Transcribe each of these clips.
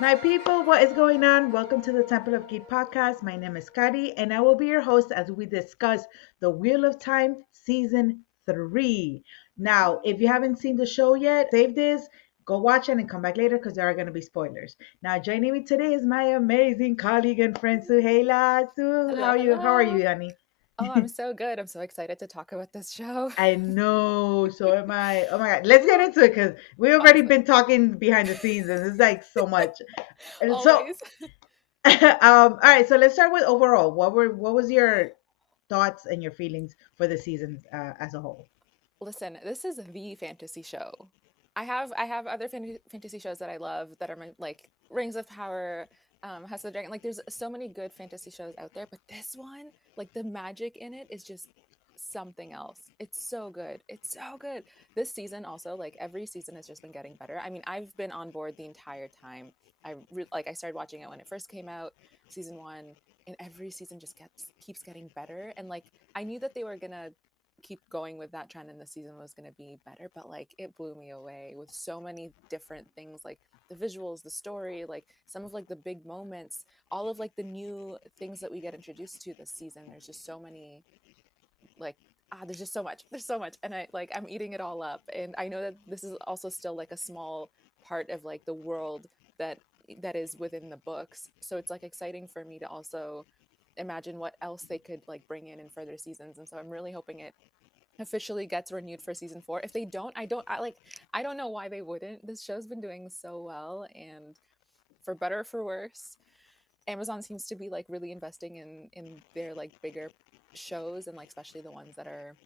My people, what is going on? Welcome to the Temple of Geek podcast. My name is Kari, and I will be your host as we discuss the Wheel of Time season 3. Now, if you haven't seen the show yet, save this, go watch it, and come back later because there are going to be spoilers. Now, joining me today is my amazing colleague and friend Suhaila. Sue, how Hello, are you? How are hello. you, honey? Oh, I'm so good. I'm so excited to talk about this show. I know, so am I. Oh my God, let's get into it because we already Awesome. been talking behind the scenes, and it's like so much. And so Always. all right, so let's start with overall. What was your thoughts and your feelings for the seasons as a whole? Listen, this is the fantasy show. I have other fantasy shows that I love that are like Rings of Power, House of the Dragon. Like there's so many good fantasy shows out there, but this one, like the magic in it is just something else. It's so good. It's so good. This season also, like every season has just been getting better. I mean, I've been on board the entire time. I started watching it when it first came out, season 1, and every season just gets keeps getting better. And like I knew that they were gonna keep going with that trend and the season was going to be better, but like it blew me away with so many different things, like the visuals, the story, like some of like the big moments, all of like the new things that we get introduced to this season. There's just so many, like, there's just so much, there's so much, and I'm eating it all up. And I know that this is also still like a small part of like the world that is within the books, so it's like exciting for me to also imagine what else they could like bring in further seasons. And so I'm really hoping it officially gets renewed for season 4. If they don't, I don't know why they wouldn't. This show's been doing so well, and for better or for worse, Amazon seems to be like really investing in their like bigger shows, and like especially the ones that are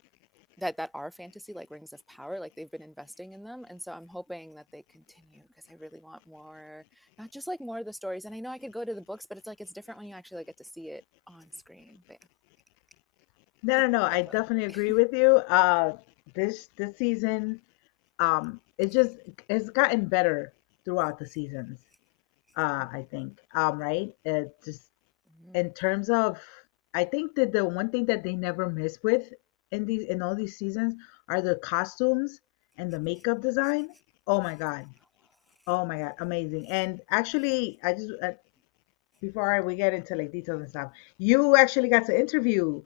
that are fantasy, like Rings of Power. Like they've been investing in them, and so I'm hoping that they continue because I really want more, not just like more of the stories. And I know I could go to the books, but it's like it's different when you actually like get to see it on screen. But yeah, No, no, no. I definitely. definitely agree with you. This season, it just it's gotten better throughout the seasons. I think, right? It just Mhm. in terms of, I think that the one thing that they never miss with in all these seasons are the costumes and the makeup design. Oh my God. Oh my God, amazing. And actually, I just before we get into like details and stuff, you actually got to interview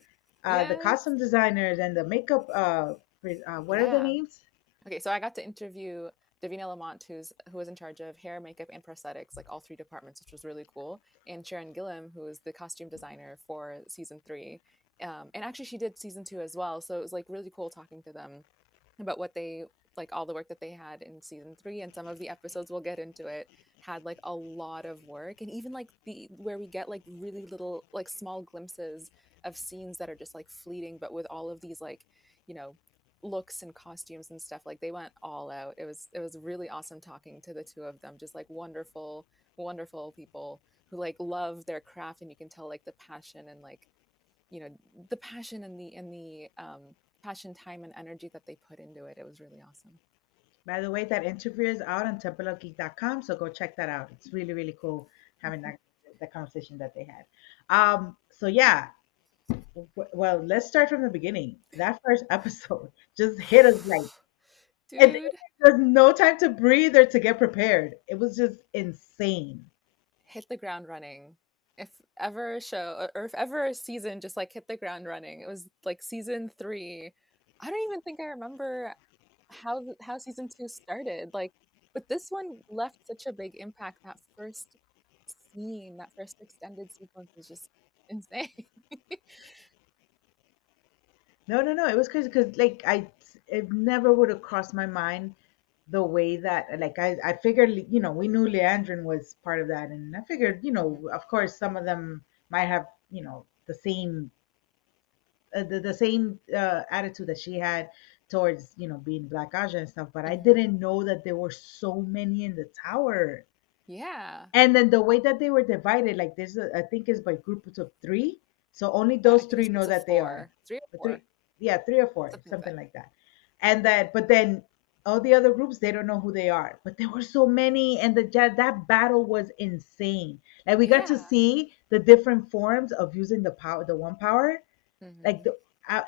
the Yes. costume designers and the makeup what are their Yeah. names? Okay, so I got to interview Davina Lamont, who was in charge of hair, makeup, and prosthetics, like all three departments, which was really cool. And Sharon Gillam, who is the costume designer for season 3, and actually she did season 2 as well. So it was like really cool talking to them about what they like, all the work that they had in season 3. And some of the episodes, we'll get into it, had like a lot of work, and even like the where we get like really little like small glimpses of scenes that are just like fleeting, but with all of these like, you know, looks and costumes and stuff. Like they went all out. It was really awesome talking to the two of them, just like wonderful, wonderful people who like love their craft. And you can tell like the passion and like, you know, the passion and the passion, time, and energy that they put into it. It was really awesome. By the way, that interview is out on templeofgeek.com, so go check that out. It's really, really cool having that conversation that they had. So yeah, well, let's start from the beginning. That first episode just hit us like it, Dude, there was no time to breathe or to get prepared. It was just insane. hit the ground running. If ever a show, or if ever a season just like hit the ground running, it was like season 3. I don't even think I remember how season 2 started. Like, but this one left such a big impact. That first scene, that first extended sequence was just insane. No, no, no. It was crazy because like it never would have crossed my mind the way that like I figured we knew Leandrin was part of that, and I figured Mhm. of course some of them might have the same the same attitude that she had towards being Black Aja and stuff, but I Mhm. didn't know that there were so many in the tower. Yeah. And then the way that they were divided, like this, I think is by groups of three. So only those I think three it's know groups of that they are 4, 3 or three, 4, yeah, three or four, something like something that. like that. And that, but then all the other groups, they don't know who they are. But there were so many, and that battle was insane. Like we got to Yeah. see the different forms of using the power, the one power. Like Mhm.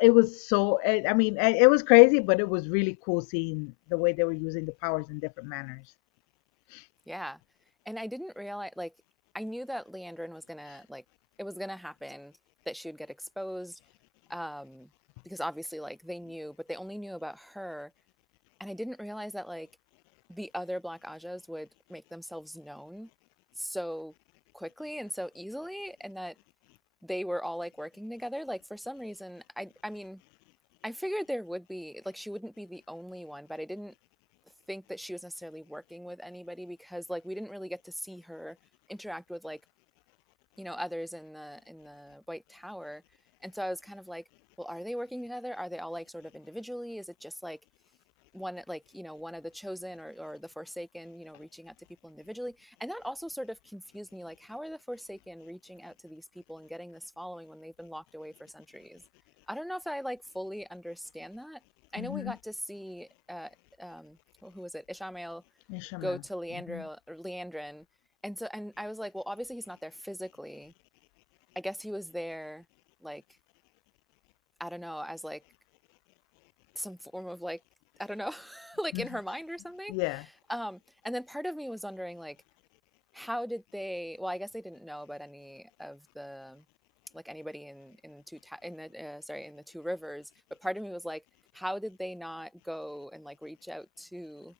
it was so. I mean, it was crazy, but it was really cool seeing the way they were using the powers in different manners. Yeah. And I didn't realize, like, I knew that Leandrin was gonna, like, it was gonna happen, that she would get exposed, um because obviously, like, they knew, but they only knew about her. And I didn't realize that, like, the other Black Ajas would make themselves known so quickly and so easily, and that they were all like working together. Like, for some reason, I mean, I figured there would be, like, she wouldn't be the only one, but I didn't think that she was necessarily working with anybody, because, like, we didn't really get to see her interact with, like, others in the White Tower. And so I was kind of like, well, are they working together? Are they all like sort of individually? Is it just like one, like, one of the chosen, or the Forsaken, reaching out to people individually? And that also sort of confused me, like, how are the Forsaken reaching out to these people and getting this following when they've been locked away for centuries? I don't know if I like fully understand that. I know we Mm-hmm. got to see who was it, Ishamael, go Ishmael. to Mm-hmm. Leandrin. And I was like, well, obviously he's not there physically. I guess he was there, like, I don't know, as like some form of, like, I don't know, like in her mind or something. Yeah. And then part of me was wondering, like, how did they? Well, I guess they didn't know about any of the, like, anybody in the Two Rivers. But part of me was like, how did they not go and like reach out to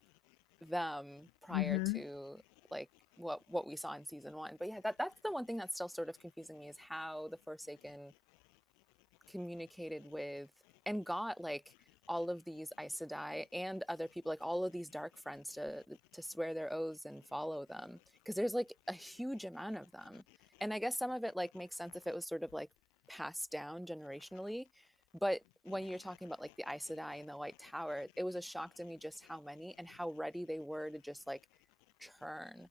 them prior Mm-hmm. to, like, what we saw in season one? But yeah, that's the one thing that's still sort of confusing me, is how the Forsaken communicated with and got, like, all of these Aes Sedai and other people, like all of these dark friends, to swear their oaths and follow them, because there's like a huge amount of them. And I guess some of it like makes sense if it was sort of like passed down generationally, but when you're talking about like the Aes Sedai and the White Tower, it was a shock to me just how many and how ready they were to just like churn.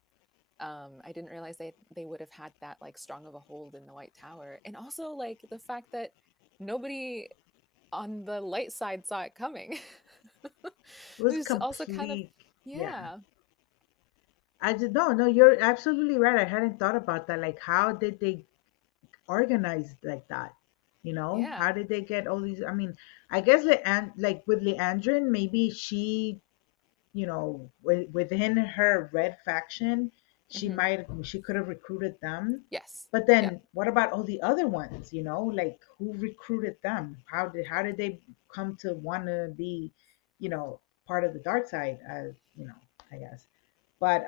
I didn't realize they would have had that like strong of a hold in the White Tower. And also like the fact that nobody on the light side saw it coming. It was Who's also kind of, complete. Yeah. yeah, I did no. You're absolutely right. I hadn't thought about that. Like, how did they organize like that? yeah, How did they get all these? I mean, I guess like with Leandrin, maybe she, within her red faction, hmm, she could have recruited them. yes, But yep, then what about all the other ones? Like, who recruited them? How did they come to want to be, you know, part of the dark side? I guess. But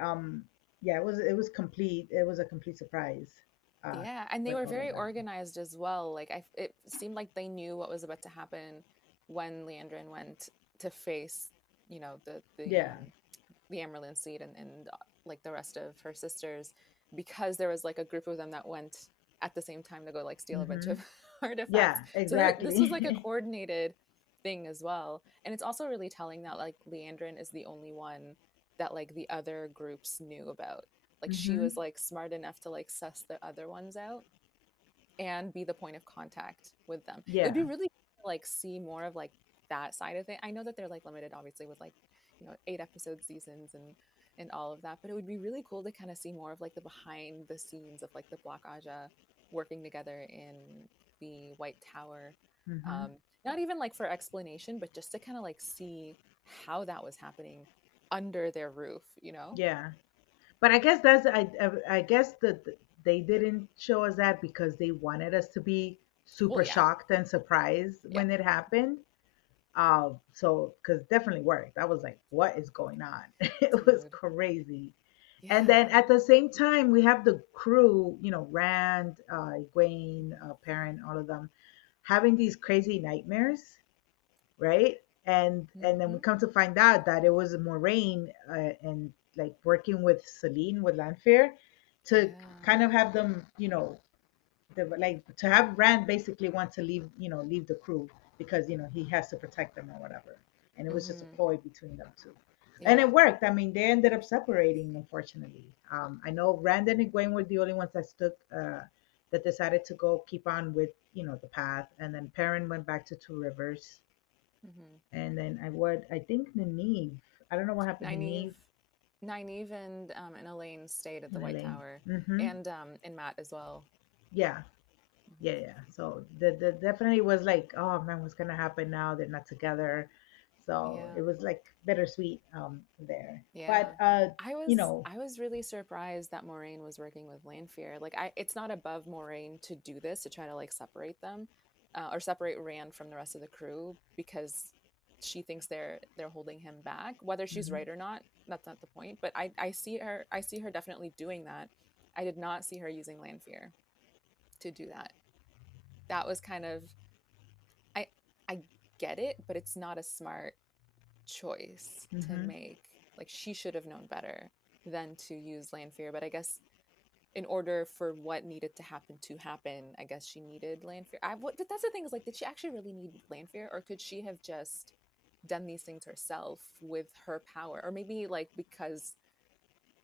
yeah, it was complete. It was a complete surprise. Uh, yeah. And they with were all of very that. organized as well. Like, it seemed like they knew what was about to happen when Leandrin went to face, the Yeah. the Amerlin Seed, and like the rest of her sisters, because there was like a group of them that went at the same time to go like steal a bunch Hmm. of artifacts. Yeah. So this was like a Exactly. coordinated thing as well. And it's also really telling that like Leandrin is the only one that like the other groups knew about. Like, she Hmm. was like smart enough to like suss the other ones out and be the point of contact with them. It would Yeah. be really cool to like see more of like that side of it. I know that they're like limited obviously with like, 8 episode seasons and all of that, but it would be really cool to kind of see more of like the behind the scenes of like the Black Aja working together in the White Tower. Hmm. Um, Not even like for explanation, but just to kind of like see how that was happening under their roof. Yeah. But I guess I guess that they didn't show us that because they wanted us to be Well, super yeah, shocked and surprised yeah, when it happened. So because definitely worked. I was like, what is going on? It was dude, crazy. And then yeah, at the same time, we have the crew, Rand, Egwene, Perrin, all of them having these crazy nightmares, right? And then we hmm, come to find out that it was Moraine, and like working with Celine with Lanphier to yeah, kind of have them, like to have Rand basically want to leave the crew because he has to protect them or whatever. And it was just a hmm, ploy between them two, and it yeah. worked. I mean, they ended up separating, unfortunately. I know Rand and Egwene were the only ones that decided to go keep on with the path, and then Perrin went back to Two Rivers, Hmm. and then I think Nynaeve. I don't know what happened to Nynaeve, Nynaeve Nynaeve and Elaine stayed at the and White Elaine. Tower, Mm-hmm. and Matt as well. Yeah, yeah, Hmm. yeah. So the definitely was like, oh man, what's gonna happen now? They're not together. So it Yeah. was like bittersweet there. But Yeah. you know, I was really surprised that Moraine was working with Lanphier. Like it's not above Moraine to do this, to try to like separate them, or separate Rand from the rest of the crew, because she thinks they're holding him back. Whether she's mhm, right or not, that's not the point. But I see her definitely doing that. I did not see her using Lanphier to do that. That was kind of, I I get it, but it's not a smart choice to mhm, make. Like she should have known better than to use Lanphier. But I guess in order for what needed to happen, I guess she needed Lanphier. But that's the thing, is like, did she actually really need Lanphier, or could she have just done these things herself with her power? Or maybe like, because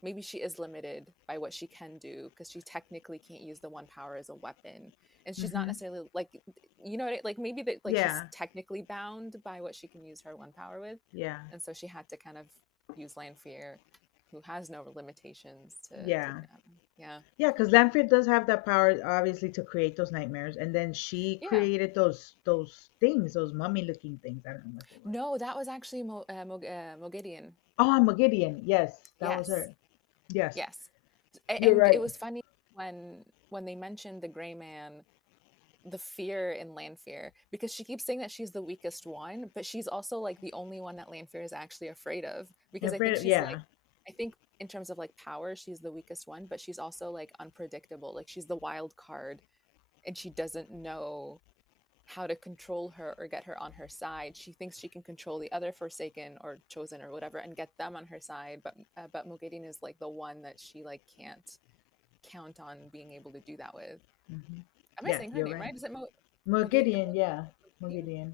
maybe she is limited by what she can do, because she technically can't use the one power as a weapon, and she's not mhm. necessarily like, like maybe that, like, she's Yeah, technically bound by what she can use her one power with, yeah, and so she had to kind of use Lanphier, who has no limitations, to yeah. yeah. Yeah, because Lanford does have that power, obviously, to create those nightmares, and then she Yeah. created those things, those mummy-looking things. I don't know what they were. No, that was actually Mogideon. Oh, Gideon. Yes, that was Yes. her. Yes, Yes. you're And it right. was funny when they mentioned the gray man, the fear in Lanfear, because she keeps saying that she's the weakest one, but she's also like the only one that Lanfear is actually afraid of, because You're I think afraid of, she's like, yeah. I think in terms of like power, she's the weakest one, but she's also like unpredictable. Like she's the wild card, and she doesn't know how to control her or get her on her side. She thinks she can control the other Forsaken or Chosen or whatever and get them on her side, but Moghedien is like the one that she like can't count on being able to do that with. Hmm. Am I Yeah, saying her you're name right. right? Is it Moghedien? Gideon, yeah. Moghedien? Gideon.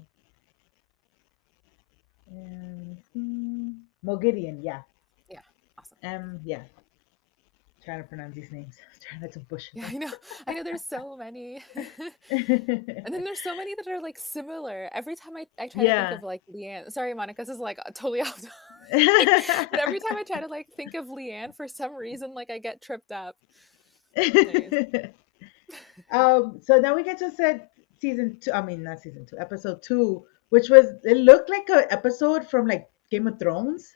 And Gideon, yeah. Yeah, awesome. Yeah. Trying to pronounce these names. Trying not to butcher Yeah, them. I know. I know there's so many. And then there's so many that are like similar. Every time I try to think Yeah. of like Leanne. Sorry, Monica, this is like totally off topic. But every time I try to like think of Leanne, for some reason, like I get tripped up. Anyways. So now we get to set season two. I mean, not season two, episode two, which was, it looked like an episode from like Game of Thrones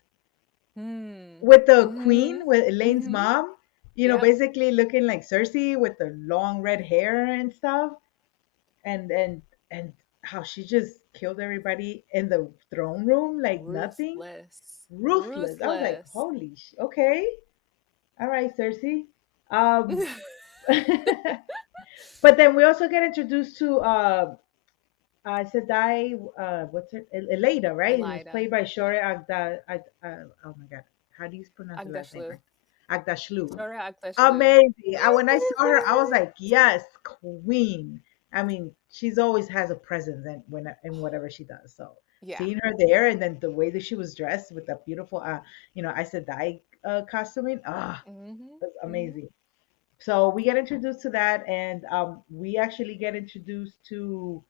Hmm. with the Mm-hmm. queen, with Elaine's Mm-hmm. mom. Yep. Basically looking like Cersei with the long red hair and stuff, and how she just killed everybody in the throne room like nothing. Ruthless. Ruthless. I was like, Ruthless. holy okay, all right, Cersei. Um, but then we also get introduced to Sedai, what's it? Elida, right? It was Elida. played by Yeah. Shore oh my God. How do you pronounce the last name? Agdashlu. Agdashlu. Shora Agdashlu. Amazing. When I saw her, I was like, yes, queen. I mean, she's always has a presence in whatever she does. So Yeah. seeing her there, and then the way that she was dressed with that beautiful, Sedai costuming, Mm-hmm. was Mm-hmm. amazing. So we get introduced to that, and we actually get introduced to,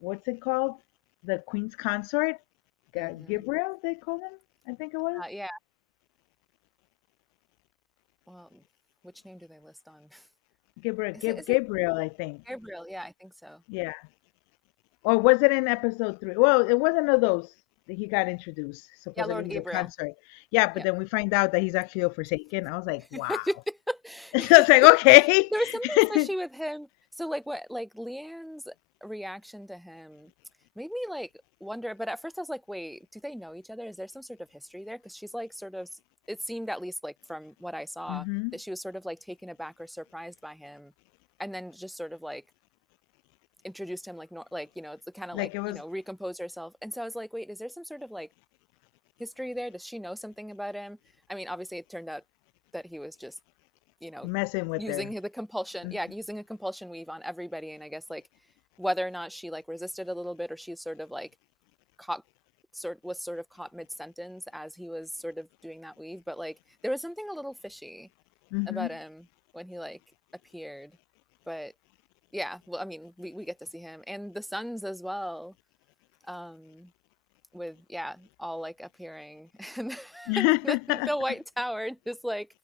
what's it called? The Queen's Consort, Mm-hmm. Gabriel, they call him. I think it was Yeah. Well, which name do they list on? Gabriel. Is it Gabriel, I think. Gabriel? Yeah, I think so. Yeah, or was it in episode three? Well, it wasn't of those that he got introduced. Yeah, Supposedly Lord he's a Gabriel. consort. Yeah, but Yeah. then we find out that he's actually a Forsaken. I was like, wow. I Yeah. was like, okay. There was something fishy with him. So like what, like Leanne's reaction to him made me like wonder, but at first I was like, wait, do they know each other? Is there some sort of history there? Because she's like sort of, it seemed, at least like from what I saw, Hmm. that she was sort of like taken aback or surprised by him, and then just sort of like introduced him like, like, it's kind of Like like, it was recompose herself. And so I was like, wait, is there some sort of like history there? Does she know something about him? I mean, obviously it turned out that he was just, you know messing with her. using the compulsion, yeah, using a compulsion weave on everybody. And I guess like whether or not she like resisted a little bit, or she's sort of like caught, sort of caught mid sentence as he was sort of doing that weave. But like there was something a little fishy Hmm. about him when he like appeared. But yeah, well, I mean, we get to see him and the sons as well, um with, yeah, all like appearing. And then the white tower just like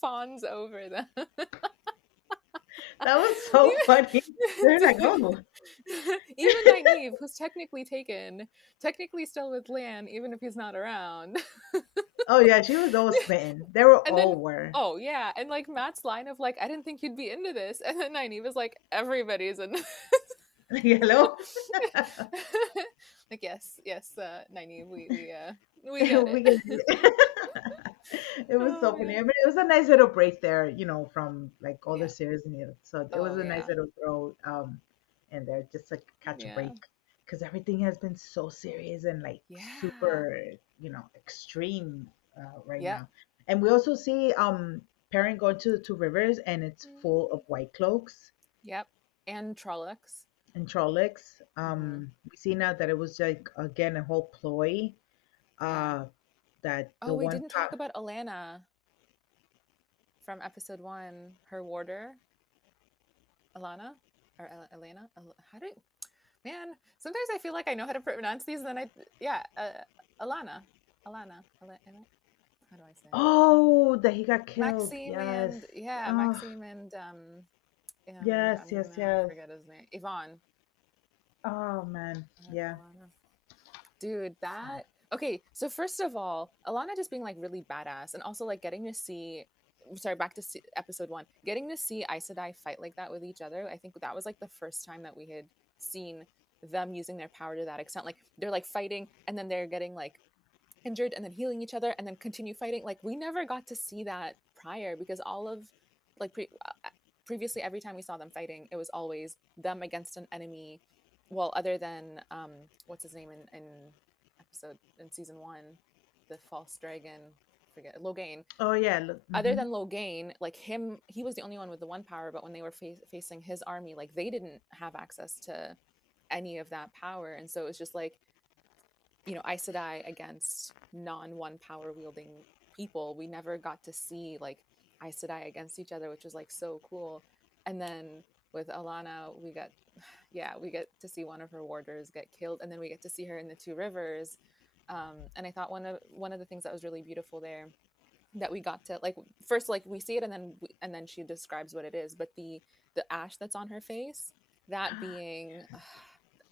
fawns over them. That was so funny. They're like, oh, Even Nynaeve, who's technically taken, technically still with Lan, even if he's not around. oh yeah, she was all smitten. They were And then, all were. oh yeah, and like Matt's line of like, I didn't think you'd be into this, and then Nynaeve was like, everybody's in this. Yellow. Like yes, yes, Nynaeve, we get it. we can see it. It was Oh so funny. I man, mean, it was a nice little break there, from like all the yeah. series and so it was Oh a nice yeah, little throw in there just to catch a yeah, break because everything has been so serious and like yeah. super, extreme right Yep, now. And we also see Perrin going to the two rivers and it's full of mm, white cloaks yep, and Trollocs. and Trollocs. Mm-hmm. We see now that it was like again a whole ploy. Yeah. Uh, that the Oh, we one didn't talk about Alana from episode one. Her warder, Alana or Elena. How do man? Sometimes I feel like I know how to pronounce these, and then yeah, Alana, how do I say it? Oh, that he got killed. Maxime Yes. and yeah, Oh, Maxime and yes, I'm yes, gonna yes. forget his name. Yvonne. Oh man. Yeah. Alana. Dude, that okay. So first of all, Alana just being like really badass, and also like getting to see. Sorry, back to episode one. Getting to see Aes Sedai fight like that with each other. I think that was like the first time that we had seen them using their power to that extent. Like they're like fighting, and then they're getting like injured and then healing each other and then continue fighting. Like we never got to see that prior because all of like previously every time we saw them fighting it was always them against an enemy, well other than what's his name in episode in season 1, the false dragon, forget Logain. Oh yeah. Look. Other Hmm. than Logain, like him, he was the only one with the one power, but when they were facing his army, like they didn't have access to any of that power, and so it was just like, Aes Sedai against non one power wielding people. We never got to see like Aes Sedai against each other, which was like so cool. And then with Alana, we get to see one of her warders get killed, and then we get to see her in the Two Rivers. And I thought one of the things that was really beautiful there that we got to like first like we see it and then she describes what it is, but the ash that's on her face, that being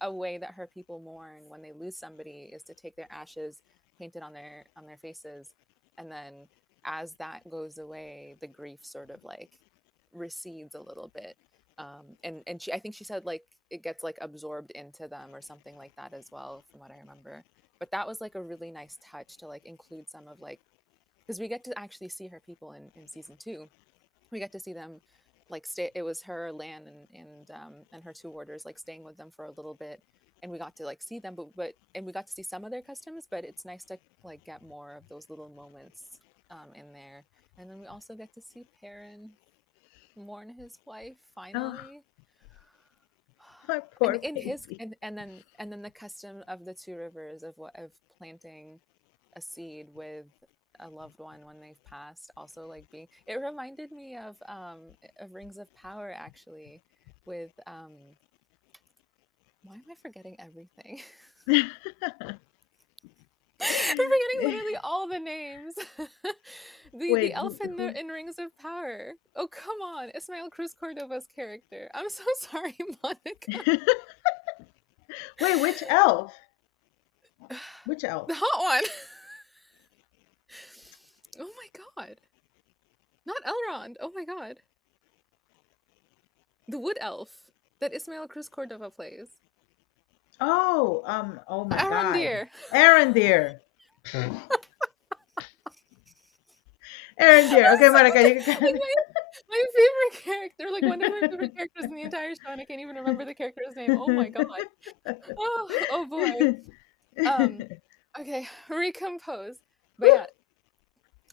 a way that her people mourn when they lose somebody is to take their ashes, paint it on their faces, and then as that goes away the grief sort of like recedes a little bit. And I think she said like it gets like absorbed into them or something like that as well from what I remember. But that was like a really nice touch to like include some of like, because we get to actually see her people in season 2. We get to see them like stay. It was her, Lan, and her two warders like staying with them for a little bit, and we got to like see them, but and we got to see some of their customs. But it's nice to like get more of those little moments in there. And then we also get to see Perrin mourn his wife Oh, finally, my and poor in his baby. and then the custom of the Two Rivers of planting a seed with a loved one when they've passed, also like being, it reminded me of Rings of Power actually, with why am I forgetting everything? I'm forgetting literally all the names. The Wait, elf in who? in Rings of Power. Oh come on, Ismael Cruz Cordova's character. I'm so sorry, Monica. Wait, which elf? Which elf? The hot one. Oh my god. Not Elrond. Oh my god. The wood elf that Ismael Cruz Cordova plays. Oh, oh my God, Arondir. Aaron dear, Aaron dear. Okay, Monica, you Like can. my favorite character, like one of my favorite characters in the entire show, and I can't even remember the character's name. Oh my god. Oh boy. Um. Okay, recompose.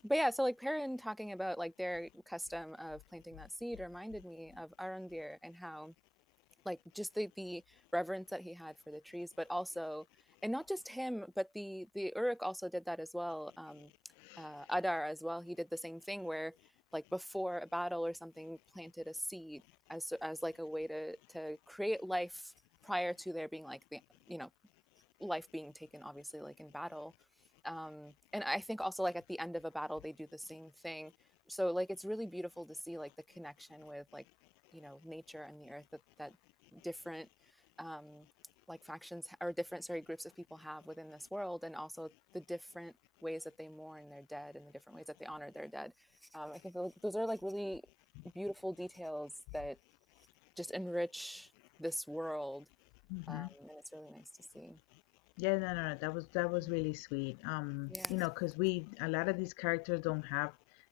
But yeah, so like Perrin talking about like their custom of planting that seed reminded me of Arondir and how like just the reverence that he had for the trees, but also, and not just him, but the Uruk also did that as well. Adar as well, he did the same thing where like before a battle or something planted a seed as like a way to create life prior to there being like the life being taken obviously like in battle. And I think also like at the end of a battle they do the same thing. So like it's really beautiful to see like the connection with like nature and the earth that different um like factions or different, sorry, groups of people have within this world, and also the different ways that they mourn their dead and the different ways that they honor their dead. I think those are like really beautiful details that just enrich this world. Hmm. And it's really nice to see. Yeah, no, no, no, that was really sweet. Yeah. Because we a lot of these characters don't have,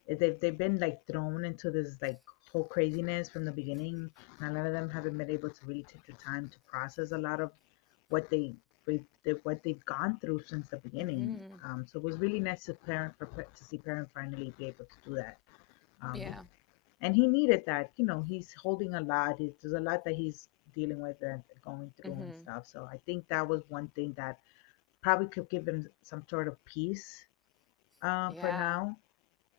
they've been like thrown into this like whole craziness from the beginning, and a lot of them haven't been able to really take the time to process a lot of what what they've gone through since the beginning. Hmm. So it was really nice to see Parent finally be able to do that. Um, Yeah. and he needed that. He's holding a lot. There's a lot that he's dealing with and going through and Hmm. stuff. So I think that was one thing that probably could give him some sort of peace for Yeah. now.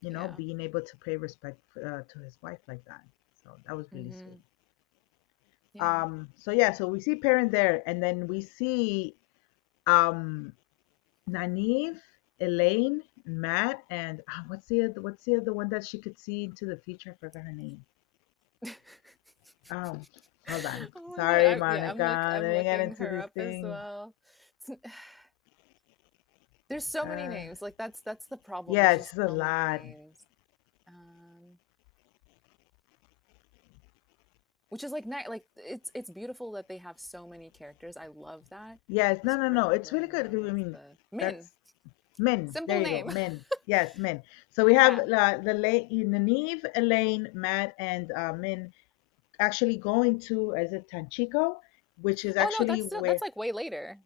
Yeah. Being able to pay respect to his wife like that. So that was really sweet. Hmm. Yeah. So yeah, so we see Parent there, and then we see um Nynaeve, Elaine, Matt, and what's the other one that she could see into the future? I forgot her name. Oh, hold on. Oh my god. Sorry, Yeah, Monica. I'm Let me get looking into her this up as thing. well. There's so many Uh, names. Like that's the problem. yeah, There's it's just just a so many lot. names. Um, which is like like it's beautiful that they have so many characters. I love that. Yes, no, Just no, no. It's really good. I remembering mean, the Min. that's Min. There Simple you go. name. Min. Yes, Min. So we have Yeah. Nynaeve, Elaine, Matt, and Min actually going to, is it Tanchico, which is Oh no, actually that's where, like way later.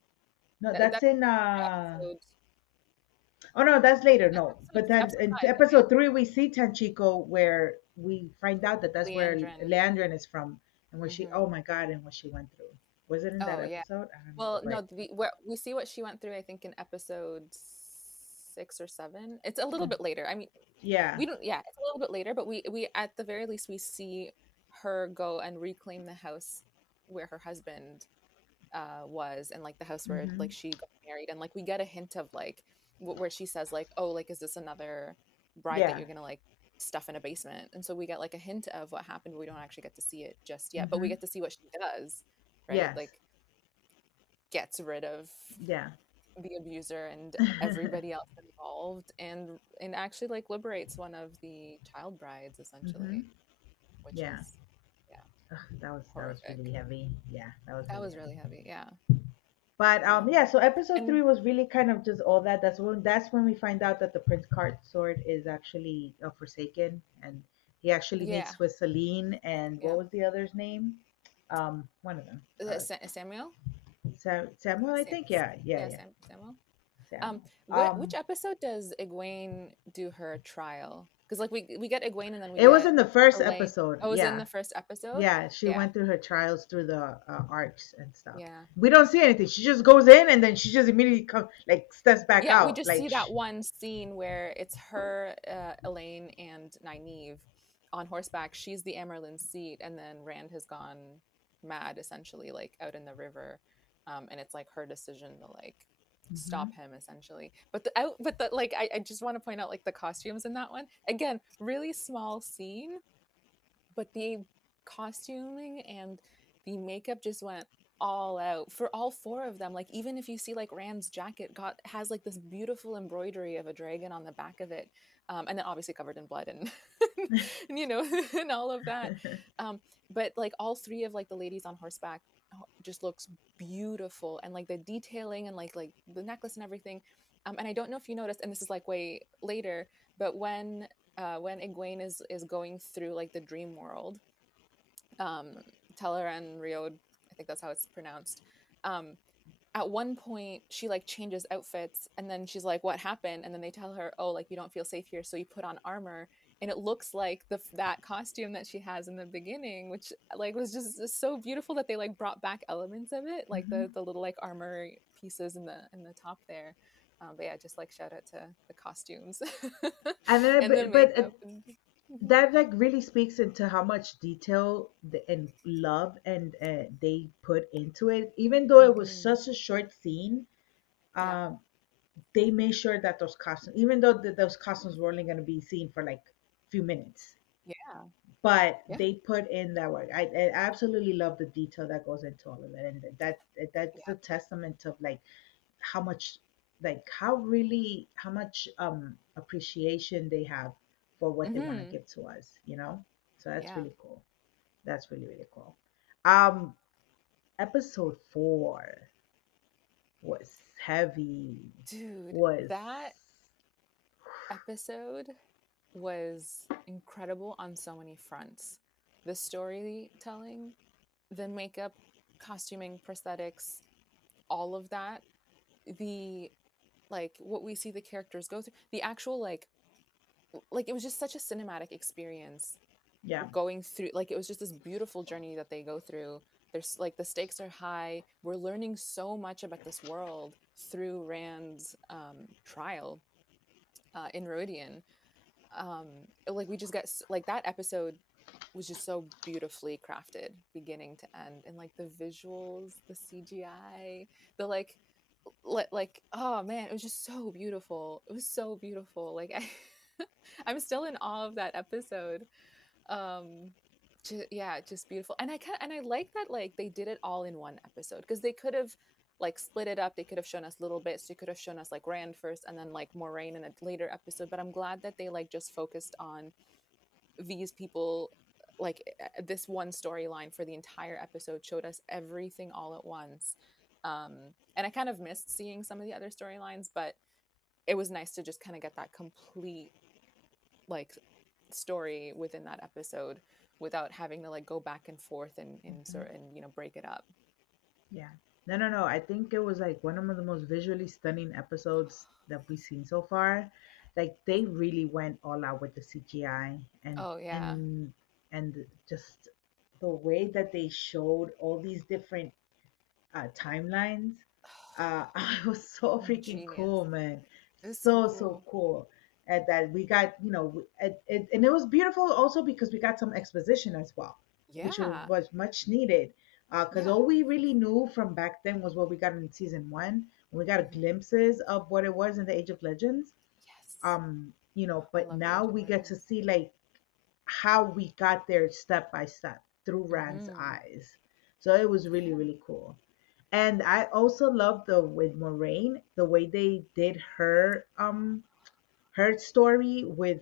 no, That's that's in episode oh no, that's later. that's No, but episode then episode in 5, I think. episode 3 we see Tanchico, where we find out that that's where Leandrin. Leandrin is from, and where she, oh Hmm. my god, and what she went through. Was it in that Oh yeah. episode? I don't know, Well, but no, we see what she went through. I think in episode 6 or 7. It's a little oh, bit later. I mean, yeah. we don't. Yeah, it's a little bit later, but we at the very least we see her go and reclaim the house where her husband was, and like the house where Hmm. like she got married, and like we get a hint of like where she says like, oh, like is this another bride that Yeah. you're gonna like stuff in a basement? And so we get like a hint of what happened, but we don't actually get to see it just yet, but we Hmm. get to see what she does, right? Yes. Like gets rid of Yeah. the abuser and everybody else involved, and actually like liberates one of the child brides Hmm. essentially, which Yeah. is, yeah, Ugh, that was horrific. really heavy. Yeah, that was That really was really heavy. heavy, yeah. But yeah, so episode And 3 was really kind of just all that. That's when we find out that the Prince Card sword is actually Forsaken, and he actually yeah, meets with Celine, and what yeah. was the other's name? One of them. Is it Samuel? Samuel, I think. Yeah, yeah, Yeah, yeah. Samuel. Samuel. Which episode does Egwene do her trial? Because like we get Egwene and then we It was get in the first Elaine. episode. Oh, it was in Yeah, the first episode. yeah. She Yeah, went through her trials through the arcs and stuff. yeah. We don't see anything. She just goes in, and then she just immediately like steps back Yeah, we out. just see that one scene where it's her, Elaine, and Nynaeve on horseback. She's the Amerlin seat, and then Rand has gone mad, essentially, like out in the river, and it's like her decision to like Hmm. stop him, essentially. But the like, I just want to point out like the costumes in that one. Again, really small scene, but the costuming and the makeup just went all out for all four of them. Like even if you see like Rand's jacket got has like this beautiful embroidery of a dragon on the back of it, and then obviously covered in blood and and, and all of that. um, but like all three of like the ladies on horseback just looks beautiful, and like the detailing and like the necklace and everything. And I don't know if you noticed, and this is like way later, but when Egwene is going through like the dream world, um, Teller and Riod, I think that's how it's pronounced. Um, at one point, she like changes outfits, and then she's like, "What happened?" And then they tell her, "Oh, like you don't feel safe here, so you put on armor." And it looks like that costume that she has in the beginning, which like was just so beautiful that they like brought back elements of it, like Hmm. the little like armor pieces in the top there. But yeah, just like shout out to the costumes And then, and the but makeup. And, mhm. that like really speaks into how much detail and love and they put into it. Even though it was Mhm. such a short scene, Yeah. um, they made sure that those costumes, even though those costumes were only going to be seen for like few minutes, Yeah. but Yeah. they put in that work. I absolutely love the detail that goes into all of that, and that's Yeah. a testament of like how much, like how really how much appreciation they have for what they want to Mm-hmm. give to us, you know. So that's Yeah. really cool. That's really really cool. Um, episode 4 was heavy. Dude, Was that episode was incredible on so many fronts. The storytelling, the makeup, costuming, prosthetics, all of that. The like what we see the characters go through. The actual like it was just such a cinematic experience yeah. going through, like it was just this beautiful journey that they go through. There's like the stakes are high. We're learning so much about this world through Rand's trial in Rodian. Like we just get like that episode was just so beautifully crafted beginning to end, and like the visuals, the CGI, the like oh man, it was just so beautiful. It was so beautiful. Like I'm still in awe of that episode. um yeah, just beautiful. And I like that like they did it all in one episode, because they could have like split it up. They could have shown us little bits. They could have shown us like Rand first and then like Moraine in a later episode, but I'm glad that they like just focused on these people, like this one storyline for the entire episode, showed us everything all at once. And I kind of missed seeing some of the other storylines, but it was nice to just kind of get that complete like story within that episode without having to like go back and forth and Mhm. sort and break it up. Yeah. No, no, no. I think it was like one of the most visually stunning episodes that we've seen so far. Like they really went all out with the CGI and Oh yeah. and and just the way that they showed all these different timelines. It was so freaking Genius. cool, man. It was so So cool. cool. And that we got, and it was beautiful also because we got some exposition as well, which Yeah. was much needed. Because Yeah. all we really knew from back then was what we got in season 1. We got Mhm. glimpses of what it was in the Age of Legends. Yes. I But love the now Age of we get to Legends. see like how we got there step by step through Rand's Hmm. eyes. So it was really, Yeah. really cool. And I also love the with Moraine, the way they did her story with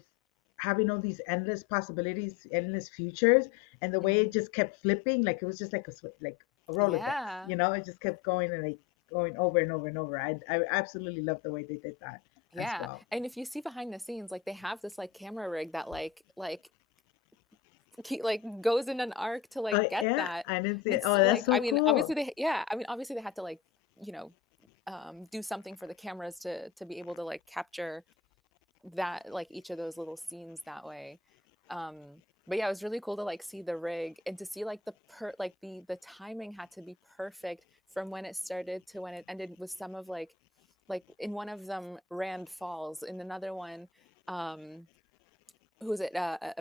having all these endless possibilities, endless futures, and the way Hmm. it just kept flipping, like it was just like like a Rolodex, Yeah. it just kept going and like going over and over and over. I absolutely love the way they did that as Yeah. well. And if you see behind the scenes, like they have this like camera rig that like goes in an arc to Oh like get yeah, that. I didn't see And it. it's Oh, that's like, so I mean, obviously cool. they, yeah, I mean, obviously they had to like, you know, do something for the cameras to be able to like capture that, like each of those little scenes that way. But yeah, it was really cool to like see the rig and to see like like the timing had to be perfect from when it started to when it ended, with some of like in one of them Rand falls, in another one um who's it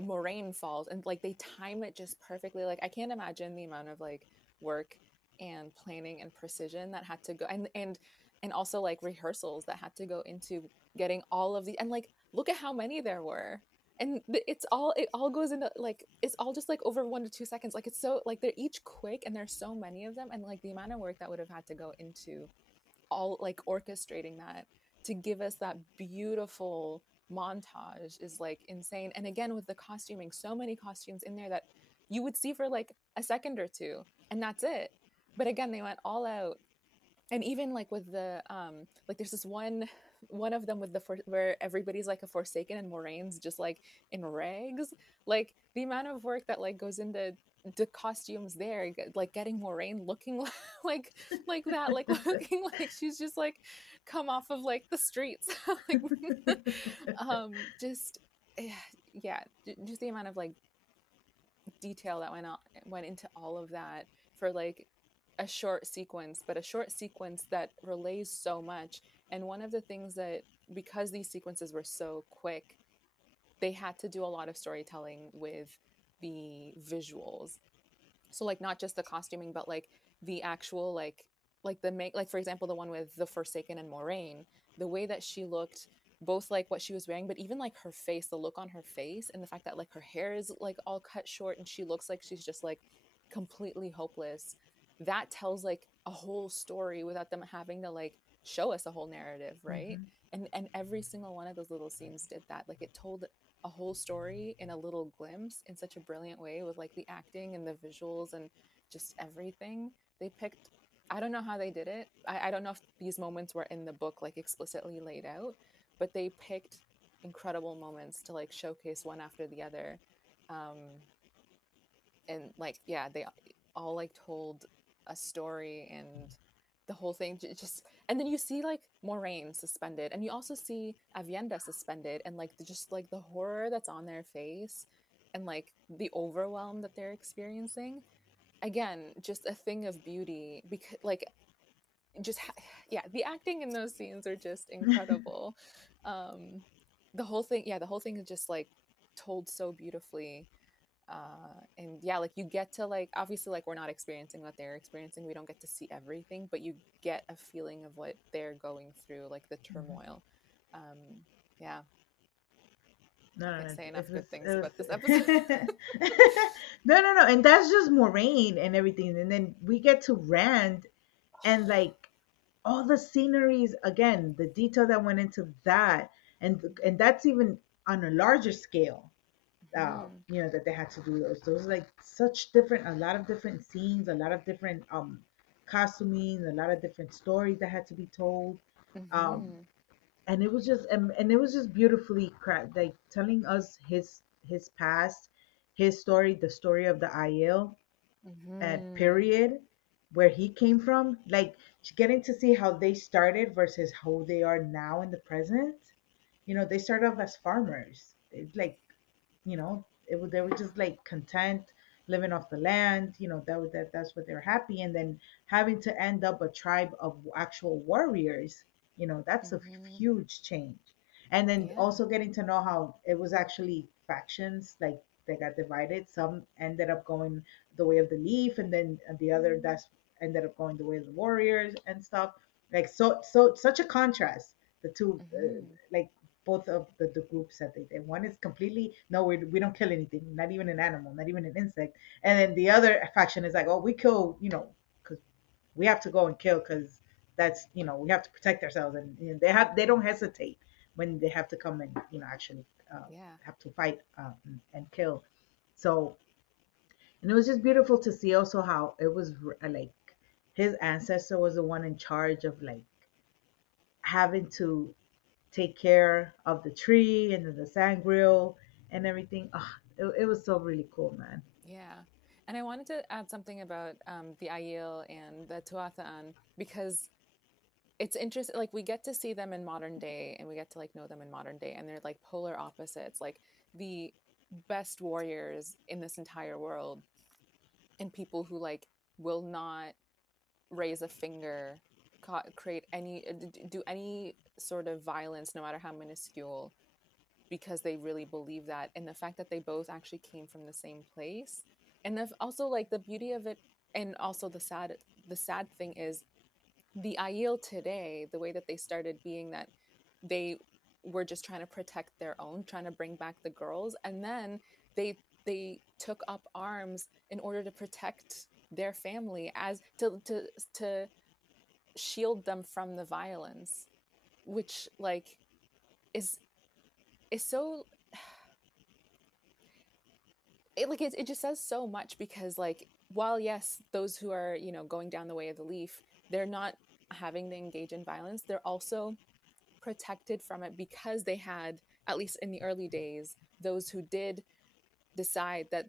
Moraine falls, and like they time it just perfectly. Like I can't imagine the amount of like work and planning and precision that had to go, and also like rehearsals that had to go into getting all of the, and like look at how many there were. And it all goes into like, it's all just like over 1 to 2 seconds. Like it's so like they're each quick and there's so many of them, and like the amount of work that would have had to go into all like orchestrating that to give us that beautiful montage is like insane. And again, with the costuming, so many costumes in there that you would see for like a second or two and that's it. But again, they went all out. And even like with the like there's this one of them with where everybody's like a Forsaken and Moraine's just like in rags. Like the amount of work that like goes into the costumes there, like getting Moraine looking like that, like looking like she's just like come off of like the streets. Like just yeah, yeah, just the amount of like detail that went into all of that for like a short sequence, but a short sequence that relays so much. And one of the things that, because these sequences were so quick, they had to do a lot of storytelling with the visuals. So like not just the costuming, but like the actual like the make, like for example the one with the Forsaken and Moraine, the way that she looked both like what she was wearing, but even like her face, the look on her face, and the fact that like her hair is like all cut short and she looks like she's just like completely hopeless. That tells like a whole story without them having to like show us a whole narrative, right? Mm-hmm. And every single one of those little scenes did that. Like it told a whole story in a little glimpse in such a brilliant way with like the acting and the visuals and just everything. They picked, I don't know how they did it. I don't know if these moments were in the book like explicitly laid out, but they picked incredible moments to like showcase one after the other. Um, and like, yeah, they all like told a story and the whole thing just, and then you see like Moraine suspended, and you also see Avienda suspended, and like just like the horror that's on their face and like the overwhelm that they're experiencing. Again, just a thing of beauty because like just yeah, the acting in those scenes are just incredible. um the whole thing, yeah, the whole thing is just like told so beautifully. And yeah, like you get to like, obviously like we're not experiencing what they're experiencing, we don't get to see everything, but you get a feeling of what they're going through, like the turmoil. um yeah, No, no, can't no. say enough It was, good things it about this episode. was. No, no, no. And that's just Moraine and everything. And then we get to Rand and like all the sceneries again, the detail that went into that, and that's even on a larger scale. Mhm, That they had to do those like such different, a lot of different scenes, a lot of different costuming, a lot of different stories that had to be told. Um, mhm, and it was just and it was just beautifully like telling us his past, his story, the story of the Aiel at mhm, period where he came from, like getting to see how they started versus how they are now in the present. They started off as farmers. It's like, they were just like content living off the land. That's what they're happy, and then having to end up a tribe of actual warriors. That's a mhm. huge change. And then Yeah. also getting to know how it was actually factions, like they got divided. Some ended up going the way of the leaf, and then the other Mm, that's ended up going the way of the warriors and stuff. Like, so such a contrast, the two, mhm, like both of the groups that they did. One is completely, no, we don't kill anything, not even an animal, not even an insect. And then the other faction is like, oh, we kill, because we have to go and kill because that's, we have to protect ourselves. And they don't hesitate when they have to come and actually yeah. have to fight and kill. So, and it was just beautiful to see also how it was like his ancestor was the one in charge of like having to take care of the tree and then the sangreal and everything. It was so really cool, man. Yeah. And I wanted to add something about the Aiel and the Tuathan because it's interesting. Like we get to see them in modern day and we get to like know them in modern day, and they're like polar opposites, like the best warriors in this entire world, and people who like will not raise a finger, create any, do any sort of violence, no matter how minuscule, because they really believe that. And the fact that they both actually came from the same place, and also like the beauty of it, and also the sad thing is the Aiel today, the way that they started being that they were just trying to protect their own, trying to bring back the girls, and then they took up arms in order to protect their family, as to shield them from the violence, which like is so, it just says so much because like while yes, those who are going down the way of the leaf, they're not having to engage in violence, they're also protected from it because they had, at least in the early days, those who did decide that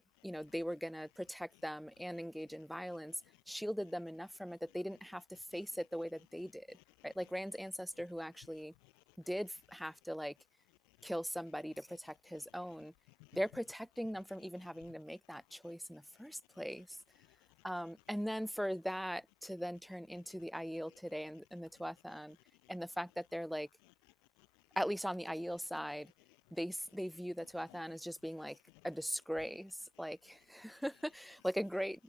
they were going to protect them and engage in violence, shielded them enough from it that they didn't have to face it the way that they did, right? Like Rand's ancestor, who actually did have to like kill somebody to protect his own, they're protecting them from even having to make that choice in the first place. And then for that to then turn into the Aiel today, and the Tuathan, and the fact that they're like, at least on the Aiel side, they view the Tuathan as just being like a disgrace, like like a great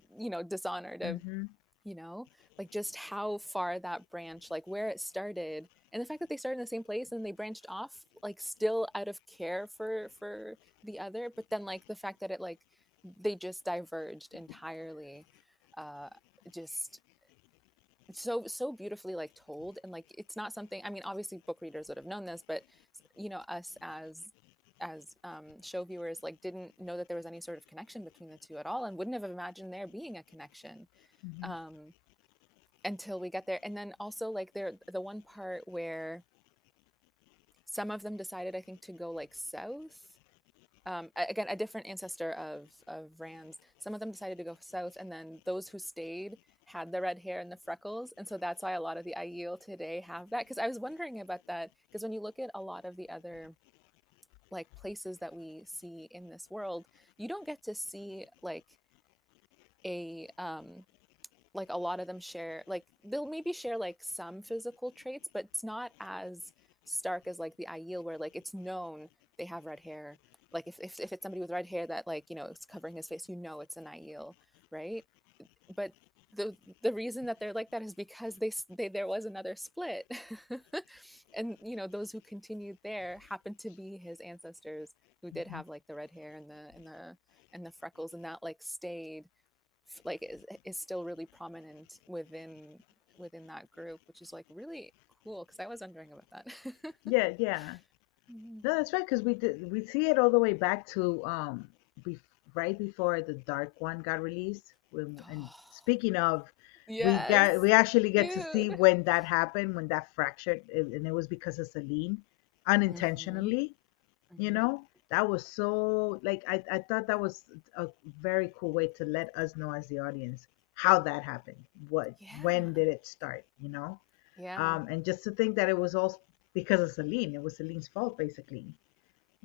dishonor to, Mm-hmm. you know like just how far that branch, like where it started, And the fact that they started in the same place and they branched off, like still out of care for the other, but then like the fact that it like they just diverged entirely, uh just so beautifully like told. And like it's not something, I mean, obviously book readers would have known this, but us as show viewers like didn't know that there was any sort of connection between the two at all, and wouldn't have imagined there being a connection Mhm. um until we get there. And then also like there, the one part where some of them decided, I think, to go like south. Again, a different ancestor of Rand's. Some of them decided to go south, and then those who stayed had the red hair and the freckles, and so that's why a lot of the Aiel today have that. Because I was wondering about that, because when you look at a lot of the other like places that we see in this world, you don't get to see a like a lot of them share, like they'll maybe share like some physical traits, but it's not as stark as like the Aiel, where like it's known they have red hair. Like if it's somebody with red hair that like it's covering his face, it's an Aiel, right? But the reason that they're like that is because they there was another split. And those who continued there happened to be his ancestors who did Mhm. have like the red hair and the freckles, and that like stayed, like is still really prominent within that group, which is like really cool, because I was wondering about that. Yeah, yeah. Mhm. No, that's right. Because we see it all the way back to be, right before the Dark One got released. And speaking of, Yes, we actually get to see dude. when that happened, when that fractured, and it was because of Celine, Hmm. unintentionally. You Hmm. know, that was so like I thought that was a very cool way to let us know as the audience how that happened. What When Yeah, did it start? yeah, And just to think that it was all because of Celine. It was Celine's fault, basically.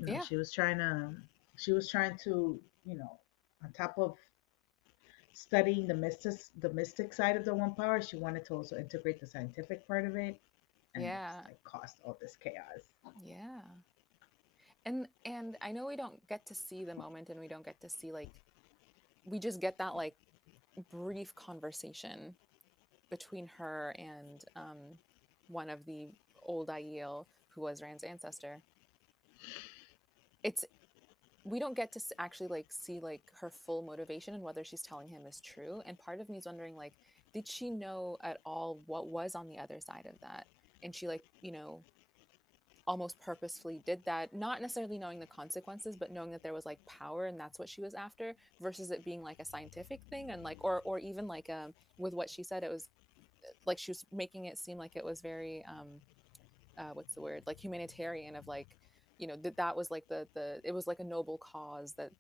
yeah, She was trying to, on top of studying the mystic side of the one power, she wanted to also integrate the scientific part of it, and it's yeah, like caused all this chaos. yeah. And I know we don't get to see the moment, and we don't get to see like, we just get that like brief conversation between her and one of the old Aiel who was Rand's ancestor. It's We don't get to actually like see like her full motivation and whether she's telling him is true. And part of me is wondering like, did she know at all what was on the other side of that? And she like almost purposefully did that, not necessarily knowing the consequences, but knowing that there was like power and that's what she was after, versus it being like a scientific thing. And like, or even like with what she said, it was like she was making it seem like it was very what's the word, like humanitarian, of like that was like the it was like a noble cause, that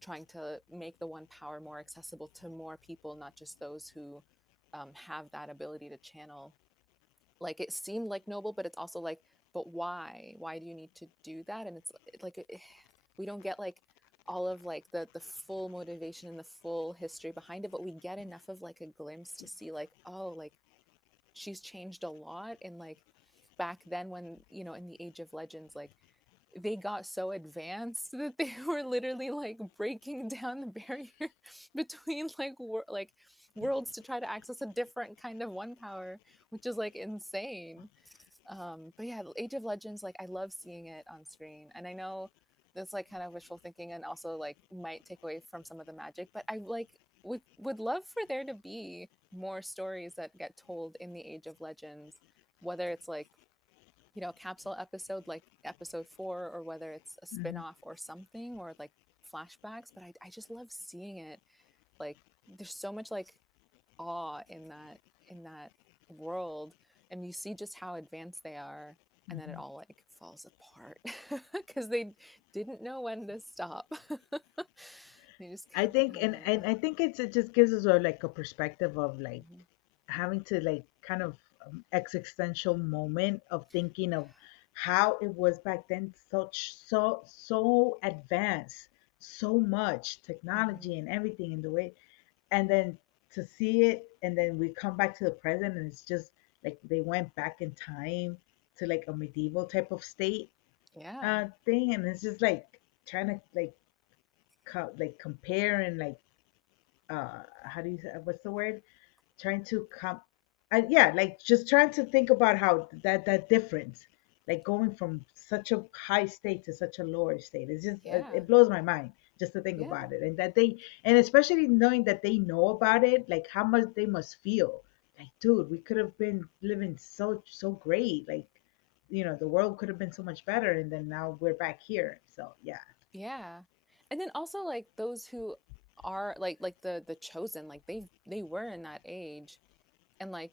trying to make the one power more accessible to more people, not just those who have that ability to channel. Like it seemed like noble, but it's also like, but why do you need to do that? And it's like we don't get like all of like the full motivation and the full history behind it, but we get enough of like a glimpse to see like, oh, like she's changed a lot. And like back then, when in the Age of Legends, like they got so advanced that they were literally like breaking down the barrier between like worlds to try to access a different kind of one power, which is like insane. But yeah, Age of Legends, like I love seeing it on screen, and I know that's like kind of wishful thinking and also like might take away from some of the magic, but I like would love for there to be more stories that get told in the Age of Legends, whether it's like a capsule episode like episode 4, or whether it's a Hmm. spin-off or something, or like flashbacks. But I just love seeing it. Like there's so much like awe in that world, and you see just how advanced they are, and then it Hmm. all like falls apart because they didn't know when to stop. They just I kept think, and going. I think it just gives us like a perspective of like Mhm. having to like kind of existential moment of thinking of how it was back then, so advanced, so much technology and Mhm. everything in the way, and then to see it, and then we come back to the present, and it's just like they went back in time to like a medieval type of state Yeah. thing, and it's just like trying to like compare and like how do you say, what's the word, trying to come, yeah, like just trying to think about how that difference, like going from such a high state to such a lower state, it's just Yeah. it blows my mind just to think Yeah. about it, and that they, and especially knowing that they know about it, like how much they must feel. Like, dude, we could have been living so great, like, the world could have been so much better, and then now we're back here. So yeah. Yeah. And then also like those who are like the chosen, like they were in that age, and like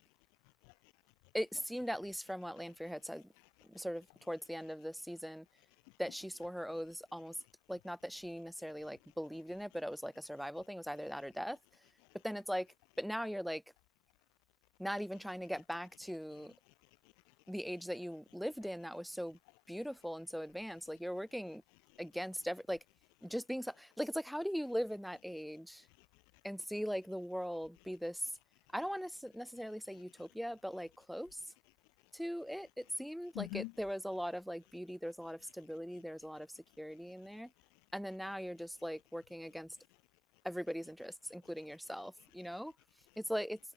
it seemed, at least from what Lanfear had said sort of towards the end of this season, that she swore her oaths almost like, not that she necessarily like believed in it, but it was like a survival thing. It was either that or death. But then it's like, but now you're like not even trying to get back to the age that you lived in that was so beautiful and so advanced. Like you're working against like just being so, like, it's like, how do you live in that age and see like the world be this, I don't want to necessarily say utopia, but like close to it. It seemed like Hmm. it, there was a lot of like beauty, there was a lot of stability, there was a lot of security in there. And then now you're just like working against everybody's interests, including yourself, you know? It's like it's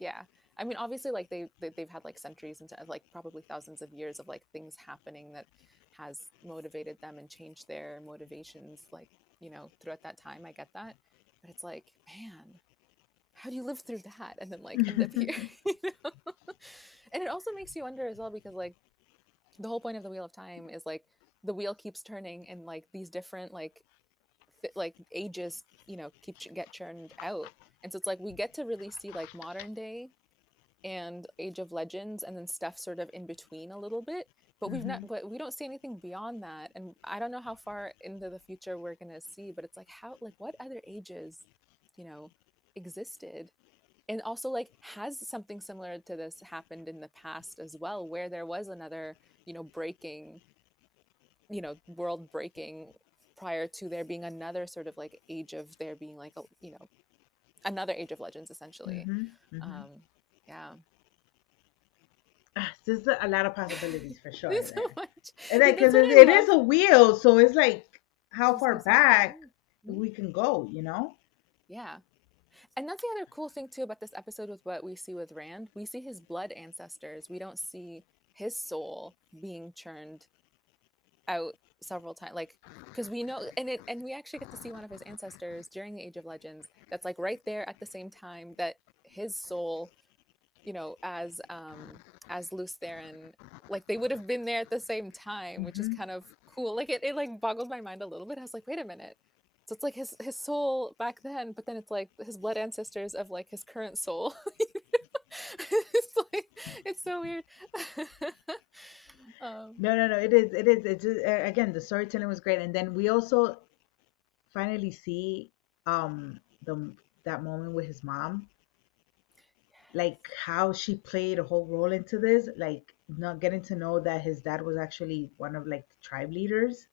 yeah. I mean, obviously like they've had like centuries into like probably thousands of years of like things happening that has motivated them and changed their motivations, like, throughout that time. I get that. But it's like, man, how do you live through that and then like end up here? you know? And it also makes you wonder as well, because like the whole point of the wheel of time is like the wheel keeps turning, and like these different like ages, keep get churned out. And so it's like we get to really see like modern day and Age of Legends, and then stuff sort of in between a little bit. But Hmm. but we don't see anything beyond that. And I don't know how far into the future we're gonna see, but it's like, how, like, what other ages, you know, existed? And also, like, has something similar to this happened in the past as well, where there was another, breaking, world breaking, prior to there being another sort of like age of there being like a, another Age of Legends essentially. Hmm. Hmm. Um, yeah. There's a lot of possibilities for sure There's so there. much. And like, That's because what I it love. is a wheel, so it's like I how was far gonna say, back yeah. we can go, you know? Yeah. And that's the other cool thing too about this episode with what we see with Rand. We see his blood ancestors. We don't see his soul being churned out several times, like, because we know, and we actually get to see one of his ancestors during the Age of Legends that's like right there at the same time that his soul, as Luce Theron, like they would have been there at the same time, which is Hmm. kind of cool. Like it like boggled my mind a little bit. I was like, wait a minute. So it's like his soul back then, but then it's like his blood ancestors of like his current soul. It's like, it's so weird. um No, no, no. It is. It's just, again, the storytelling was great, and then we also finally see the that moment with his mom, like how she played a whole role into this, like not getting to know that his dad was actually one of like the tribe leaders,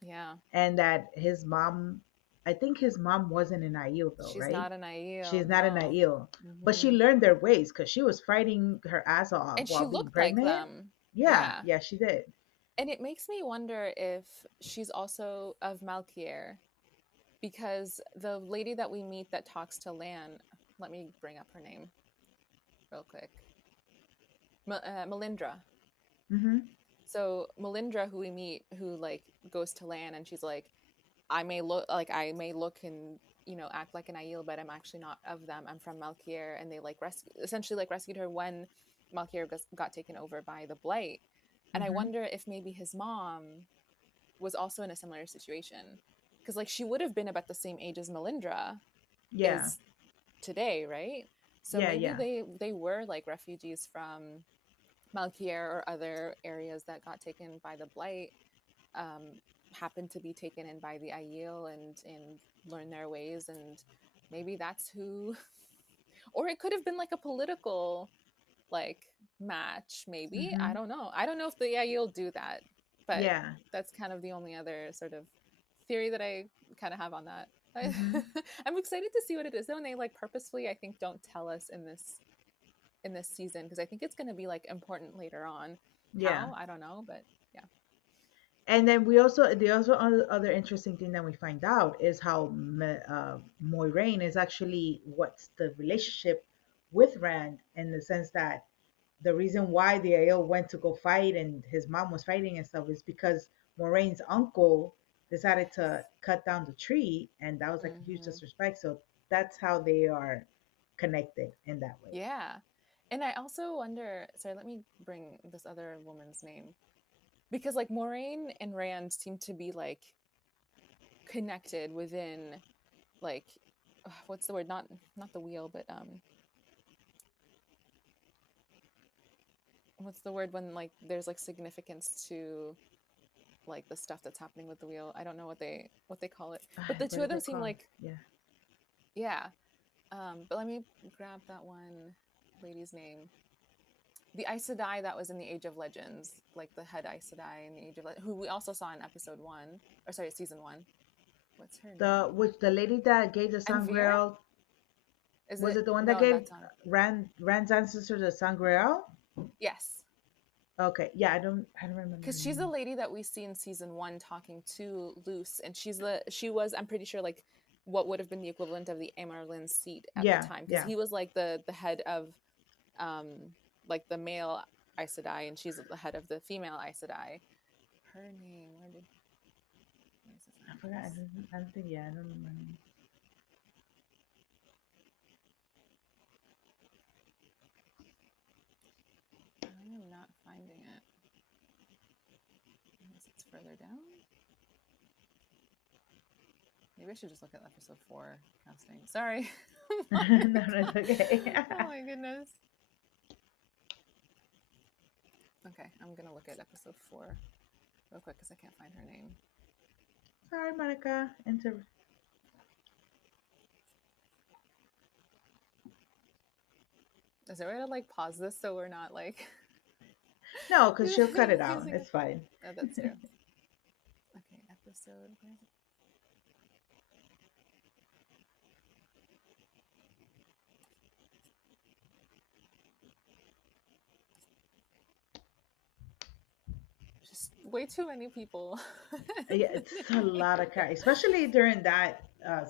yeah, and that his mom, I think his mom wasn't an Aiel though, she's right? not an Aiel, She's not an no. Aiel, but she Hmm. learned their ways because she was fighting her ass off And she while being looked like pregnant. them. Yeah, Yeah. yeah, she did. And it makes me wonder if she's also of Malkier, because the lady that we meet that talks to Lan, let me bring up her name real quick. Melindra. Hmm. So Melindra, who we meet, who like goes to Lan, and she's like, I may look and act like an Aiel, but I'm actually not of them. I'm from Malkier, and they like essentially like rescued her when Malkier got taken over by the Blight. And I Hmm. wonder if maybe his mom was also in a similar situation, because like she would have been about the same age as Melindra Yeah, is today, right? So yeah, maybe yeah. they were like refugees from Malkier or other areas that got taken by the Blight, um, happened to be taken in by the Aiel and learn their ways, and maybe that's who. Or it could have been like a political like match, maybe. I Hmm. don't know. I don't know if the Aiel do that, but Yeah. that's kind of the only other sort of theory that I kind of have on that. Hmm. I'm excited to see what it is though, and they like purposefully, I think, don't tell us in this season, because I think it's going to be like important later on. Yeah. How, I don't know, but yeah. And then we also, the also other interesting thing that we find out is how Moiraine is actually, what's the relationship with Rand in the sense that the reason why the Aiel went to go fight and his mom was fighting and stuff is because Moraine's uncle decided to cut down the tree, and that was like a huge Mm-hmm. disrespect. So that's how they are connected in that way. Yeah. And I also wonder, sorry, let me bring this other woman's name. Because like Moraine and Rand seem to be like connected within like what's the word? Not the wheel, but what's the word when like there's like significance to like the stuff that's happening with the wheel. I don't know what they call it. But the What two of is them it seem called? like Yeah. yeah. But let me grab that one lady's name. The Aes Sedai that was in the Age of Legends, like the head Aes Sedai in the Age of Legends, who we also saw in episode 1, or sorry, season 1. What's her name? The lady that gave the Lanphier? sangreal, Is was it? it the one that No, gave that's not. Rand's ancestor the sangreal? Yes. Okay, yeah, I don't remember her Because she's the name. lady that we see in season 1 talking to Luce, and she was, I'm pretty sure, like what would have been the equivalent of the Amaryllis seat at the Yeah, time, because yeah. he was like the head of um like the male Aes Sedai, and she's the head of the female Aes Sedai. Her name, where's this I forgot. address? I don't think. Yeah, I don't remember her name. I am not finding it unless it's further down. Maybe I should just look at episode 4 casting. Sorry. No, no, it's okay. Oh my goodness. Okay, I'm gonna look at episode 4 real quick because I can't find her name. Sorry, Monica. Is there a way to like pause this so we're not like No, because she'll cut it out. using it? It's fine. Oh, that's true. Okay, episode. Where's it? Just way too many people. Yeah, it's a lot of characters, especially during that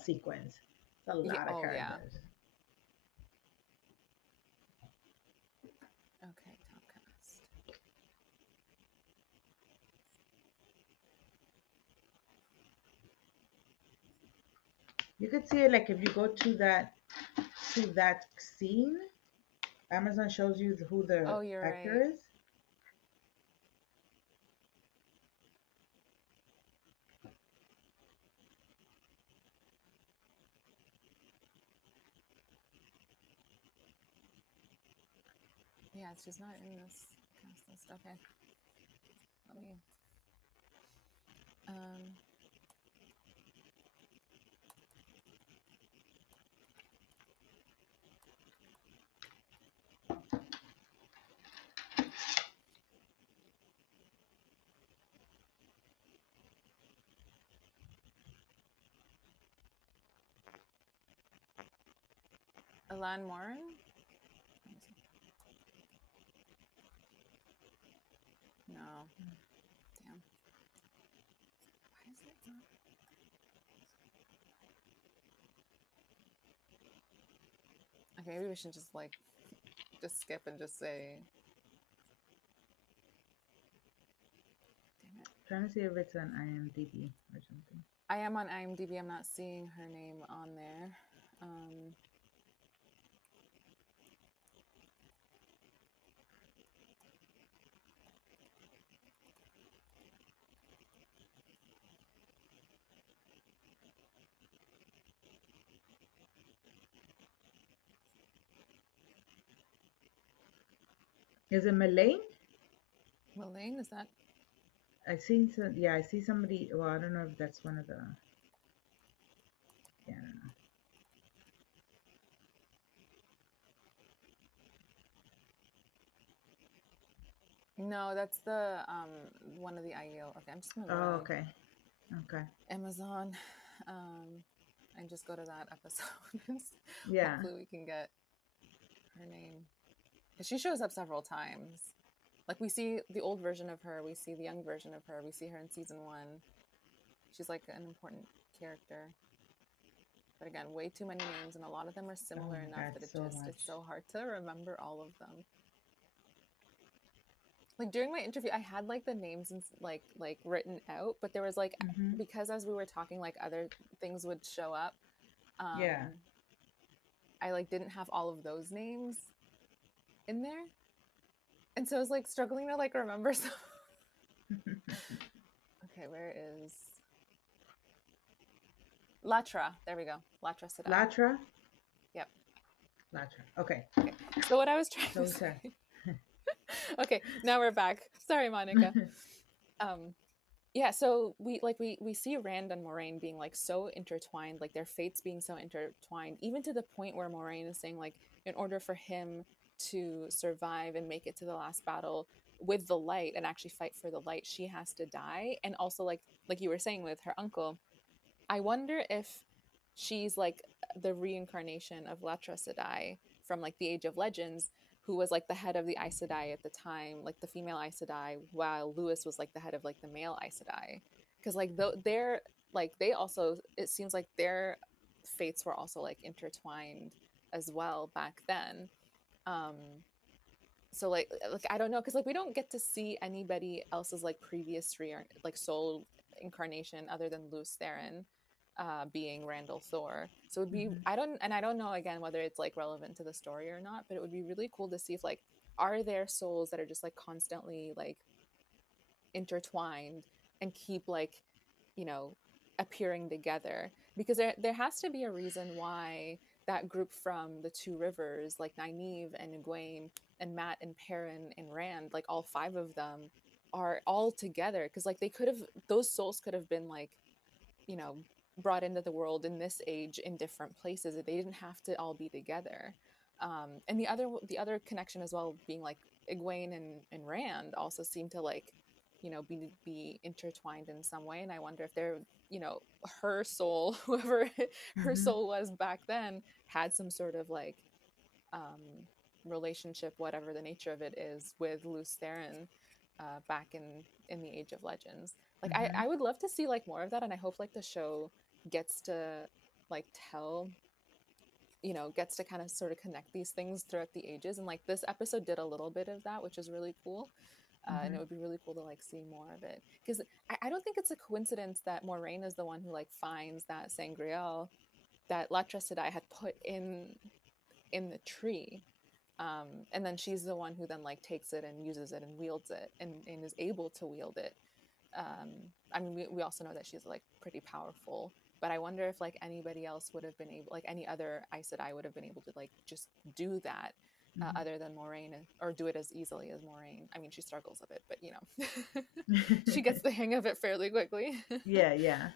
sequence. It's a Yeah. lot of Oh yeah. characters. Okay, top cast. You could see it like if you go to that scene. Amazon shows you who the Oh, you're right. actor is. Yeah, she's not in this cast list. Okay, let me. Um, Alan Morin. Let me see. No, damn. Why is it not? Okay, maybe we should just like just skip and just say. Damn it. Trying to see if it's on IMDb or something. I am on IMDb. I'm not seeing her name on there. Is it Melaine? Moraine, is that? I seen some. Yeah, I see somebody. Well, I don't know if that's one of the. Yeah, I don't know. No, that's the one of the Aiel. Okay, I'm just gonna go Oh, to okay, okay. Amazon, and just go to that episode. Yeah, Hopefully, we can get her name because she shows up several times. Like we see the old version of her, we see the young version of her, we see her in season 1. She's like an important character. But again, way too many names, and a lot of them are Oh similar my enough God, that so it's much. so hard to remember all of them. Like during my interview, I had like the names and like written out, but there was like, Hmm. because as we were talking, like other things would show up. Yeah. I like didn't have all of those names in there, and so I was like struggling to like remember some. Okay, where is Latra? There we go. Latra Sedai. Latra. Yep. Latra. Okay. Okay. So what I was trying to So sad. say. Okay, now we're back. Sorry, Monica. Um, yeah, so we see Rand and Moraine being like so intertwined, like their fates being so intertwined, even to the point where Moraine is saying like, in order for him to survive and make it to the last battle with the light and actually fight for the light, she has to die. And also like you were saying with her uncle, I wonder if she's like the reincarnation of Latra Sedai from like the Age of Legends, who was like the head of the Aes Sedai at the time, like the female Aes Sedai, while Lewis was like the head of like the male Aes Sedai. Because like they're like they also, it seems like their fates were also like intertwined as well back then. Um, so like I don't know, because like we don't get to see anybody else's like previous like soul incarnation other than Luce Theron being Randall Thor. So it would be, Hmm. I don't know again whether it's like relevant to the story or not, but it would be really cool to see if like, are there souls that are just like constantly like intertwined and keep like, you know, appearing together, because there has to be a reason why that group from the Two Rivers, like Nynaeve and Egwene and Matt and Perrin and Rand, like all five of them are all together, because like they could have, those souls could have been like, you know, brought into the world in this age in different places. They didn't have to all be together. And the other connection as well being like Egwene and Rand also seem to like, you know, be intertwined in some way. And I wonder if they're, you know, her soul, whoever her Hmm. soul was back then, had some sort of like um, relationship, whatever the nature of it is, with Luce Theron back in the Age of Legends. Like Hmm. I would love to see like more of that, and I hope like the show gets to like tell, you know, gets to kind of sort of connect these things throughout the ages. And like this episode did a little bit of that, which is really cool. And it Hmm. would be really cool to like see more of it, because I don't think it's a coincidence that Moraine is the one who like finds that sangreal that Latra Sedai had put in the tree, and then she's the one who then like takes it and uses it and wields it, and is able to wield it. I mean, we also know that she's like pretty powerful, but I wonder if like anybody else would have been able, like any other Aes Sedai would have been able to like just do that, other than Moraine, or do it as easily as Moraine. I mean, she struggles a bit, but you know, she Hmm. gets the hang of it fairly quickly. Yeah, yeah.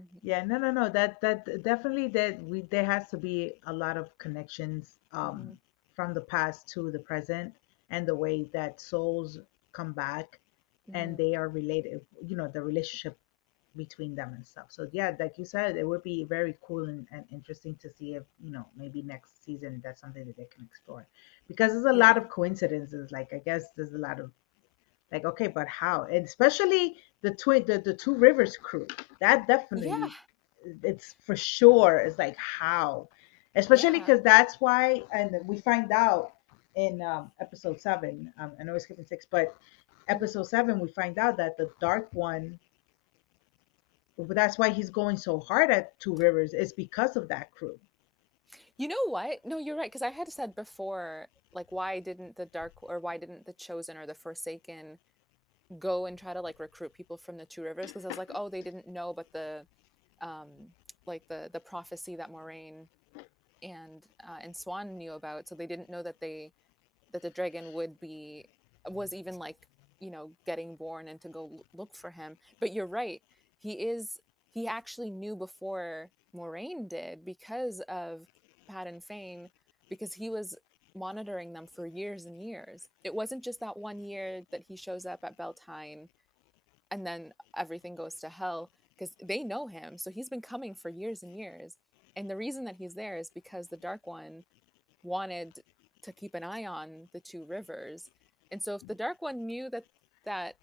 Mhm. Yeah, no, no, no. That definitely, that we there has to be a lot of connections Mhm. from the past to the present, and the way that souls come back and Mhm. they are related, the relationship between them and stuff. So yeah, like you said, it would be very cool and interesting to see if, maybe next season that's something that they can explore. Because there's a lot Yeah. of coincidences. Like, I guess there's a lot of, like, okay, but how? And especially the Two Rivers crew. That Yeah. definitely, it's for sure. It's like, how? Especially Yeah. because that's why, and we find out in episode 7. I know we're skipping 6, but episode 7 we find out that the Dark One, that's why he's going so hard at Two Rivers, is because of that crew. You know what? No, you're right. Because I had said before, like, why didn't the Dark, or why didn't the Chosen or the Forsaken go and try to like recruit people from the Two Rivers? Because I was like, oh, they didn't know, but um, like the prophecy that Moraine and Swan knew about, so they didn't know that the dragon was even like, you know, getting born and to go look for him. But you're right, he actually knew before Moraine did, because of Pat and Fane, because he was monitoring them for years and years. It wasn't just that one year that he shows up at Beltane and then everything goes to hell, because they know him, so he's been coming for years and years. And the reason that he's there is because the Dark One wanted to keep an eye on the Two Rivers. And so if the Dark One knew that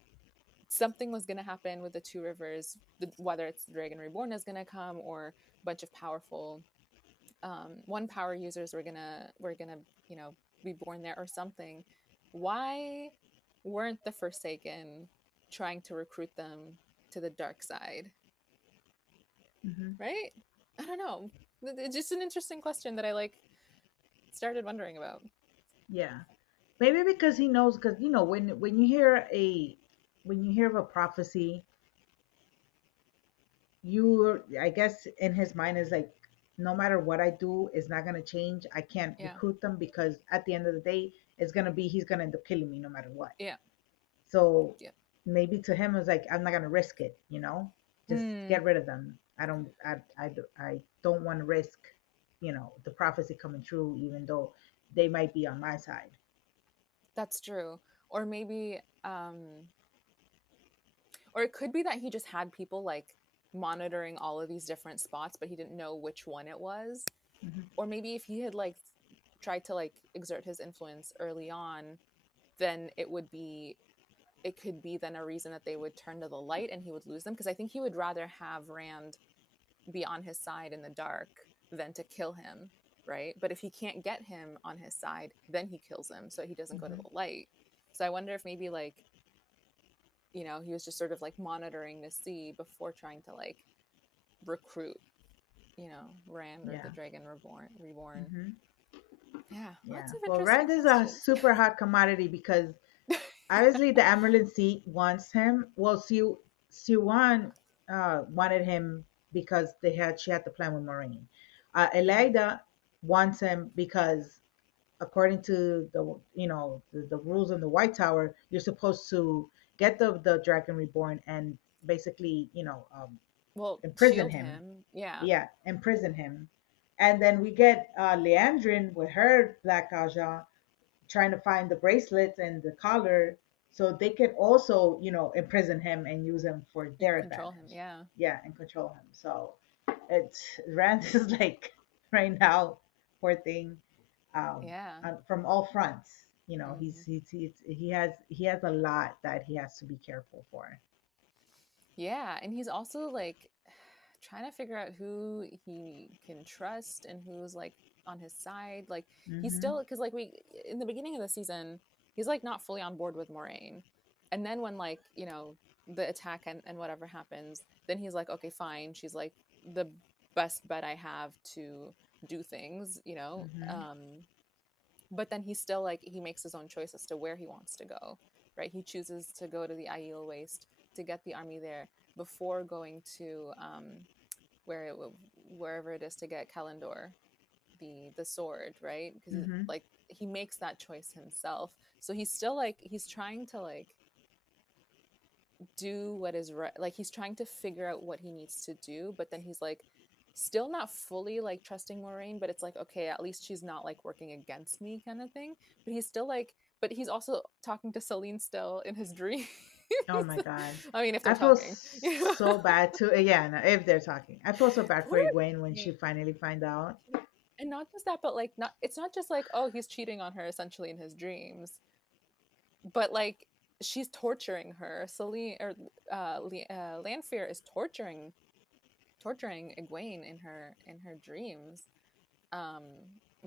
something was going to happen with the two rivers, whether it's the dragon reborn is going to come or a bunch of powerful one power users were gonna be born there or something. Why weren't the Forsaken trying to recruit them to the dark side, Hmm. right? I don't know. It's just an interesting question that I like started wondering about. Yeah, maybe because he knows, because when you hear a when you hear of a prophecy, you, I guess, in his mind is like, no matter what I do, it's not gonna change. I can't Yeah, recruit them because at the end of the day, it's gonna be he's gonna end up killing me no matter what. yeah, So yeah. maybe to him, it's like, I'm not gonna risk it. Just Hmm, get rid of them. I don't want to risk, the prophecy coming true, even though they might be on my side. that's true. Or maybe, or it could be that he just had people like monitoring all of these different spots, but he didn't know which one it was. Hmm. Or maybe if he had like tried to like exert his influence early on, then it could be then a reason that they would turn to the light and he would lose them, because I think he would rather have Rand be on his side in the dark than to kill him, right? But if he can't get him on his side, then he kills him so he doesn't go to Hmm. the light. So I wonder if maybe like, he was just sort of like monitoring to see before trying to like recruit, Rand or the Yeah. Dragon Reborn. Hmm. Yeah, Yeah. lots of Well, interesting Rand is a questions. super hot commodity because obviously the Emerald Sea wants him. Well, Siwan wanted him because she had the plan with Moraine. Hmm. Elida wants him because according to the rules in the White Tower, you're supposed to get the Dragon Reborn and basically Well, imprison shield him. him. Yeah, Yeah, imprison him. And then we get Leandrin with her Black Aja trying to find the bracelets and the collar so they could also, imprison him and use him for and their control him. advantage. Yeah, Yeah, and control him. So it's Rand is like right now, poor thing, yeah. from all fronts. Hmm. He has a lot that he has to be careful for. Yeah, and he's also like trying to figure out who he can trust and who's like on his side. Like he's Hmm. still, because like we in the beginning of the season, he's like not fully on board with Moraine, and then when like the attack and whatever happens, then he's like, okay, fine. She's like the best bet I have to do things. Hmm. But then he's still like he makes his own choice as to where he wants to go, right? He chooses to go to the Aiel Waste to get the army there before going to where wherever it is to get Kalendor, the sword, right? Because Hmm. like he makes that choice himself, so he's still like he's trying to like do what is right, like he's trying to figure out what he needs to do, but then he's like still not fully like trusting Moraine, but it's like, okay, at least she's not like working against me kind of thing. But he's still like, but he's also talking to Celine still in his dreams. Oh my God. I mean, if they're I feel talking, you know. so bad too. Yeah, no, if they're talking, I feel so bad Poor for Egwene when Egwene. she finally find out. And not just that, but like not, it's not just like, oh, he's cheating on her essentially in his dreams, but like she's torturing her. Celine or Lanphier is torturing Egwene in her dreams. Um,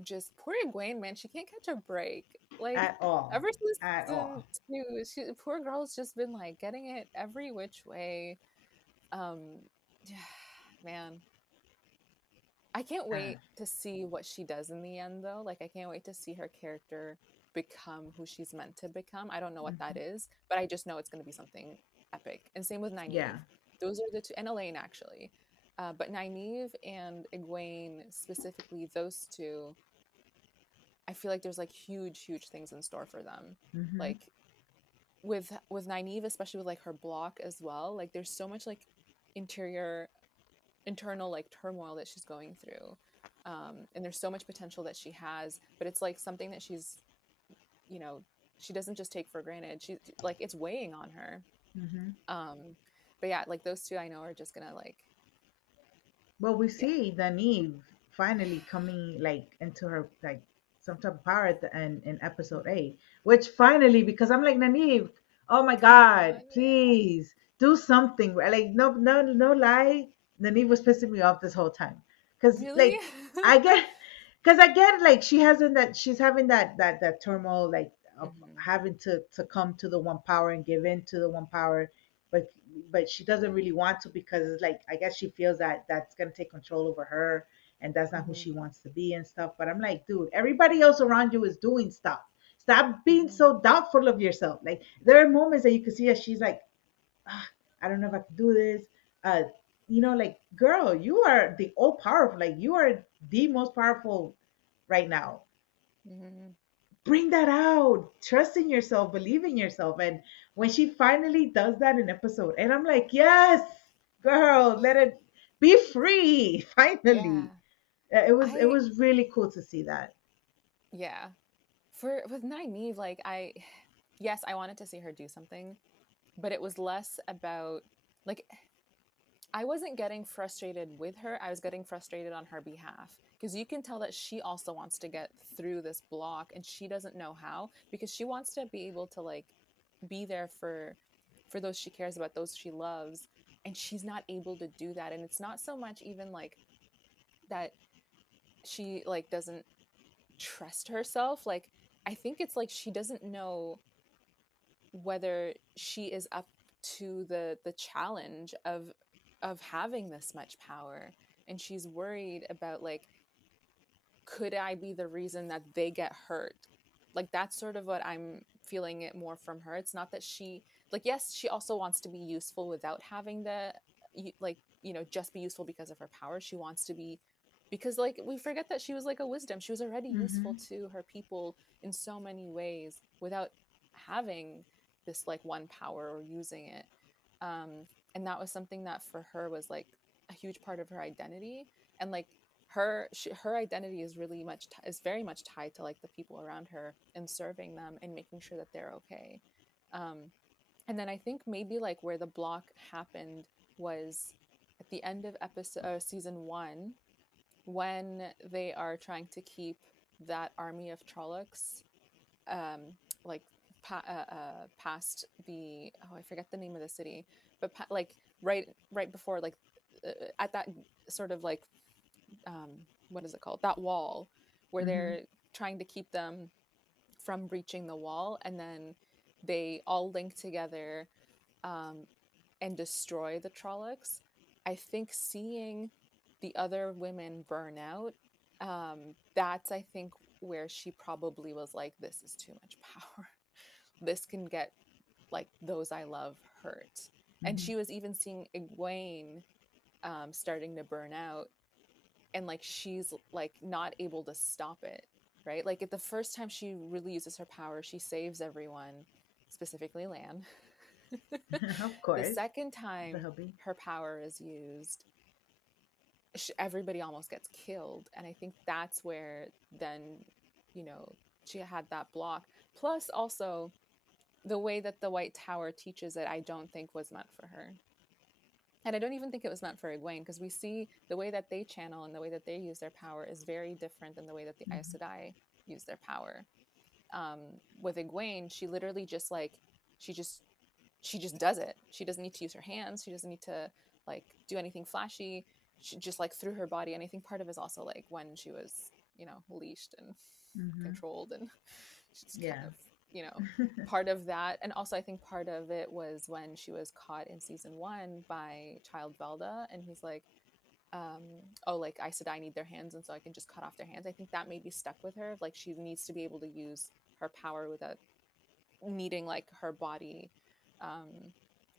just poor Egwene, man, she can't catch a break. Like At all. ever since At season all. two, poor girl's just been like getting it every which way. Um, man, I can't Uh, wait to see what she does in the end, though. Like I can't wait to see her character become who she's meant to become. I don't know what that mhm. is, but I just know it's going to be something epic. And same with Yeah. Nynaeve. Those are the two, and Elaine actually. But Nynaeve and Egwene specifically, those two, I feel like there's like huge, huge things in store for them. Hmm. Like with Nynaeve, especially with like her block as well. Like there's so much like interior, internal like turmoil that she's going through, and there's so much potential that she has. But it's like something that you know, she doesn't just take for granted. She like it's weighing on her. Hmm. But yeah, like those two I know are just gonna like Well, we yeah. see Nynaeve finally coming like into her like some type of power at the end in episode Mhm. 8, which finally, because I'm like, Nynaeve, Oh my Come God, on. please do something. Like, no, no, no lie. Nynaeve was pissing me off this whole time. Cause Really? like I get, cause I get like she's having that turmoil like of Hmm. having to come to the one power and give in to the one power, but but she doesn't really want to because it's like I guess she feels that that's gonna take control over her and that's not who Hmm. she wants to be and stuff. But I'm like, dude, everybody else around you is doing stuff. Stop being Hmm. so doubtful of yourself. Like there are moments that you can see that she's like, ah, I don't know if I can do this. Uh, like girl, you are the all powerful. Like you are the most powerful right now. Hmm. Bring that out. Trust in yourself. Believe in yourself. And when she finally does that in episode, and I'm like, yes, girl, let it be free. Finally, Yeah. it I was really cool to see that. yeah. For with Nynaeve, like I yes, I wanted to see her do something, but it was less about like I wasn't getting frustrated with her. I was getting frustrated on her behalf because you can tell that she also wants to get through this block and she doesn't know how because she wants to be able to like be there for those she cares about, those she loves, and she's not able to do that. And it's not so much even like that she like doesn't trust herself. Like I think it's like she doesn't know whether she is up to the challenge of having this much power, and she's worried about like could I be the reason that they get hurt? Like that's sort of what I'm feeling it more from her. It's not that she like yes, she also wants to be useful without having the like, just be useful because of her power. She wants to be because like we forget that she was like a wisdom. She was already useful Hmm. to her people in so many ways without having this like one power or using it. And that was something that for her was like a huge part of her identity, and like her identity is really much is very much tied to like the people around her and serving them and making sure that they're okay. um and then I think maybe like where the block happened was at the end of episode season 1, when they are trying to keep that army of Trollocs um like past the, oh, I forget the name of the city, but like right before like at that sort of like what is it called, that wall where Hmm. they're trying to keep them from breaching the wall, and then they all link together um, and destroy the Trollocs. I think seeing the other women burn out, that's I think where she probably was like, this is too much power. This can get like those I love hurt. And Hmm. she was even seeing Egwene starting to burn out, and like she's like not able to stop it, right? Like at the first time she really uses her power, she saves everyone, specifically Lan. Of The course, second the time hubby. her power is used, everybody almost gets killed, and I think that's where then, you know, she had that block. Plus also the way that the White Tower teaches it, I don't think was meant for her. And I don't even think it was meant for Egwene, because we see the way that they channel and the way that they use their power is very different than the way that the Aes Hmm. Sedai use their power. With Egwene, she literally just like she just she just does it. She doesn't need to use her hands. She doesn't need to like do anything flashy. She just like through her body. And I think part of it is also like when she was, leashed and Hmm. controlled, and she's kind Yeah. of, part of that. And also I think part of it was when she was caught in season 1 by Child Velda, and he's like, oh, like Aes Sedai need their hands, and so I can just cut off their hands. I think that maybe stuck with her. Like she needs to be able to use her power without needing like her body, um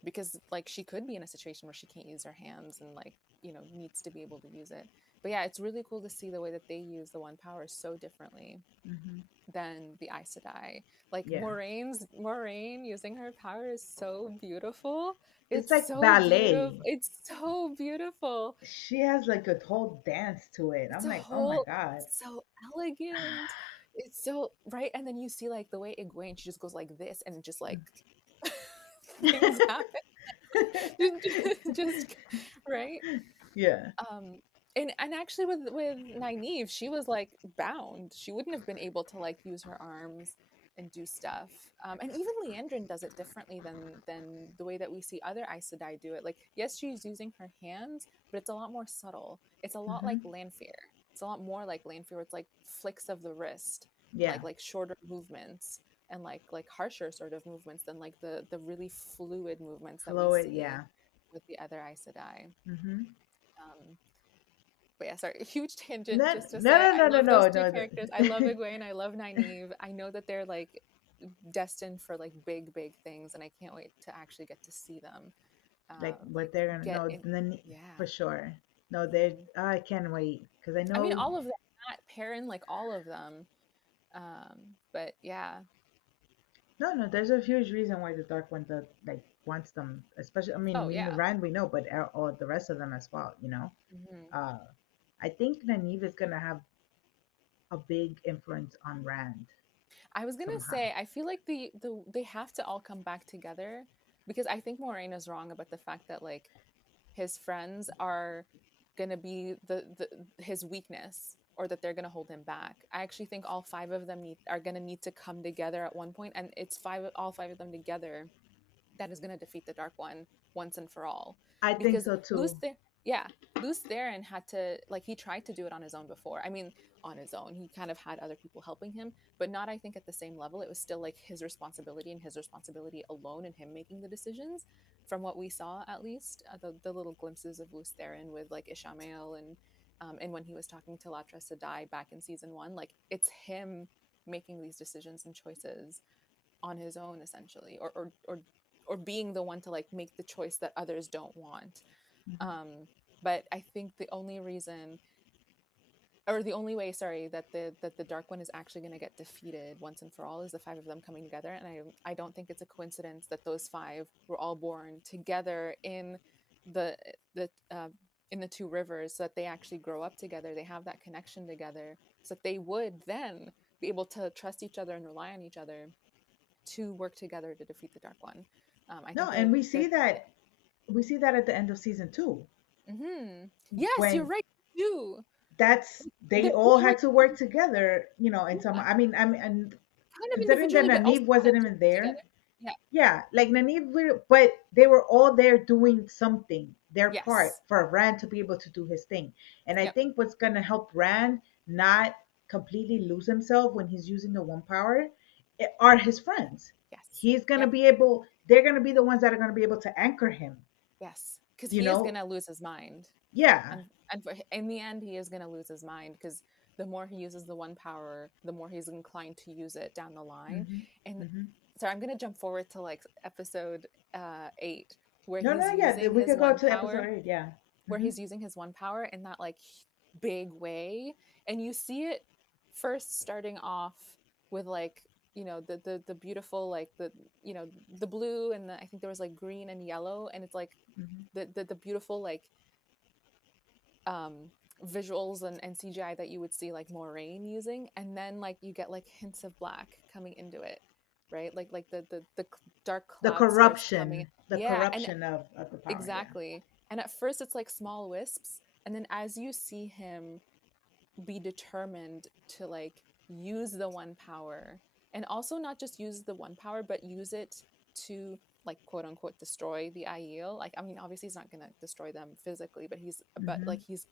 because like she could be in a situation where she can't use her hands and like, needs to be able to use it. But yeah, it's really cool to see the way that they use the one power so differently Hmm. than the Aes Sedai. Like Yeah. Moraine using her power is so beautiful. It's It's like so beautiful. ballet. It's so beautiful. She has like a whole dance to it. It's I'm a like, oh my whole, God. it's so elegant. It's so right. And then you see like the way Egwene, she just goes like this and just like things happen. Just right. Yeah. um and actually with Nynaeve, she was like bound. She wouldn't have been able to like use her arms and do stuff. And even Leandrin does it differently than the way that we see other Aes Sedai do it. Like, yes, she's using her hands, but it's a lot more subtle. It's a lot like Hmm. Lanphier. It's a lot more like Lanphier. Where it's like flicks of the wrist, Yeah. like shorter movements and like harsher sort of movements than like the really fluid movements that we Fluid. see Yeah. with the other Aes Sedai. Hmm. Um, but yeah, sorry, huge tangent No, just to no, say no, I no, no, love those no, two no. characters. I love Egwene, I love Nynaeve. I know that they're like destined for like big things, and I can't wait to actually get to see them. Like what Like they're gonna get know, in, then yeah. for sure. No, they're. Mhm. I can't wait because I I mean, know. all of them, Matt, Perrin, like all of them. But yeah. No, no, there's a huge reason why the Dark One does like wants them, especially. I mean, Oh we yeah. Rand we know, but all the rest of them as well. Hmm. Uh, I think Nynaeve is gonna have a big influence on Rand I was gonna somehow. say, I feel like they have to all come back together because I think Moraine is wrong about the fact that like his friends are going to be his weakness, or that they're going to hold him back. I actually think all five of them are going to need to come together at one point, and it's all five of them together that is going to defeat the Dark One once and for all. I think Because so too. Yeah, Luce Theron had to, like, he tried to do it on his own before. I mean, on his own, he kind of had other people helping him, but not, I think, at the same level. It was still like his responsibility and his responsibility alone, and him making the decisions. From what we saw, at least, the little glimpses of Luce Theron with like Ishamael and when he was talking to Latra Sedai back in season one, like it's him making these decisions and choices on his own, essentially, or being the one to like make the choice that others don't want. Mhm. But I think the only reason, or the only way, sorry, that the Dark One is actually going to get defeated once and for all is the five of them coming together. And I don't think it's a coincidence that those five were all born together the the in the two rivers, so that they actually grow up together, they have that connection together, so that they would then be able to trust each other and rely on each other to work together to defeat the Dark One. I No, think and they're we see that at the end of season two mm-hmm. Yes, you're when right. You that's they they're all all had working to work together. In some. yeah, I mean, and kind of considering that individually, but also Nynaeve kind wasn't of even there, together. Yeah. yeah, like but they were all there doing something, their part Yes. for Rand to be able to do his thing. And I Yep. think what's gonna help Rand not completely lose himself when he's using the one power are his friends. Yes. He's gonna Yep. be able. They're gonna be the ones that are gonna be able to anchor him. Yes. Because You he is know? gonna lose his mind, Yeah. and in the end, he is gonna lose his mind because the more he uses the one power, the more he's inclined to use it down the line. Hmm. And Hmm. so I'm gonna jump forward to like episode 8, where No, he's no, yeah. using We his could go one to episode power, 8. Yeah. where Hmm. he's using his one power in that like big way, and you see it first starting off with like the beautiful, like the blue, and I think there was like green and yellow, and it's like Hmm. the beautiful like um visuals and CGI that you would see like Moraine using, and then like you get like hints of black coming into it, right? Like the dark The cloud starts coming. corruption, the Yeah, and corruption of the power. Yeah. exactly. And at first it's like small wisps, and then as you see him be determined to like use the one power, and also not just use the one power but use it to like quote unquote destroy the Aiel. Like, I mean, obviously he's not going to destroy them physically, but Hmm. he's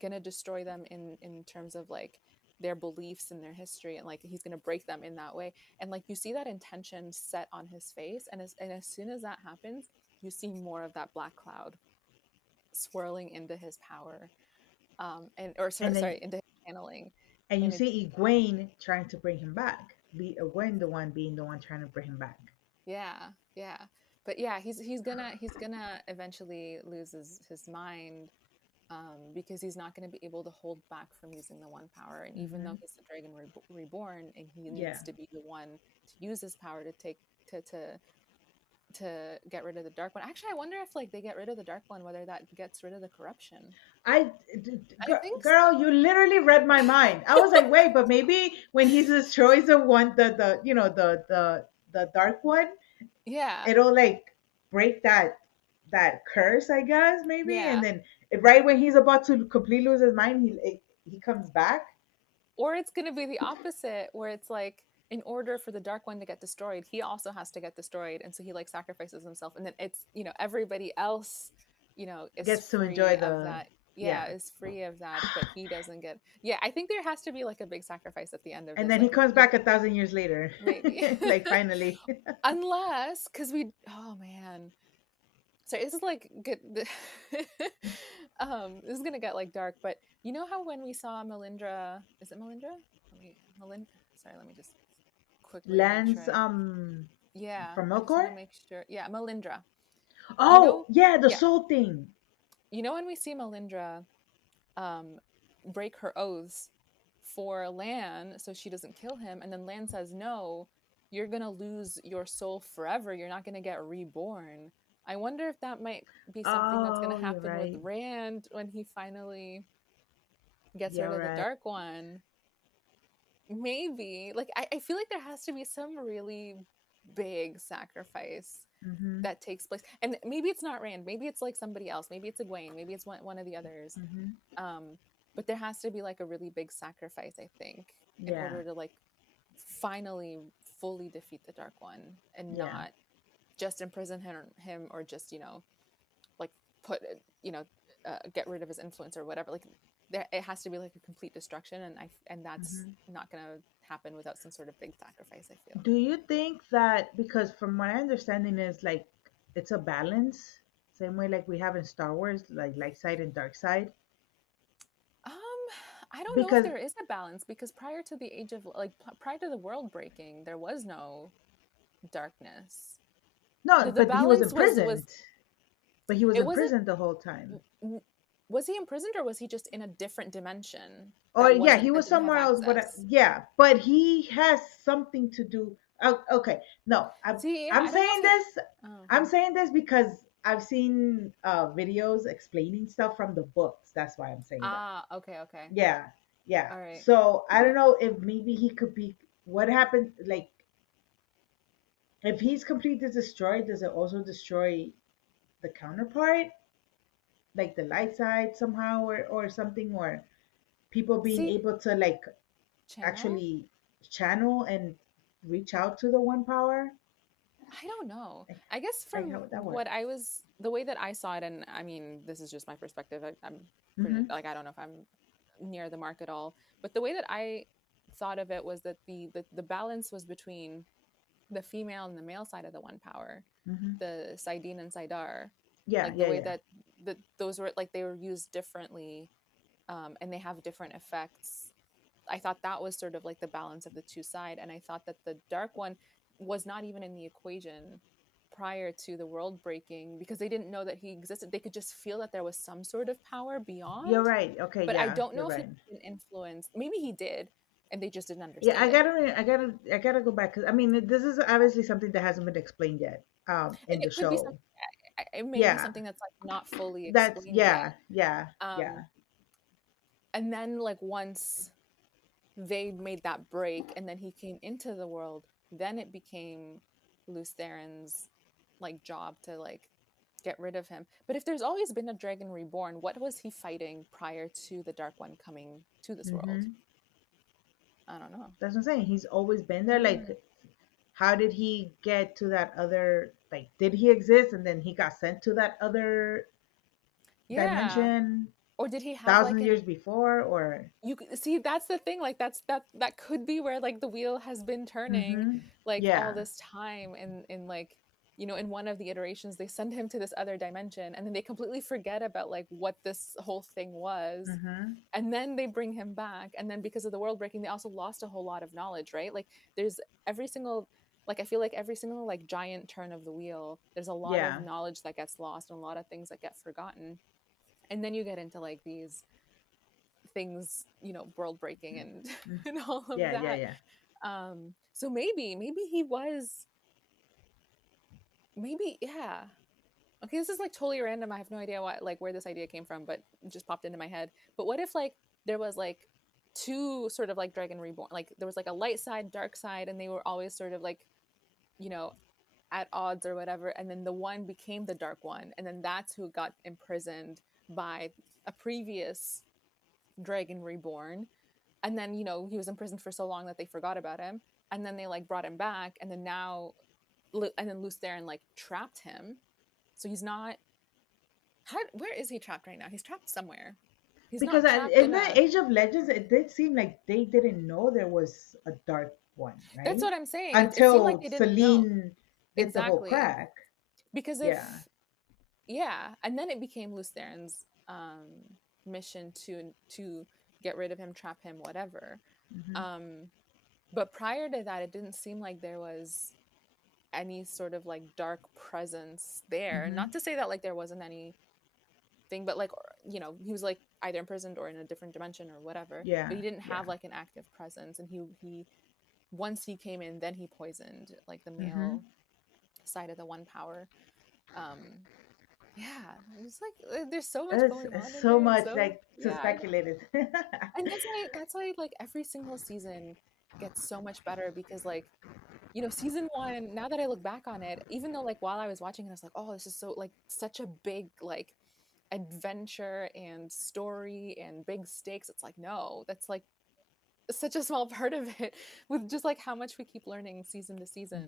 going to destroy them in terms of like their beliefs and their history, and like he's going to break them in that way. And like you see that intention set on his face, and as soon as that happens, you see more of that black cloud swirling into his power, and or And then sorry, into his channeling. you And it's see Egwene trying to bring him back. Be Egwene the one being the one trying to bring him back. yeah, yeah. But yeah, he's gonna eventually lose his mind, because he's not going to be able to hold back from using the one power. And even though Hmm. he's the dragon reborn, and he Yeah. needs to be the one to use his power to take to get rid of the dark one. Actually, I wonder if like they get rid of the dark one, whether that gets rid of the corruption. I, I think girl, so. you literally read my mind. I was like, wait, but maybe when he destroys the one, the dark one, Yeah, it'll like break that curse, I guess, maybe. And yeah. then right when he's about to completely lose his mind, he comes back. Or it's going to be the opposite, where it's like in order for the Dark One to get destroyed, he also has to get destroyed, and so he like sacrifices himself, and then it's, everybody else, is Gets to free enjoy of the that. Yeah, yeah. is free of that, but he doesn't get. Yeah, I think there has to be like a big sacrifice at the end of And this, then he like comes back 1,000 years later. maybe. Like finally. Unless, because oh man, so this is like good. This is gonna get like dark, but you know how when we saw Melindra, is it Melindra? Melindra. Sorry, let me just quickly make sure. Lance Yeah, from I just want Melkor? to make sure. Yeah, Melindra. You Oh, know, yeah, the yeah, soul thing. when we see Melindra, um, break her oaths for Lan, so she doesn't kill him, and then Lan says, "No, you're gonna lose your soul forever. You're not gonna get reborn." I wonder if that might be something that's gonna Oh, you're happen with right. Rand when he finally gets Yeah, rid of the right. Dark One. Maybe, like, I feel like there has to be some really big sacrifice Mm-hmm. that takes place, and maybe it's not Rand, maybe it's like somebody else, maybe it's Egwene, maybe it's one of the others. Mm-hmm. um but there has to be like a really big sacrifice, I think, in Yeah. order to like finally fully defeat the Dark One, and Yeah. not just imprison him or just like put get rid of his influence or whatever. Like there, it has to be like a complete destruction, and that's Mm-hmm. not gonna happen without some sort of big sacrifice, I feel. Do you think that because from my understanding is like it's a balance, same way like we have in Star Wars, like light side and dark side? Um, I don't know if Because there is a balance, because prior to the age of like prior to the world breaking, there was no darkness. no, The but he was balance was imprisoned. But he was it wasn't. imprisoned the whole time. Was he imprisoned, or was he just in a different dimension Oh that yeah, he wasn't, that was didn't have somewhere else, but access? yeah, but he has something to do. Oh, okay, no, See, yeah, I'm I don't know if saying he. this. Oh, I'm saying this because I've seen videos explaining stuff from the books. That's why I'm saying that. okay, okay, Yeah, yeah. all right. So I don't know if maybe he could be. What happened? Like, if he's completely destroyed, does it also destroy the counterpart, like the light side somehow, or something, or people being See, able to like channel. actually channel and reach out to the one power? I don't know. Like, I guess like how from would that work? what I was, the way that I saw it, and I mean, this is just my perspective. I'm pretty Mm-hmm. like, I don't know if I'm near the mark at all, but the way that I thought of it was that the balance was between the female and the male side of the one power, Mm-hmm. the Saidin and Saidar, Yeah, like the yeah, way yeah. that those were like they were used differently, and they have different effects. I thought that was sort of like the balance of the two side, and I thought that the Dark One was not even in the equation prior to the world breaking, because they didn't know that he existed. They could just feel that there was some sort of power You're beyond, right. Okay, but I yeah, don't you're know if he right. had an influence. Maybe he did, and they just didn't Yeah, understand it. I gotta go back because I mean, this is obviously something that hasn't been explained yet. In And the it could be show. something. It may be Yeah, something that's like not fully that's explained yet. yeah, yeah, yeah. Um, and then like once they made that break and then he came into the world, then it became Luce Theron's like job to like get rid of him. But if there's always been a dragon reborn, what was he fighting prior to the Dark One coming to this world? Mm-hmm. I don't know. That's what I'm saying. He's always been there. Like, Mm. how did he get to that other? Like, did he exist and then he got sent to that other Yeah. dimension Or did he have like thousand an years before? Or see, that's the thing, like that could be where like the wheel has been turning mm-hmm. like all Yeah. this time, in like in one of the iterations they send him to this other dimension, and then they completely forget about like what this whole thing was, Mm-hmm. and then they bring him back, and then because of the world breaking they also lost a whole lot of knowledge, right? Like there's every single, like I feel like every single like giant turn of the wheel there's a lot of Yeah. knowledge that gets lost and a lot of things that get forgotten, and then you get into like these things, world breaking and Mm. and all of Yeah. Yeah. that. Yeah. So maybe he was, maybe, yeah. Okay, this is like totally random. I have no idea why, like where this idea came from, but it just popped into my head. But what if like there was like two sort of like dragon reborn, like there was like a light side, dark side, and they were always sort of like, you know at odds or whatever, and then the one became the Dark One, and then that's who got imprisoned by a previous dragon reborn, and then he was imprisoned for so long that they forgot about him, and then they like brought him back, and then now and then Luce Theron like trapped him. So he's not. Where is he trapped right now? He's trapped somewhere. He's Because not trapped in in the a. Age of Legends, it did seem like they didn't know there was a dark one, That's right? what I'm saying. It seemed like Until they didn't know. Celine did the whole Exactly. crack. Because Yeah. if yeah, and then it became Luce Theron's mission to get rid of him, trap him, whatever. Hmm. Um, but prior to that, it didn't seem like there was any sort of like dark presence there. Hmm. Not to say that like there wasn't anything, but like he was like either imprisoned or in a different dimension or whatever. But Yeah. he didn't have Yeah. like an active presence, and he once he came in, then he poisoned like the Hmm. male side of the one power. Um, yeah, it's like there's so much going It's on in so there. It's much so like to yeah, I know. speculate it. And that's why like every single season gets so much better because like season one, now that I look back on it, even though like while I was watching it I was like, oh, this is so like such a big like adventure and story and big stakes, it's like no, that's like such a small part of it with just like how much we keep learning season to season.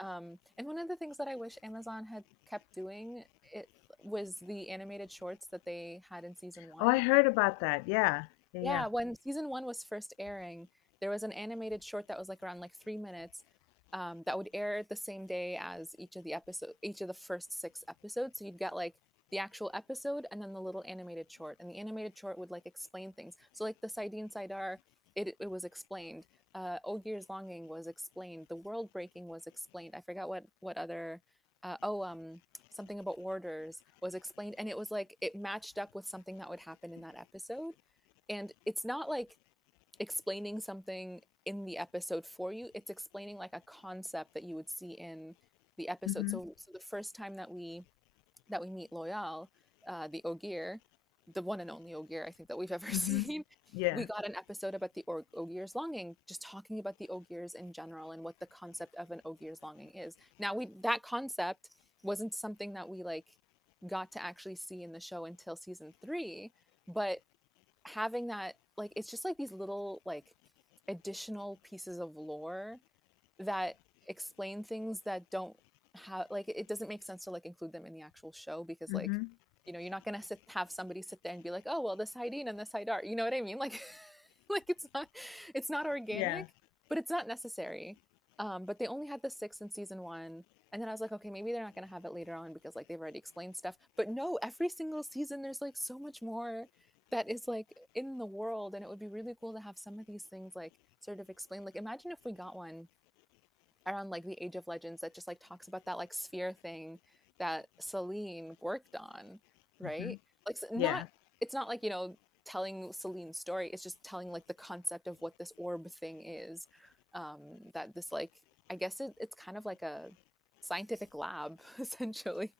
Hmm. And one of the things that I wish Amazon had kept doing it was the animated shorts that they had in season Oh, I one. heard about that. Yeah. Yeah. Yeah. Yeah, when season one was first airing, there was an animated short that was like around like 3 minutes, that would air the same day as each of the first six episodes. So you'd get like the actual episode and then the little animated short, and the animated short would like explain things. So like the Sidene Sidar, it was explained. Ogier's Longing was explained. The World Breaking was explained. I forgot what other. Something about Warders was explained, and it was like it matched up with something that would happen in that episode, and it's not like explaining something in the episode for you, it's explaining like a concept that you would see in the episode. Hmm. So the first time that we meet Loyal, the Ogier, the one and only Ogier I think that we've ever Hmm. seen, Yeah. we got an episode about the Ogier's Longing, just talking about the Ogiers in general and what the concept of an Ogier's Longing is. Now we that concept wasn't something that we like got to actually see in the show until season 3, but having that, like, it's just like these little like additional pieces of lore that explain things that don't have, like, it doesn't make sense to like include them in the actual show because like Hmm. you're not gonna have somebody sit there and be like, oh well, this Hydeen and this Hydar, you know what I mean, like like it's not Yeah. organic, but it's not necessary. But they only had the 6 in season 1, and then I was like, okay, maybe they're not going to have it later on because like they've already explained stuff. But no, every single season there's like so much more that is like in the world, and it would be really cool to have some of these things like sort of explained. Like imagine if we got one around like the Age of Legends that just like talks about that like sphere thing that Celine worked on, Hmm. right? Like not Yeah. it's not like, telling Celine's story, it's just telling like the concept of what this orb thing is. That this like, I guess it's kind of like a scientific lab essentially,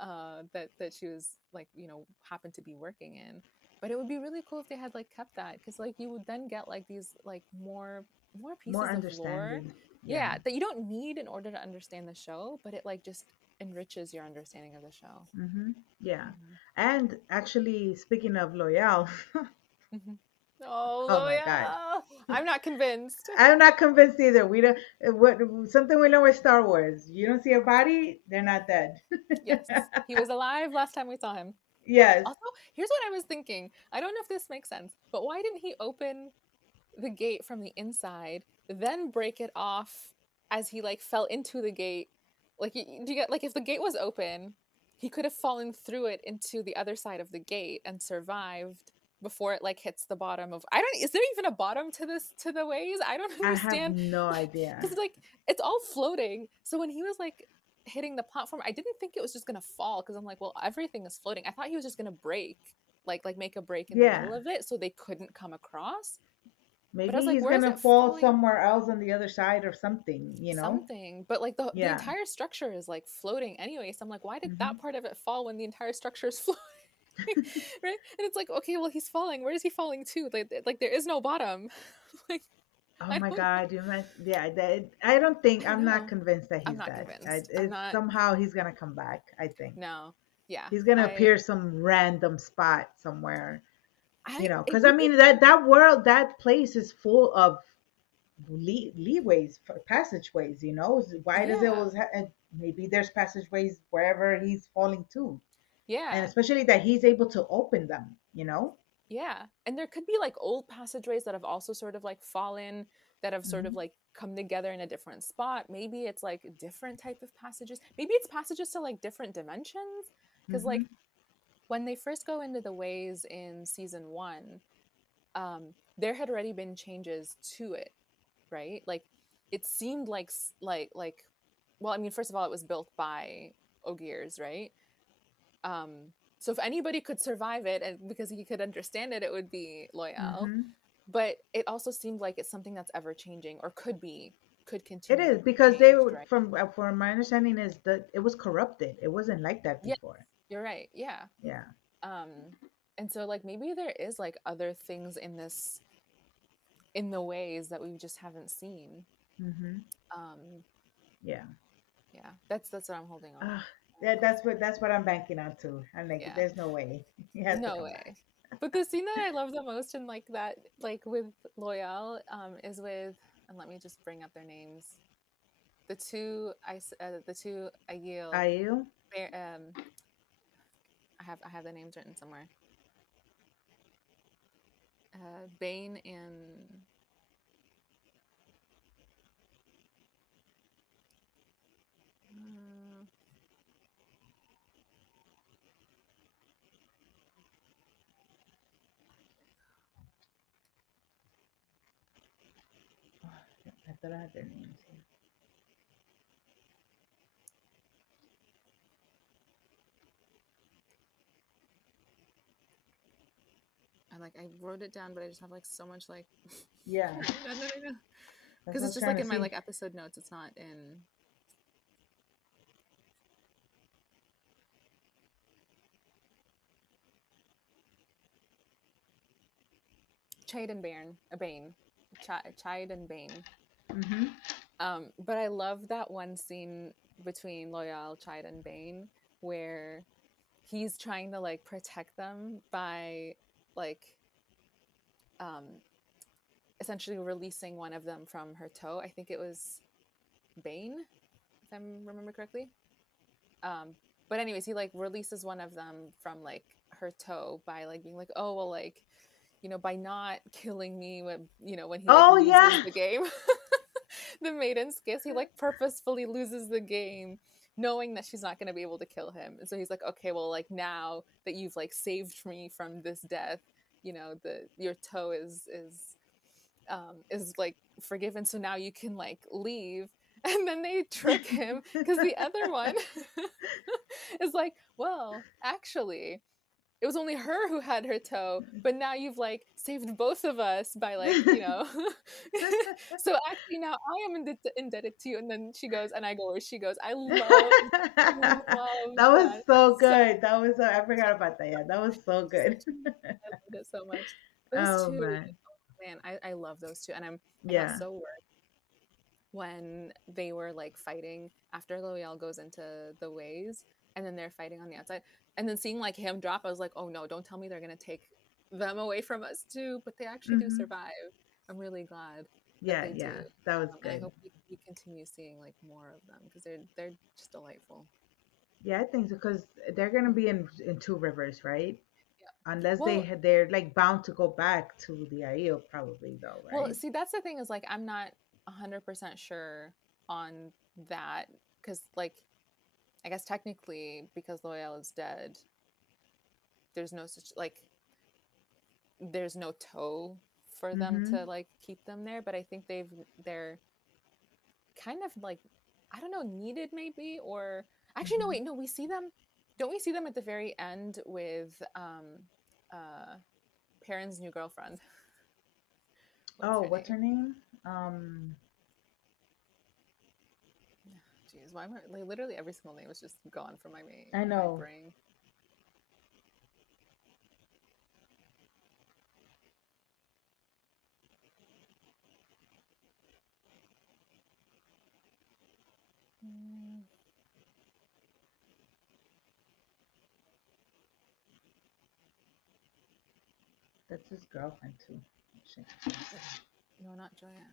that she was like, happened to be working in. But it would be really cool if they had like kept that, because like you would then get like these like more More pieces of lore, understanding. Yeah. yeah, that you don't need in order to understand the show, but it like just enriches your understanding of the show. Hmm. Yeah. Hmm. And actually, speaking of Loyal, Hmm. Oh, oh my God. Loyal! I'm not convinced. I'm not convinced either. We don't. What something we learned with Star Wars? You don't see a body, they're not dead. Yes, he was alive last time we saw him. Yes. Also, here's what I was thinking. I don't know if this makes sense, but why didn't he open the gate from the inside, then break it off as he like fell into the gate? Like, do you get, like, if the gate was open, he could have fallen through it into the other side of the gate and survived before it like hits the bottom of, I don't, is there even a bottom to the ways? I don't I have understand, no idea. because like it's all floating. So when he was like hitting the platform, I didn't think it was just gonna fall, because I'm like, well, everything is floating. I thought he was just gonna break, like make a break in the Yeah. middle of it so they couldn't come across. But I Maybe was like, he's where is gonna it fall falling? somewhere else on the other side or something, you know? Something, but like the Yeah. entire structure is like floating anyway. So I'm like, why did that Hmm. part of it fall when the entire structure is floating? Right? And it's like, okay, well, he's falling. Where is he falling to? Like there is no bottom. Like, Oh I my don't, God, you must. Yeah, that, I don't think. I don't I'm not know. convinced that I'm he's not dead. I, convinced. I'm it's not. somehow he's gonna come back. I think No. Yeah. he's gonna I appear some random spot somewhere. I it Because I would be mean that world, that place is full of leeways for passageways. Why does it Yeah. always maybe there's passageways wherever he's falling to, and Yeah. especially that he's able to open them. Yeah. And there could be like old passageways that have also sort of like fallen, that have sort of Hmm. like come together in a different spot. Maybe it's like different type of passages. Maybe it's passages to like different dimensions. Because Hmm. like when they first go into the ways in season one, there had already been changes to it, right? Like it seemed like well, I mean, first of all, it was built by Ogiers, right? So if anybody could survive it, and because he could understand it, it would be Loyal. Hmm. But it also seemed like it's something that's ever changing, or could It continue to is be because they changed, would, right? from my understanding, is that it was corrupted. It wasn't like that Yes, before. you're right. Yeah. Yeah. And so like maybe there is like other things in the ways that we just haven't seen. Hmm. Um, Yeah. yeah, that's what I'm holding on. Uh, yeah, that's what I'm banking on too. I'm like, Yeah, there's no way he has to no come way. back. But the scene that I love the most and like that, like with Loyal, is with, and let me just bring up their names. The two Aiel, Are you? I have the names written somewhere. Bane and uh, Oh, I thought I had their names here. I wrote it down, but I just have like so much like Yeah, that's because what I it's was just trying like to in my see. like episode notes. It's not in Chide and Bane, Chide and Bane. Hmm. But I love that one scene between Loyal, Chide, and Bane where he's trying to like protect them by like um essentially releasing one of them from her toe. I think it was Bane, if I remember correctly. Um, but anyways, he like releases one of them from like her toe by like being like, oh well, like by not killing me when when he like Oh loses yeah. the game, the maiden's kiss, he like purposefully loses the game knowing that she's not going to be able to kill him. And so he's like, okay, well, like now that you've like saved me from this death, the your toe is like forgiven, so now you can like leave. And then they trick him because the other one is like, well, actually it was only her who had her toe, but now you've like saved both of us by like so actually now I am indebted to you. And then she goes, and I go where she goes. I love That was that so so good. That was I forgot about that. Yeah, that was so good. I loved it so much. Those Oh two, man. man, I love those two. And I got Yeah. so worried when they were like fighting after Loyal goes into the ways, and then they're fighting on the outside, and then seeing like him drop, I was like, oh no, don't tell me they're gonna take them away from us too. But they actually do Hmm. survive. I'm really glad that Yeah, they yeah. do. That was And I good. hope we continue seeing like more of them because they're just delightful. Yeah, I think so because they're gonna Mhm. be in Two Rivers, right? Yeah. Unless Well, they're like bound to go back to the IO, probably though, well, right? see, that's the thing is like I'm not 100% sure on that because like I guess technically because Loyal is dead, there's no such like there's no toe for them Mm-hmm. to like keep them there. But I think they're kind of like, I don't know, needed maybe. Or actually no, Mm-hmm. wait, no, we see them, don't we see them at the very end with uh Perrin's new girlfriend? What's Oh, her what's her name? name? Jeez, why am I like literally every single name is just gone from I my know. brain. Mm, That's his girlfriend too. Shit. No, not Joya.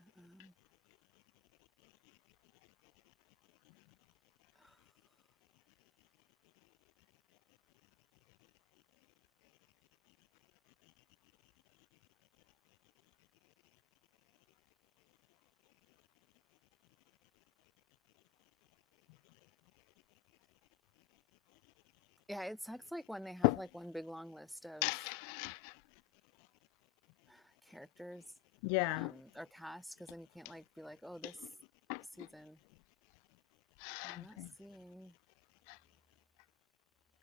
Yeah, it sucks like when they have like one big long list of characters Yeah. or cast, because then you can't like be like, oh, this season. I'm not Okay. seeing.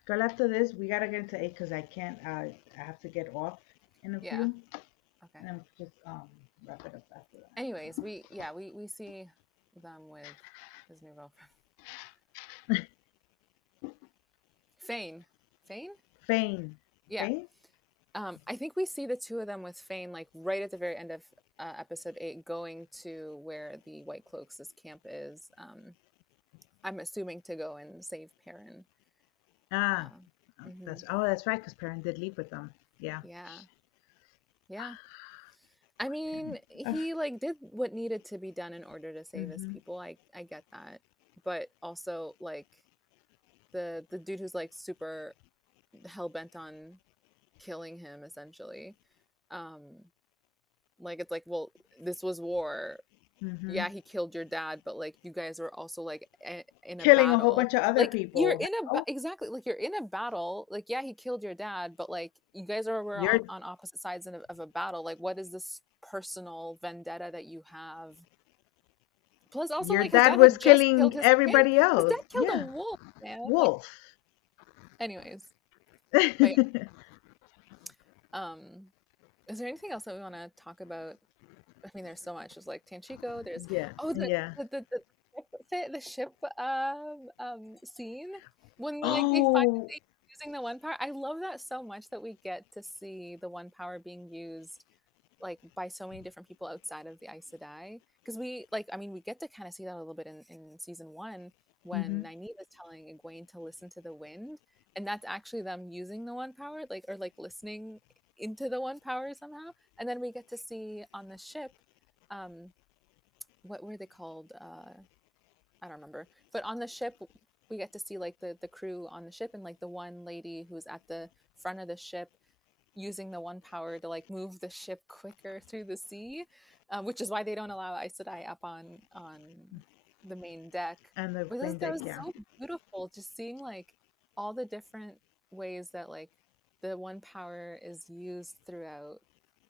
Girl, after this, we gotta get into 8 because I can't. I have to get off in a Yeah. few, Okay. and I'm just wrap it up after that. Anyways, we see them with his new girlfriend, Fane. Fane. Fane. Yeah. Fane. I think we see the two of them with Fane like right at the very end of episode 8, going to where the White Cloaks' camp is. I'm assuming to go and save Perrin. Ah, Uh, mm-hmm. that's right. Because Perrin did leave with them. Yeah. Yeah, yeah. I mean, Okay. he like did what needed to be done in order to save his Mhm. people. I get that, but also like the dude who's like super hell bent on killing him essentially. Um, like it's like, well, this was war. Mhm. Yeah, he killed your dad, but like you guys were also like in a Killing a whole battle. bunch of other Like you're people. in exactly, like you're in a battle. Like yeah, he killed your dad, but like you guys were Your on opposite sides of a battle. Like what is this personal vendetta that you have? Plus also your like his dad dad was had just killed killing his kid. everybody His dad else. killed a Yeah. wolf, man. Like Wolf. anyways. But yeah, is there anything else that we want to talk about? I mean, there's so much. There's like Tanchiko. There's Yeah. oh Yeah. the ship scene when like they find Oh. they using the one power. I love that so much that we get to see the one power being used like by so many different people outside of the Aes Sedai. Because we like, I mean, we get to kind of see that a little bit in season one when Mhm. Nynaeve is telling Egwene to listen to the wind, and that's actually them using the one power, like or like listening into the one power somehow. And then we get to see on the ship, um, what were they called? I don't remember. But on the ship, we get to see like the crew on the ship and like the one lady who's at the front of the ship using the one power to like move the ship quicker through the sea, which is why they don't allow Aes Sedai up on the main deck. And the But main that deck. was Yeah. so beautiful, just seeing like all the different ways that like the one power is used throughout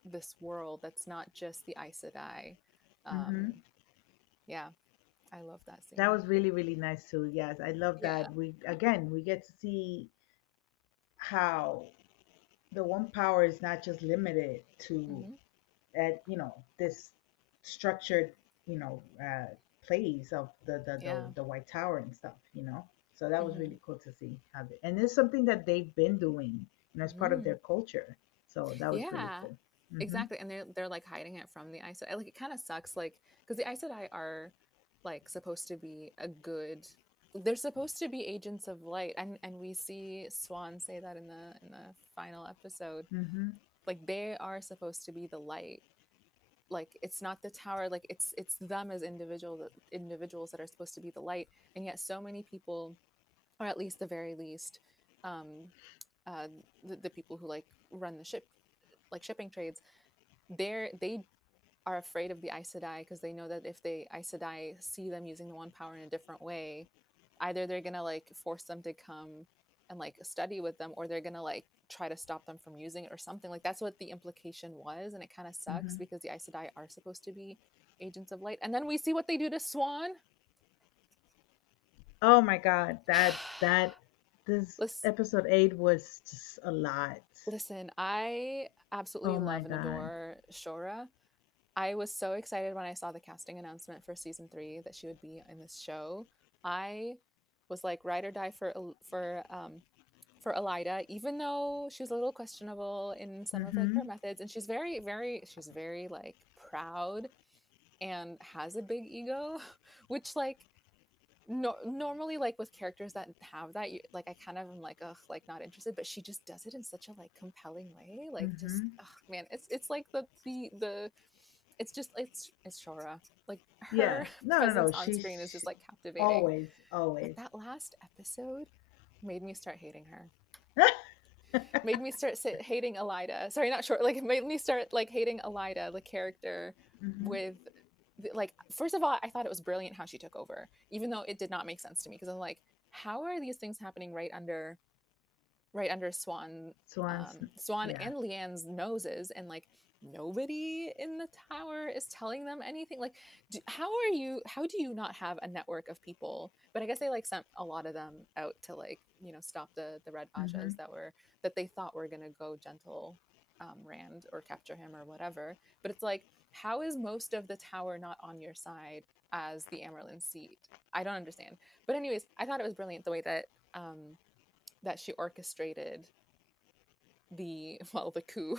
this world. That's not just the Aes Sedai. Mhm. Yeah, I love that That scene. was really really nice too. Yes, I love Yeah. that. We get to see how the one power is not just limited to Hmm. at this structured plays of Yeah. the White Tower and stuff. So that was Hmm. really cool to see how and it's something that they've been doing, as part of Hmm. their culture. So that was really Yeah, cool. Hmm. exactly. And they're like hiding it from the Aes Sedai. Like it kind of sucks, like because the Aes Sedai are like supposed to be a good. They're supposed to be agents of light, and we see Swan say that in the final episode. Hmm. Like they are supposed to be the light. Like it's not the tower. Like it's them as individuals that are supposed to be the light, and yet so many people, or at least the very least, um, uh, the people who like run the ship, like shipping trades, they are afraid of the Aes Sedai because they know that if the Aes Sedai see them using the one power in a different way, either they're gonna like force them to come and like study with them, or they're gonna like try to stop them from using it or something. Like that's what the implication was, and it kind of sucks Hmm. because the Aes Sedai are supposed to be agents of light, and then we see what they do to Swan. Oh my God, that this Listen, episode 8 was just a lot. listen, I absolutely Oh my love and God. adore Shora. I was so excited when I saw the casting announcement for season 3 that she would be in this show. I was like ride or die for Elida, even though she was a little questionable in some of like her Hmm. methods, and she's very like proud and has a big ego, which like no, normally like with characters that have that, like I kind of am like ugh, like not interested, but she just does it in such a like compelling way, like just Hmm. ugh, man, it's like the it's Shora. Like Yeah. her No, no, presence no. on screen is She just like captivating. always, But always. that last episode made me start hating her. Made me start hating Elida. Sorry, not short. Like it made me start like hating Elida, the character, Hmm. with like first of all, I thought it was brilliant how she took over, even though it did not make sense to me because I'm like, how are these things happening right under Swans. Swan Yeah. and Leanne's noses, and like nobody in the tower is telling them anything. Like, how do you not have a network of people? But I guess they like sent a lot of them out to like stop the red Hmm. Ajas that they thought were gonna go gentle Rand or capture him or whatever. But it's like, how is most of the tower not on your side as the Amerlin seat? I don't understand. But anyways, I thought it was brilliant the way that she orchestrated the coup,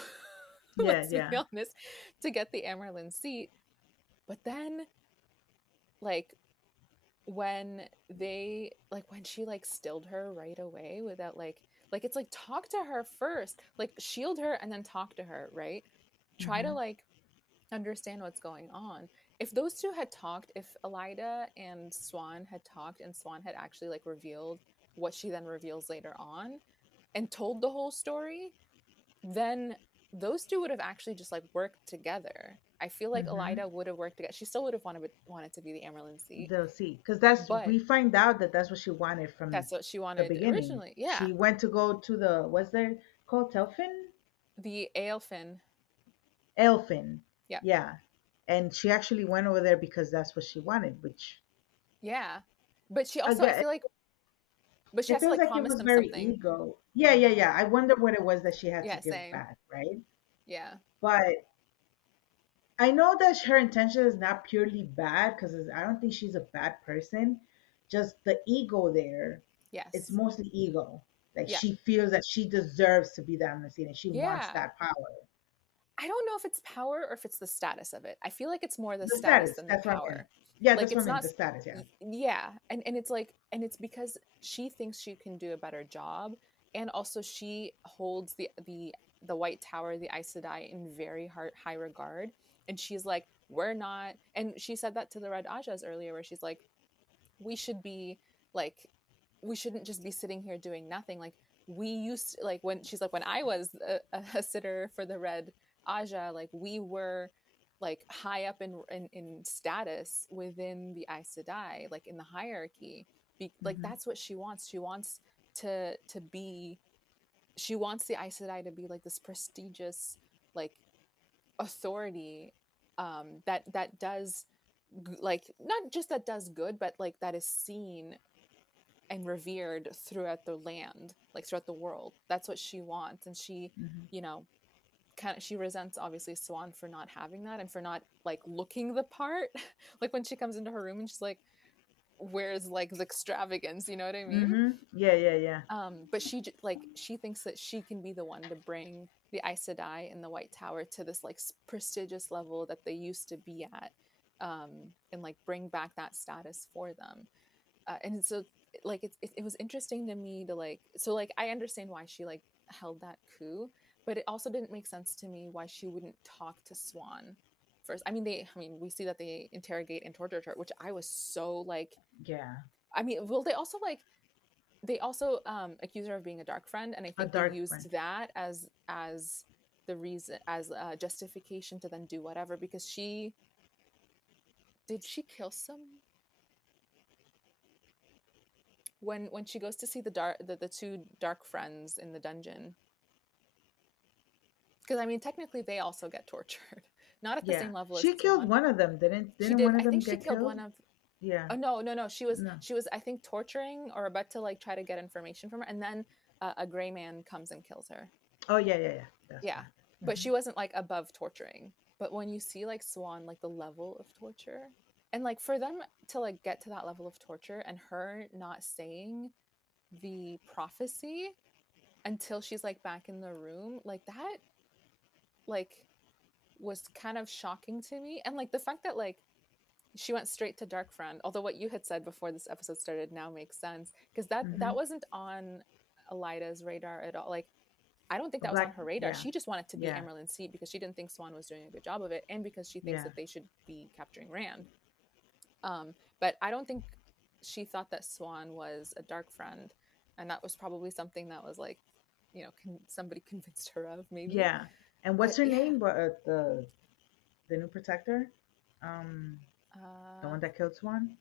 Yeah, let's be yeah. honest, to get the Amerlin seat. But then like when she like stilled her right away without like it's like talk to her first, like shield her and then talk to her, right? Try to Hmm. like understand what's going on. If those two had talked, if Elida and Swan had talked and Swan had actually like revealed what she then reveals later on and told the whole story, then those two would have actually just like worked together. I feel like Hmm. Elida would have worked together. She still would have wanted to be the Amerlin seat, They'll see, because that's but we find out that that's what she wanted from that's what she the wanted beginning. originally. Yeah, She went to go to the what's there called Telfin, the Aelfin. Elfin, Yeah, yeah, and she actually went over there because that's what she wanted. Which yeah. But she also, I again, feel like, but she it has to feels like like it promise was them very something. ego. Yeah, yeah, yeah. I wonder what it was that she had to Yeah, give same. back, right? Yeah, But I know that her intention is not purely bad because I don't think she's a bad person. Just the ego there, it's yes, mostly ego. Like yeah, she feels that she deserves to be the Amnesty and she wants yeah. that power. I don't know if it's power or if it's the status of it. I feel like it's more the The status status, than the that's what I meant. power. Yeah, Like that's what it's I meant. not The status, yeah. yeah, and it's like and it's because she thinks she can do a better job, and also she holds the White Tower, the Aes Sedai, in very high regard, and she's like, we're not, and she said that to the Red Ajas earlier, where she's like, we should be like, we shouldn't just be sitting here doing nothing. Like we used to, like when she's like, when I was a sitter for the Red Aja, like we were like high up in status within the Aes Sedai, like in the hierarchy. Like Hmm. that's what she wants. She wants to be. She wants the Aes Sedai to be like this prestigious, like authority, that does like not just that does good, but like that is seen and revered throughout the land, like throughout the world. That's what she wants, and she, Hmm. you know, kind of she resents obviously Swan for not having that and for not like looking the part. Like when she comes into her room and she's like, "Where's like the extravagance?" You know what I mean? Hmm. Yeah, yeah, yeah. But like she thinks that she can be the one to bring the Aes Sedai and the White Tower to this like prestigious level that they used to be at, and like bring back that status for them. And so like it was interesting to me to like, so like I understand why she like held that coup, but it also didn't make sense to me why she wouldn't talk to Swan first. I mean we see that they interrogate and torture her, which I was so like, Yeah. I mean, well, they also accuse her of being a dark friend, and I A think they dark friend. used that as the reason, as justification to then do whatever, because she did she kill some when she goes to see the two dark friends in the dungeon, because I mean technically they also get tortured, not at the Yeah. same level as She killed Swan. one of them. She Didn't did, one of I them think she get killed killed? one of, Yeah. oh no, No. she was I think torturing or about to like try to get information from her, and then a gray man comes and kills her. Oh yeah, yeah, yeah. That's Yeah, what but happened. she wasn't like above torturing. But when you see like Swan, like the level of torture, and like for them to like get to that level of torture and her not saying the prophecy until she's like back in the room, like that like was kind of shocking to me. And like the fact that like she went straight to Dark Friend, although what you had said before this episode started now makes sense, because that Hmm. wasn't on Elida's radar at all. Like I don't think A that was on black, her radar. yeah, She just wanted to be yeah, Emerald's seat because she didn't think Swan was doing a good job of it, and because she thinks yeah, that they should be capturing Rand. But I don't think she thought that Swan was a dark friend, and that was probably something that was like, somebody convinced her of maybe. yeah. And what's But her yeah, name? The new protector, um, the uh, one that killed Swan.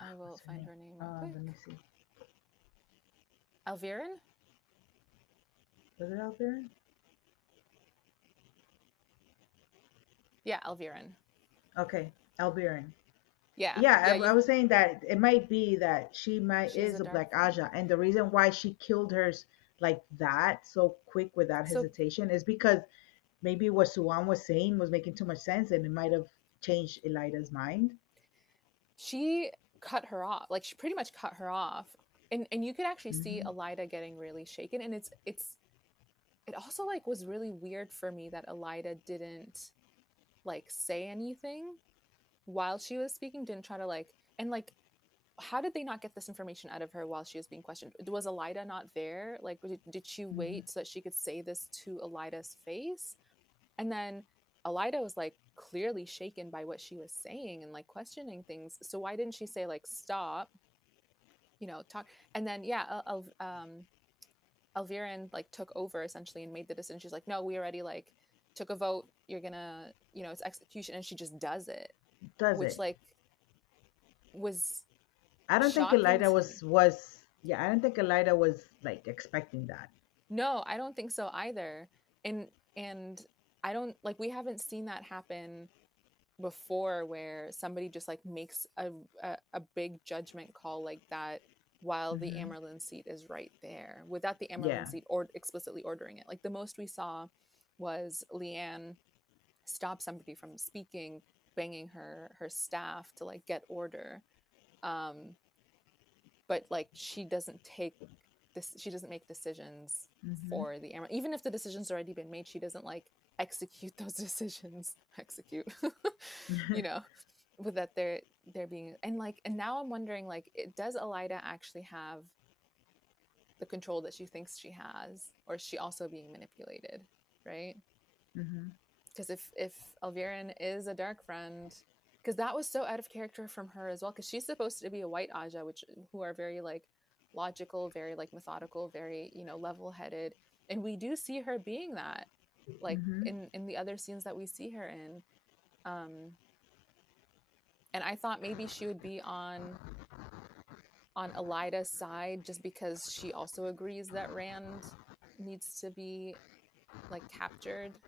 I will What's her find name? her name real quick. Let me see. Alviren. Was it out there? Yeah, Alviren. Okay, Alberian. Yeah, Yeah, yeah. I was saying that it might be that she might She's is a a dark Black friend. Aja, and the reason why she killed hers like that so quick without So hesitation is because maybe what Suwan was saying was making too much sense, and it might have changed Elida's mind. she cut her off. Like she pretty much cut her off, and you could actually see Hmm. Elida getting really shaken. And it also like was really weird for me that Elida didn't like say anything while she was speaking. Didn't try to like and like how did they not get this information out of her while she was being questioned? Was Elida not there? Like, did she Hmm. wait so that she could say this to Elida's face? And then Elida was like clearly shaken by what she was saying and like questioning things. So why didn't she say like stop, talk? And then yeah, Elviran like took over essentially and made the decision. She's like, no, we already like took a vote. You're gonna, it's execution, and she just does it, Does which it? like was I don't think shocking Elida to me. was yeah. I don't think Elida was like expecting that. No, I don't think so either. And I don't like we haven't seen that happen before where somebody just like makes a big judgment call like that while the Hmm. Amerlin seat is right there without the Amerlin Yeah, seat or explicitly ordering it. Like the most we saw was Leanne stop somebody from speaking, banging her staff to like get order. Um, but like she doesn't make decisions hmm. for the Emerald. Even if the decision's already been made, she doesn't like execute those decisions. Execute, you know, with that they're being and now I'm wondering like does Elida actually have the control that she thinks she has, or is she also being manipulated, right? Hmm. Because if Elviran is a dark friend, because that was so out of character from her as well, because she's supposed to be a white Aja, which who are very like logical, very like methodical, very level-headed, and we do see her being that, like Hmm. in the other scenes that we see her in. um and I thought maybe she would be on Elida's side just because she also agrees that Rand needs to be like captured.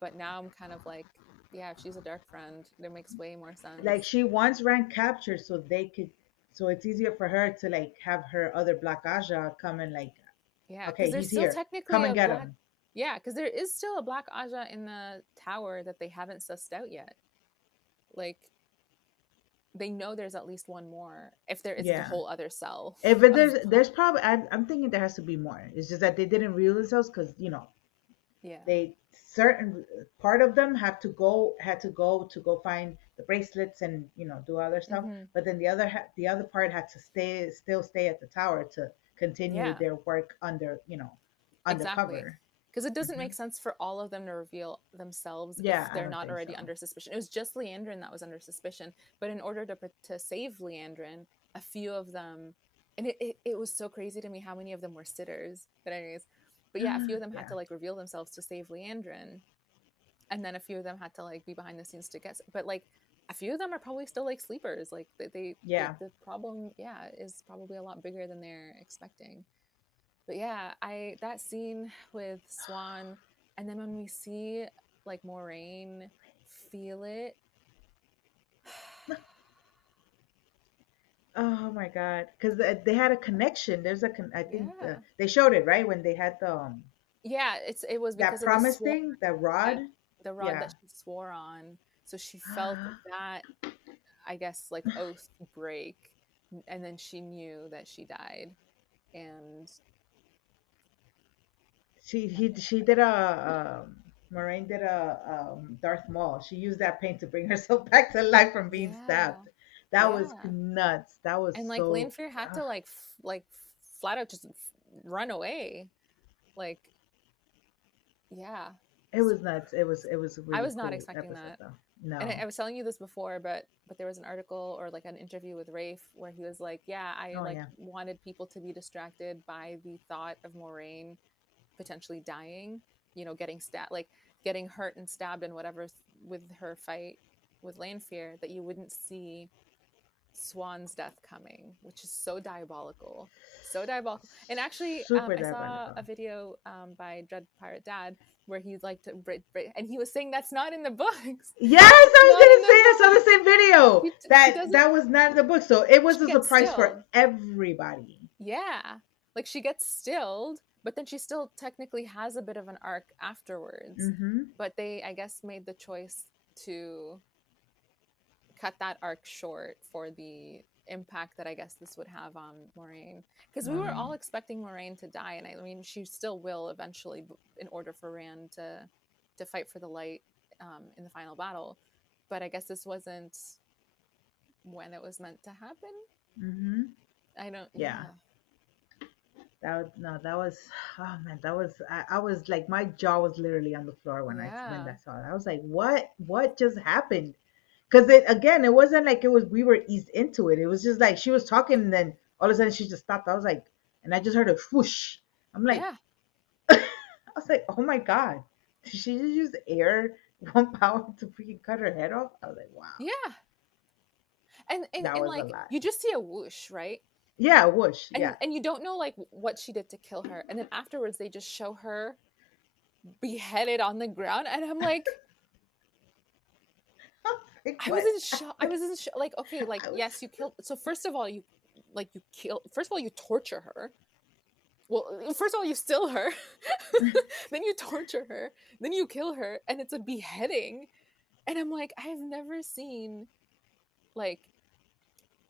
But now I'm kind of like, yeah, if she's a dark friend, that makes way more sense. Like she wants Rand captured so they could, so it's easier for her to like have her other Black Aja come and like, Yeah, because okay, there's he's still here, technically come a and get black. him. Yeah, because there is still a black Aja in the tower that they haven't sussed out yet. Like they know there's at least one more if there isn't a Yeah. whole other cell But of there's probably I'm thinking there has to be more. It's just that they didn't reveal themselves because yeah. they certain part of them had to go find the bracelets and do other stuff. Hmm. But then the other part had to stay at the tower to continue Yeah. their work under Exactly. undercover. Because it doesn't Hmm. make sense for all of them to reveal themselves if Yeah, I they're don't not think so. already under suspicion. It was just Leandrin that was under suspicion, but in order to save Leandrin, a few of them, and it was so crazy to me how many of them were sitters. But anyways, but yeah, a few of them had Yeah. to like reveal themselves to save Leandrin, and then a few of them had to like be behind the scenes to get. But like a few of them are probably still like sleepers. Like Yeah. the problem, yeah, is probably a lot bigger than they're expecting. But yeah, I that scene with Swan, and then when we see like Moraine feel it. Oh my God, because they had a connection. I think Yeah, they showed it right when they had yeah, it was that because of the promise sword, thing, that yeah, rod. the rod Yeah. that she swore on. So she felt that, I guess, like oath break, and then she knew that she died. And She did a Moraine did a Darth Maul. She used that paint to bring herself back to life from being yeah, stabbed. That was yeah, nuts. That was and like so. Lanphier had to like flat out just run away. Like, yeah. It was nuts. It was a I really was not cool expecting episode that. though. And No. I was telling you this before, but there was an article or like an interview with Rafe where he was like, "Yeah, I Oh like yeah. wanted people to be distracted by the thought of Moraine potentially dying, getting stabbed, like getting hurt and stabbed and whatever with her fight with Lanphier, that you wouldn't see Swan's death coming, which is so diabolical, so diabolical." And actually, Super I saw diabolical. a video by Dread Pirate Dad where he'd like to and he was saying that's not in the books. Yes, It's I was not in gonna the say I saw books. the same video. She That doesn't. that was not in the book, so it was She a gets surprise for stilled. everybody. Yeah, like she gets stilled, but then she still technically has a bit of an arc afterwards. Mm-hmm. But they, I guess, made the choice to cut that arc short for the impact that I guess this would have on Moraine. Because we were all Maureen. expecting Moraine to die, and I mean, she still will eventually, in order for Rand to fight for the light in the final battle. But I guess this wasn't when it was meant to happen. Mm-hmm. I don't. Yeah. Yeah, That was oh man, that was I was like my jaw was literally on the floor when yeah, I saw it. I was like, what just happened? Because it again, it wasn't like it was we were eased into it. It was just like she was talking and then all of a sudden she just stopped. I was like, and I just heard a whoosh. I'm like, yeah, I was like, oh my god, did she just use air one power to freaking cut her head off? I was like, wow, yeah. And and that and was a like lot. you just see a whoosh, right? Yeah, whoosh, And yeah. and you don't know like what she did to kill her, and then afterwards they just show her beheaded on the ground, and I'm like, I was like, I was what? in shock. I was in shock. Like, okay, like I was yes, you killed. So first of all, you kill. First of all, you torture her. Well, first of all, you still her, then you torture her, then you kill her, and it's a beheading. And I'm like, I've never seen like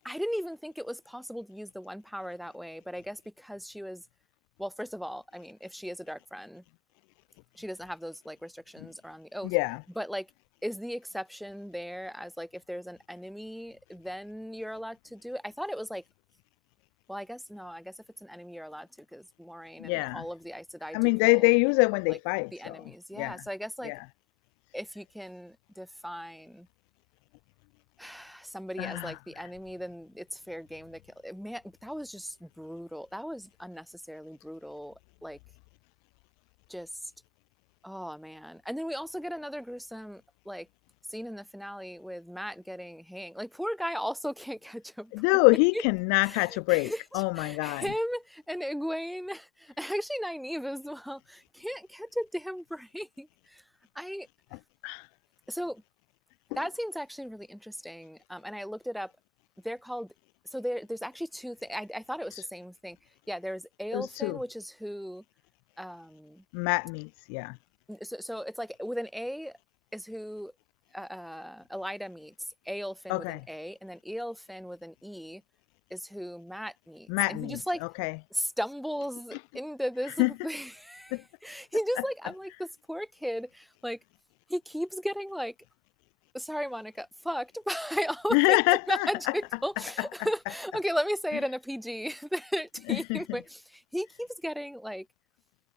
I didn't even think it was possible to use the one power that way, but I guess because she was, well, first of all, I mean, if she is a dark friend, she doesn't have those like restrictions around the oath. yeah. But like, is the exception there as like if there's an enemy, then you're allowed to do it? I thought it was like, well, I guess no. I guess if it's an enemy, you're allowed to because Moraine and Yeah. all of the Aes Sedai I do mean, kill they use it when they like fight, the so enemies. Yeah. yeah, So I guess like yeah. if you can define somebody as Ah, like the enemy, then it's fair game to kill. Man, that was just brutal. That was unnecessarily brutal. Like, just oh man. And then we also get another gruesome like scene in the finale with Matt getting hanged. Like, poor guy also can't catch a dude, break. he cannot catch a break. Oh my god. Him and Egwene, actually Nynaeve as well, can't catch a damn break. I so that seems actually really interesting. And I looked it up. They're called, so there's actually two things. I thought it was the same thing. Yeah, there's It was Aelfin, two. which is who. Um, Matt meets, yeah. so it's like with an A is who Elida meets. Aelfin with an Okay. A, and then Aelfin with an E is who Matt meets. Matt And he just meets. like Okay. stumbles into this thing. He just like, I'm like, this poor kid, like he keeps getting like, sorry Monica, fucked by all these magical okay, let me say it in a PG-13 way. He keeps getting like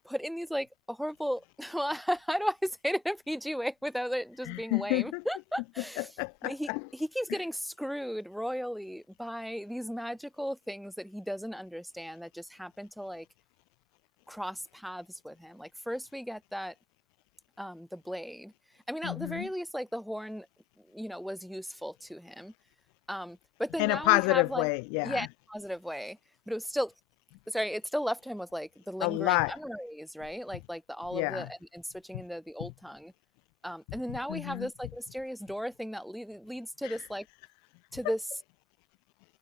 put in these like horrible, well, how do I say it in a PG way without it just being lame? He keeps getting screwed royally by these magical things that he doesn't understand, that just happen to like cross paths with him. Like, first we get that the blade, I mean, at the very Hmm. least, like the horn, was useful to him. But then In a now we have positive like, way, yeah, in yeah. a positive way, but it was still, sorry, it still left him with like the A lingering lot. memories, right? Like the all of the, Yeah. and switching into the old tongue. And then now we have Hmm. this like mysterious door thing that leads to this like, to this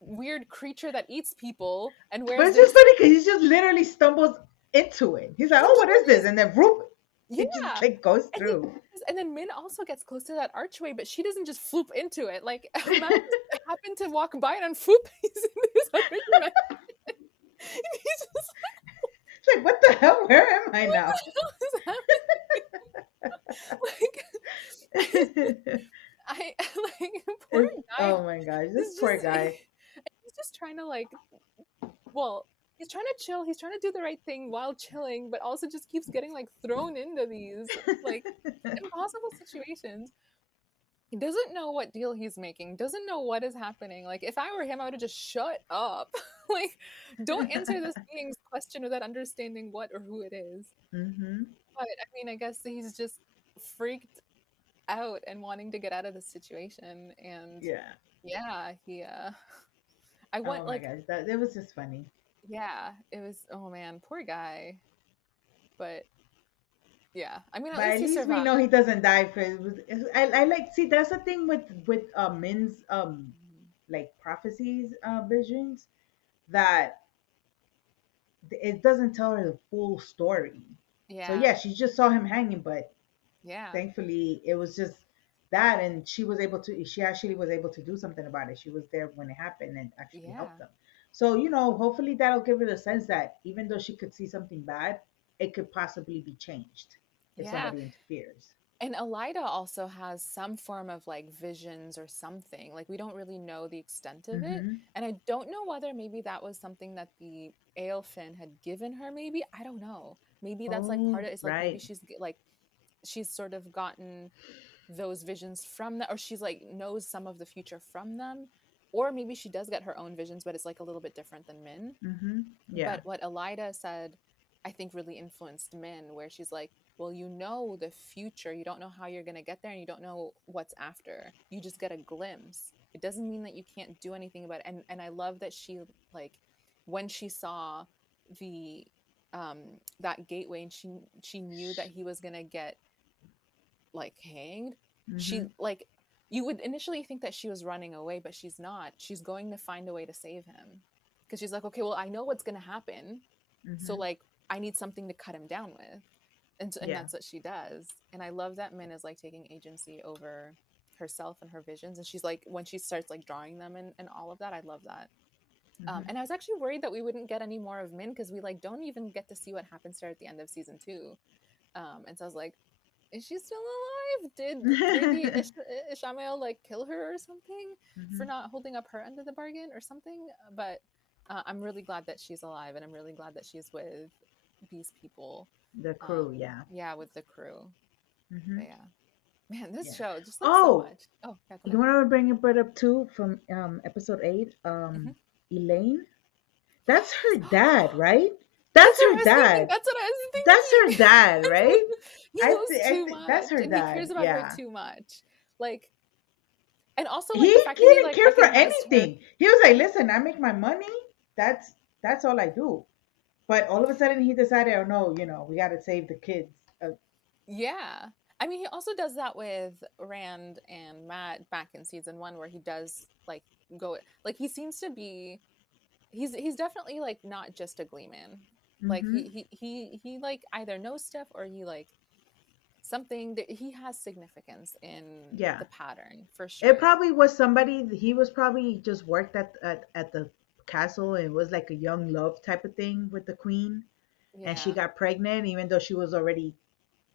weird creature that eats people and But wears it's just this, funny because he just literally stumbles into it. He's like, he "Oh, what is this?" literally, And then, whoop, it just yeah. like goes And then, through. and then Min also gets close to that archway, but she doesn't just floop into it. Like, Matt just happened to walk by it and floop, he's in this other dimension. And he's just It's like, what the hell? Where am I like, now? what the hell is happening? Like, I, I like, poor guy. Oh my gosh, this He's poor just guy. he's just trying to like, well, he's trying to chill, he's trying to do the right thing while chilling, but also just keeps getting like thrown into these like impossible situations. He doesn't know what deal he's making, doesn't know what is happening. Like, if I were him, I would have just shut up. Like, don't answer this being's question without understanding what or who it is. Mm-hmm. But I mean, I guess he's just freaked out and wanting to get out of the situation. And Yeah. yeah, I went Oh my like, gosh, that it was just funny. yeah, it was, oh man, poor guy. But yeah, I mean, at But least at he least we survived. know he doesn't die. For I like see that's the thing with Min's like prophecies visions that it doesn't tell her the full story. So Yeah, yeah, she just saw him hanging, but yeah, thankfully it was just that, and she actually was able to do something about it. She was there when it happened and actually yeah, helped them. So you know, hopefully that'll give her the sense that even though she could see something bad, it could possibly be changed if yeah. somebody interferes. And Elida also has some form of like visions or something. Like, we don't really know the extent of it. Mm-hmm. And I don't know whether maybe that was something that the Aelfin had given her, maybe. I don't know. Maybe that's like part Oh, of it. It's like maybe right. she's sort of gotten those visions from that, or she's like knows some of the future from them. Or maybe she does get her own visions, but it's like a little bit different than Min. Mm-hmm. Yeah. But what Elida said, I think, really influenced Min, where she's like, well, you know the future. You don't know how you're going to get there, and you don't know what's after. You just get a glimpse. It doesn't mean that you can't do anything about it. And I love that she, like, when she saw the that gateway, and she knew that he was going to get like hanged, she Mm-hmm. like, you would initially think that she was running away, but she's not. She's going to find a way to save him, because she's like, okay, well, I know what's going to happen, so Mm-hmm. like I need something to cut him down with. And Yeah. that's what she does. And I love that Min is like taking agency over herself and her visions, and she's like, when she starts like drawing them and all of that, I love that. Mm-hmm. And I was actually worried that we wouldn't get any more of Min, because we like don't even get to see what happens to her at the end of season 2. And so I was like, is she still alive? Did maybe Ishamael like kill her or something for Mm-hmm. not holding up her end of the bargain or something? But I'm really glad that she's alive, and I'm really glad that she's with these people. The crew, yeah. Yeah, with the crew. Mm-hmm. But yeah, man, this Yeah. show just like so Oh, much. Oh, yeah, go you ahead. want to bring it up too from episode 8? Mhm. Elaine. That's her dad, right? That's That's what her I was thinking. dad. That's what I was That's her thinking. dad, right? He knows too That's much, her and he cares dad. about her Yeah. too much. Like, and also He like the fact he that he didn't like care for recognized her. anything. He was like, "Listen, I make my money. That's all I do." But all of a sudden, he decided, "Oh no, we got to save the kids." Yeah. I mean, he also does that with Rand and Matt back in season 1, where he does like go like, he seems to be, he's definitely like not just a glee man. Like Mm-hmm. he like either knows stuff, or he like something that he has significance in Yeah. the pattern for It sure. probably was somebody. He was probably just worked at the castle and was like a young love type of thing with the queen, and she Yeah. got pregnant even though she was already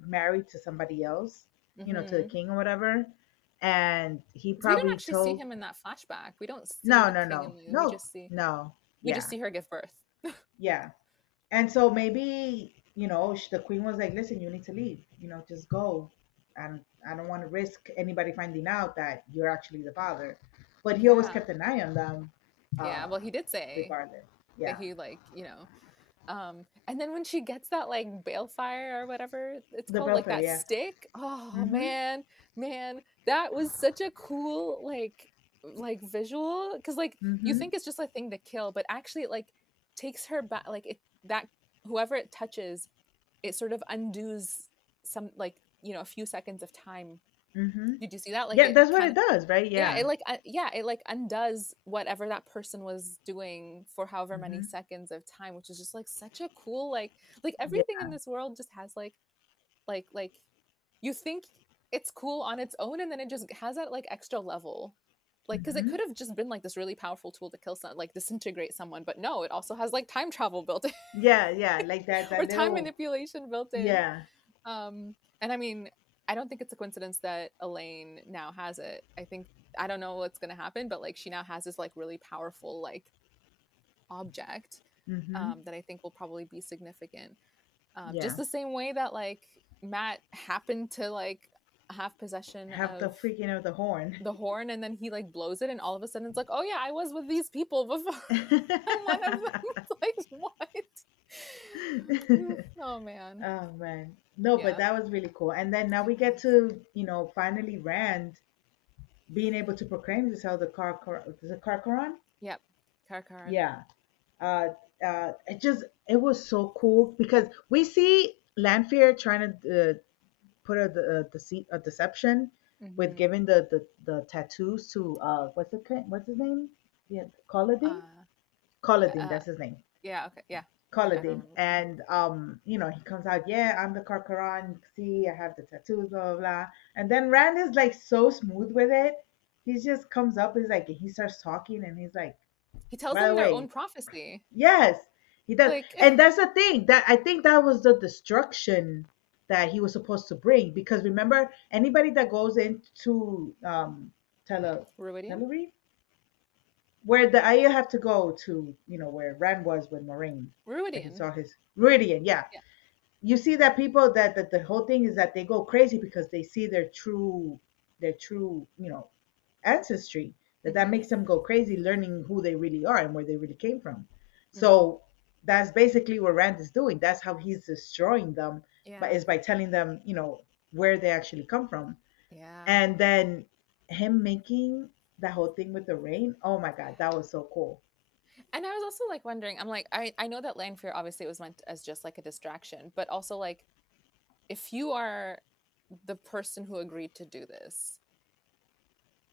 married to somebody else, to the Hmm. king or whatever. And he So we don't probably actually see told, him in that flashback. We don't see no, the no, king no, and the, no, no, we just yeah, see her give birth. yeah. And so maybe, the queen was like, listen, you need to leave, just go. And I don't want to risk anybody finding out that you're actually the father. But he always Yeah. kept an eye on them, Yeah. uh, Well, he did say regardless. that Yeah. he like, and then when she gets that like balefire or whatever it's The called, like Belfry, that yeah. stick, oh Mm-hmm. man, that was such a cool like visual, because like you Mm-hmm. think it's just a thing to kill, but actually it like takes her back, like it, that whoever it touches, it sort of undoes some, like, a few seconds of time. Mm-hmm. Did you see that? Like Yeah, it that's what kind it of, does, right? yeah, Yeah. it like undoes whatever that person was doing for however many Mm-hmm. seconds of time, which is just like such a cool like Yeah. everything in this world just has like you think it's cool on its own, and then it just has that like extra level, like, because it Mm-hmm. could have just been like this really powerful tool to kill some, like disintegrate someone, but no, it also has like time travel built in, Yeah, yeah, like or that time little. manipulation built in. Yeah. And I mean, I don't think it's a coincidence that Elaine now has it. I think, I don't know what's going to happen, but like she now has this like really powerful like object. Mm-hmm. that I think will probably be significant. Yeah. Just the same way that like Matt happened to like have possession Have the of freaking of the horn. the horn, and then he like blows it, and all of a sudden it's like, oh yeah, I was with these people before. And one of them's like, what? Oh man. Oh man. No, but Yeah. that was really cool. And then now we get to, finally Rand being able to proclaim himself the Karkaron. Yep. Karkaran. Yeah. Uh it was so cool because we see Lanphier trying to put a deception with Mm-hmm. giving the tattoos to what's his name? Yeah, Coladin. Uh, Coladin, uh, that's his name. yeah. Okay. Yeah. I don't Coladin. remember his name. And he comes out, yeah, I'm the Karkaron. See, I have the tattoos, blah blah blah. And then Rand is like so smooth with it. He just comes up, he's like he starts talking and he's like, He tells by the them their own way, prophecy. yes, he does. Like, And that's the thing that I think that was the destruction that he was supposed to bring. Because remember, anybody that goes into Tele Ruidian. Telereef, where the Aya have to go to, where Rand was with Moraine, that he Ruidian. saw his Meridian, yeah. Yeah. You see that people that the whole thing is that they go crazy because they see their true, ancestry, that Mm-hmm. makes them go crazy learning who they really are and where they really came from. Mm-hmm. So that's basically what Rand is doing. That's how he's destroying them, but Yeah. is by telling them, where they actually come from. Yeah. And then him making that whole thing with the rain, oh my god, that was so cool. And I was also like wondering, I'm like, I know that Lanfear obviously it was meant as just like a distraction, but also like if you are the person who agreed to do this,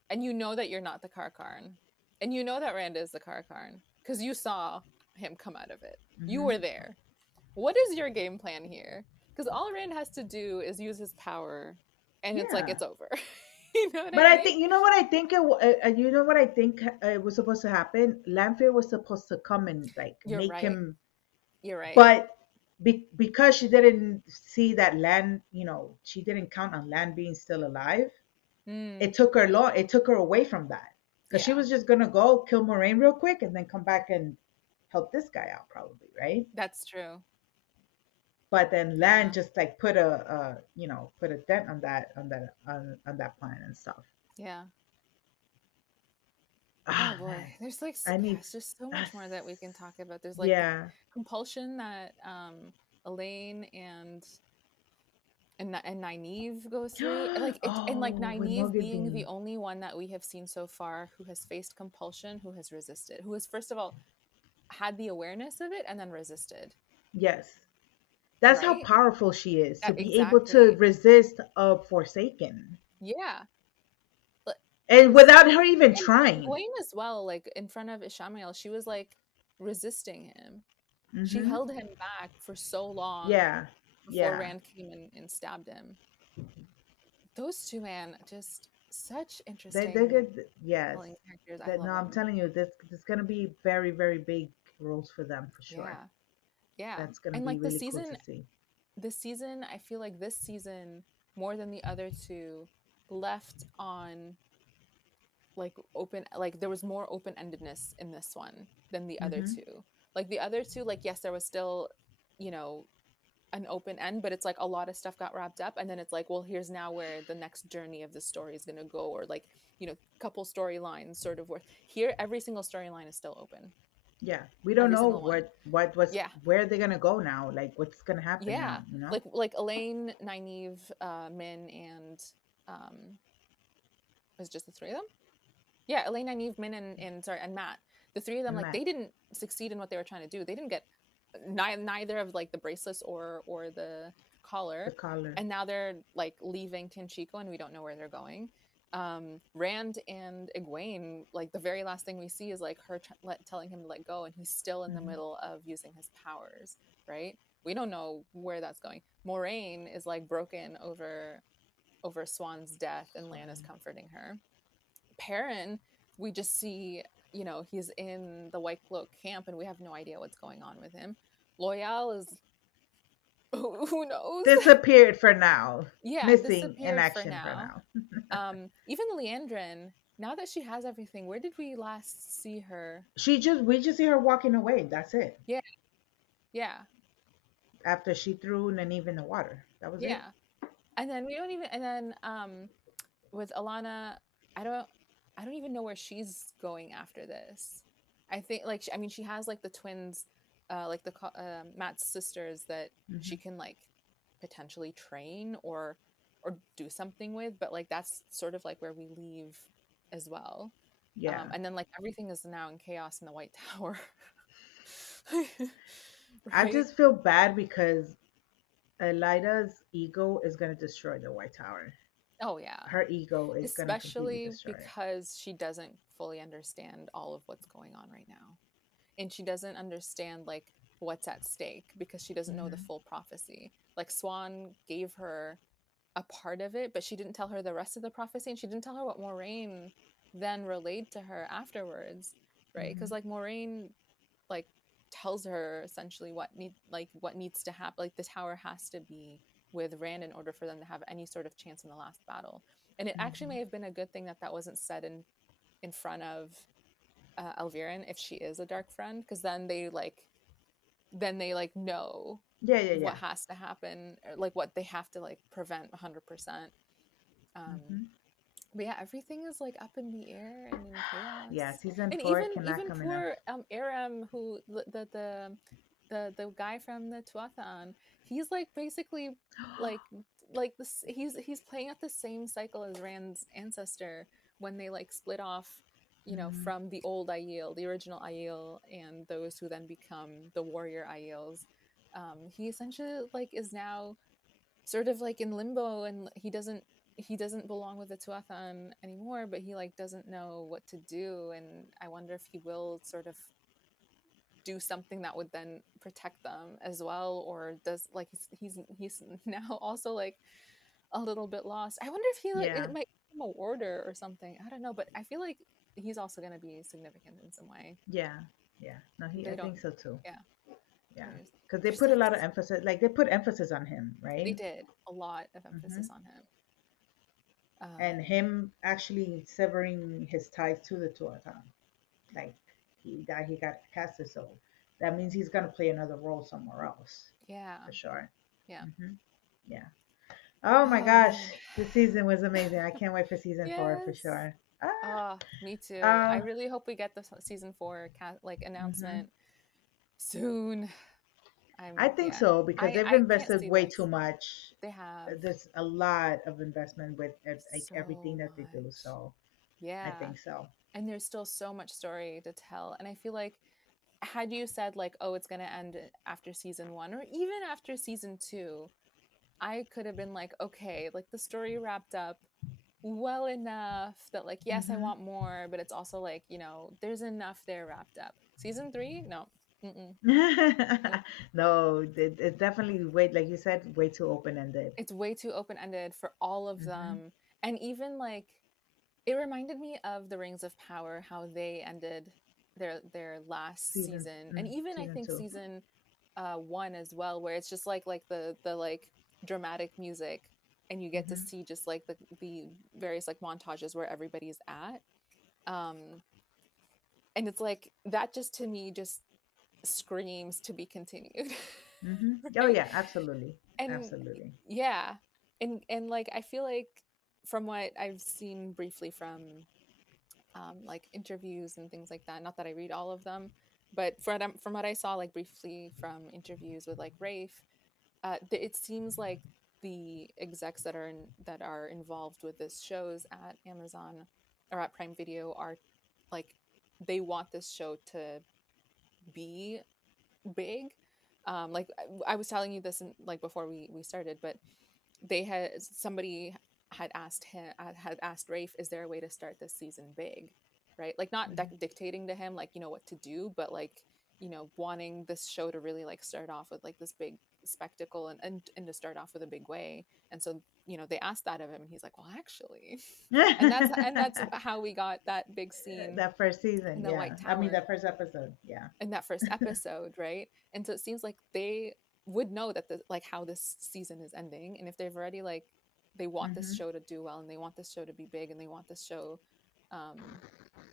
and you know that you're not the Karkarn, and you know that Rand is the Karkarn, because you saw him come out of it. You Hmm. were there. What is your game plan here? Because all Rand has to do is use his power, and it's like Yeah. it's over. You know what But I I mean? think it was supposed to happen. Lanfear was supposed to come and like You're make right. him, You're right. but because she didn't see that land, she didn't count on land being still alive. Mm, It took her away from that because she yeah, was just gonna go kill Moraine real quick and then come back and help this guy out, probably, right? that's true. But then land Yeah. just like put a dent on that plan and stuff. Yeah. Oh Ah boy, man, there's like I yeah, need. it's just so Uh, much more that we can talk about. There's like the yeah. compulsion that Elaine and Nynaeve go through. Like it, and like Oh, with Nynaeve Morgan being the Bean. only one that we have seen so far who has faced compulsion, who has resisted, who has first of all had the awareness of it and then resisted, Yes. That's how right? powerful she is to That be able to exactly. resist a Forsaken. Yeah. But And without her even and trying. Egwene as well, like in front of Ishamael, she was like resisting him. She Mm-hmm. held him back for so long Yeah. before Yeah. Rand came and stabbed him. Those two, man, just such They're interesting good. Yes. compelling characters. I That love no, I'm them. telling you, there's gonna be very, very big roles for them for sure. Yeah. Yeah. That's gonna And be like really cool to see. the season, I feel like this season, more than the other two, left on like open, like there was more open endedness in this one than the other Mm-hmm. two. Like the other two, like, yes, there was still, you know, an open end, but it's like a lot of stuff got wrapped up. And then it's like, well, here's now where the next journey of the story is going to go, or like, you know, couple storylines sort of worth. Here, every single storyline is still open. Yeah, we don't Every know single one. what's Yeah. where they're gonna go now. Like what's gonna happen Yeah. now. You know? Like Elaine, Nynaeve, Min, and um, was it just the three of them? Yeah, Elaine, Nynaeve, Min, and sorry, and Matt. The three of them, And like Matt, they didn't succeed in what they were trying to do. They didn't get neither of like the bracelets or the the collar, collar. and now they're like leaving Tinchico, and we don't know where they're going. Rand and Egwene, like the very last thing we see is like her telling him to let go, and he's still in the Hmm. middle of using his powers. Right? We don't know where that's going. Moraine is like broken over Swan's death, and Lan is Swan. comforting her. Perrin, we just see, you know, he's in the White Cloak camp, and we have no idea what's going on with him. Loyal is who knows? Disappeared for now. Yeah, Missing in disappeared for action for now. now. Even Leandrin. now that she has everything, where did we last see her? We just see her walking away. That's it. Yeah, yeah, After she threw Nynaeve in the water. That was it. yeah. And then we don't even. And then with Alana, I don't I don't even know where she's going after this. I think like I mean she has like the twins, like the Matt's sisters that Hmm. she can like potentially train or do something with, but like that's sort of like where we leave as well. Yeah. And then like everything is now in chaos in the White Tower. I Right? just feel bad because Elida's ego is going to destroy the White Tower. Oh yeah. Her ego is going to completely Especially destroy it. because she doesn't fully understand all of what's going on right now. And she doesn't understand like what's at stake because she doesn't know the Hmm. full prophecy. Like Swan gave her a part of it, but she didn't tell her the rest of the prophecy, and she didn't tell her what Moraine then relayed to her afterwards, right? Because Hmm. like Moraine like tells her essentially what needs to happen. Like the tower has to be with Rand in order for them to have any sort of chance in the last battle. And it actually Hmm. may have been a good thing that that wasn't said in front of Elviren if she is a dark friend, because then they like know Yeah, yeah, what yeah. has to happen, or like what they have to like prevent 100%. um Hmm. but yeah, everything is like up in the air and in Yeah, chaos. season And four cannot even come enough. poor Aram, who the guy from the Tuathan, he's like basically like this, he's playing at the same cycle as Rand's ancestor when they like split off, you know, Hmm. from the old Aiel, the original Aiel, and those who then become the warrior Aiels. He essentially like is now sort of like in limbo, and he doesn't belong with the Tuathan anymore, but he like doesn't know what to do. And I wonder if he will sort of do something that would then protect them as well, or does like he's now also like a little bit lost. I wonder if he like Yeah, it might become a warder or something. I don't know, but I feel like he's also going to be significant in some way. yeah, yeah. No, he. They I don't. think so too. Yeah, Yeah, because they there's put a like lot of emphasis. Like they put emphasis on him, they right? did a lot of Hmm. emphasis on him. And him actually severing his ties to the Tuatha. Like he got casted, so that means he's gonna play another role somewhere else Yeah, for sure. yeah. Hmm. Yeah. Oh my Oh gosh, man. this season was amazing. I can't wait for season four for Yes. sure. Ah, me too. I Ah, really hope we get the season 4 like hmm. announcement soon. I I'm think yeah. so because they've I can't invested see way too this. much. They have There's a lot of investment with like everything so that they do. much. So I Yeah. think so. And there's still so much story to tell. And I feel like had you said like, oh, it's gonna end after season 1 or even after season 2, I could have been like, okay, like the story wrapped up well enough that like yes, I Hmm. want more, but it's also like, you know, there's enough there wrapped up. Season 3, no. Mm-mm. Nope. No, it's definitely way, like you said, way too open ended. It's way too open-ended for all of Hmm. them. And even like it reminded me of the Rings of Power, how they ended their last season, and even I Season think two. season 1 as well, where it's just like the like dramatic music, and you get to Hmm. see just like the various like montages where everybody's at. um and it's like that just to me just screams to be continued. Hmm. Oh Right? yeah, absolutely, And absolutely. yeah, and like I feel like from what I've seen briefly from like interviews and things like that, not that I read all of them, but from what I saw like briefly from interviews with like Rafe, it seems like the execs that are involved with this shows at Amazon or at Prime Video are like they want this show to be big. Like I was telling you this like before we started, but they had somebody had asked Rafe, is there a way to start this season big, right? Like not dictating to him like you know what to do, but like you know wanting this show to really like start off with like this big spectacle and to start off with a big way. And so you know they asked that of him, and he's like, well, actually, and that's how we got that big scene That first season, in the yeah. White I mean, Tower that first episode, yeah. in that first episode, right? And so it seems like they would know that the like how this season is ending, and if they've already like they want this Hmm. show to do well, and they want this show to be big, and they want this show um,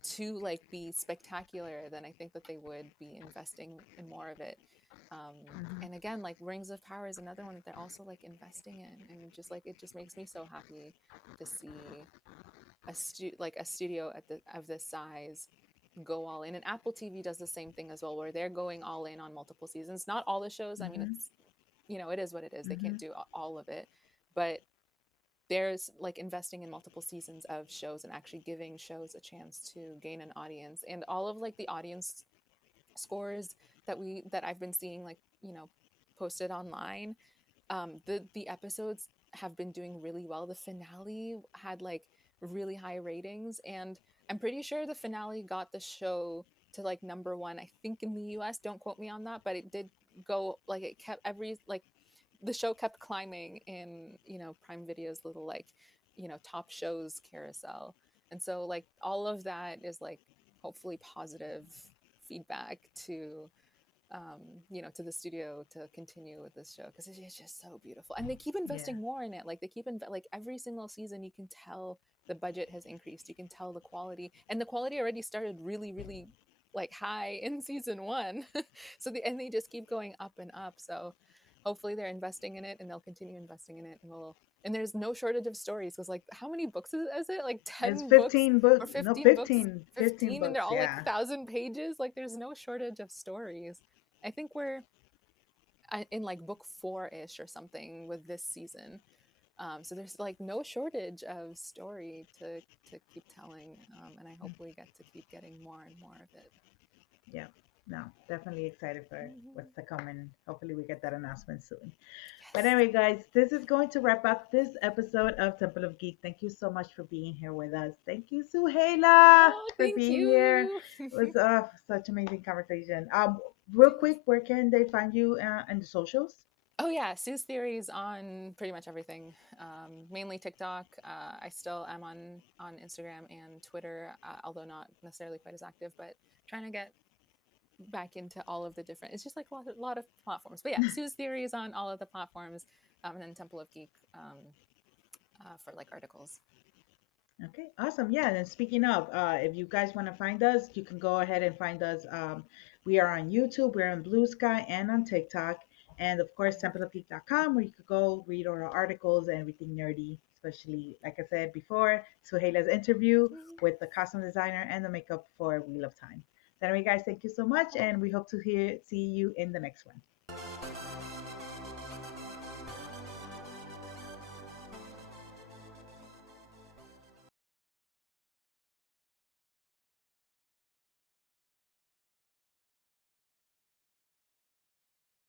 to like be spectacular, then I think that they would be investing in more of it. Mhm. And again, like Rings of Power is another one that they're also like investing in, and just like it just makes me so happy to see like a studio at the of this size go all in. And Apple TV does the same thing as well, where they're going all in on multiple seasons. Not all the shows. I mean, Mhm. it's it is what it is. They can't Mhm. do all of it, but there's like investing in multiple seasons of shows and actually giving shows a chance to gain an audience. And all of like the audience scores that I've been seeing, like posted online, the episodes have been doing really well. The finale had like really high ratings, and I'm pretty sure the finale got the show to like number one, I think, in the US. Don't quote me on that, but it did go, like, it kept every like the show kept climbing in Prime Video's little, like, top shows carousel. And so like all of that is like hopefully positive feedback to to the studio to continue with this show, because it's just so beautiful, and they keep Yeah. investing more in it. Like they keep like every single season, you can tell the budget has increased. You can tell the quality, and the quality already started really, really like high in season one. So and they just keep going up and up. So hopefully they're investing in it, and they'll continue investing in it, and there's no shortage of stories, because like how many books is it, like It's 10 books 15 or books. No, 15 books? 15. 15 15, and they're books. all like Yeah. 1,000 pages. Like there's no shortage of stories. I think we're in like book four-ish or something with this season. So there's like no shortage of story to keep telling, and I hope we get to keep getting more and more of it. Yeah. No, definitely excited for Mhm. what's to come, and hopefully we get that announcement soon. But Yes. anyway, guys, this is going to wrap up this episode of Temple of Geek. Thank you so much for being here with us. Thank you, Suhaila, Oh, for thank being here. you. It was such amazing conversation. Real quick, where can they find you in the socials? Oh yeah, Sue's theories on pretty much everything. Mainly TikTok. I still am on Instagram and Twitter, although not necessarily quite as active, but trying to get back into all of the different. It's just like a lot of platforms. But yeah, Sue's theories on all of the platforms, and then Temple of Geek, for like articles. Okay, awesome. Yeah, and speaking of, if you guys want to find us, you can go ahead and find us. We are on YouTube, we're on Blue Sky, and on TikTok. And of course, templeofgeek.com, where you could go read all our articles and everything nerdy, especially, like I said before, Suheila's interview with the costume designer and the makeup for Wheel of Time. So, anyway, guys, thank you so much, and we hope to see you in the next one.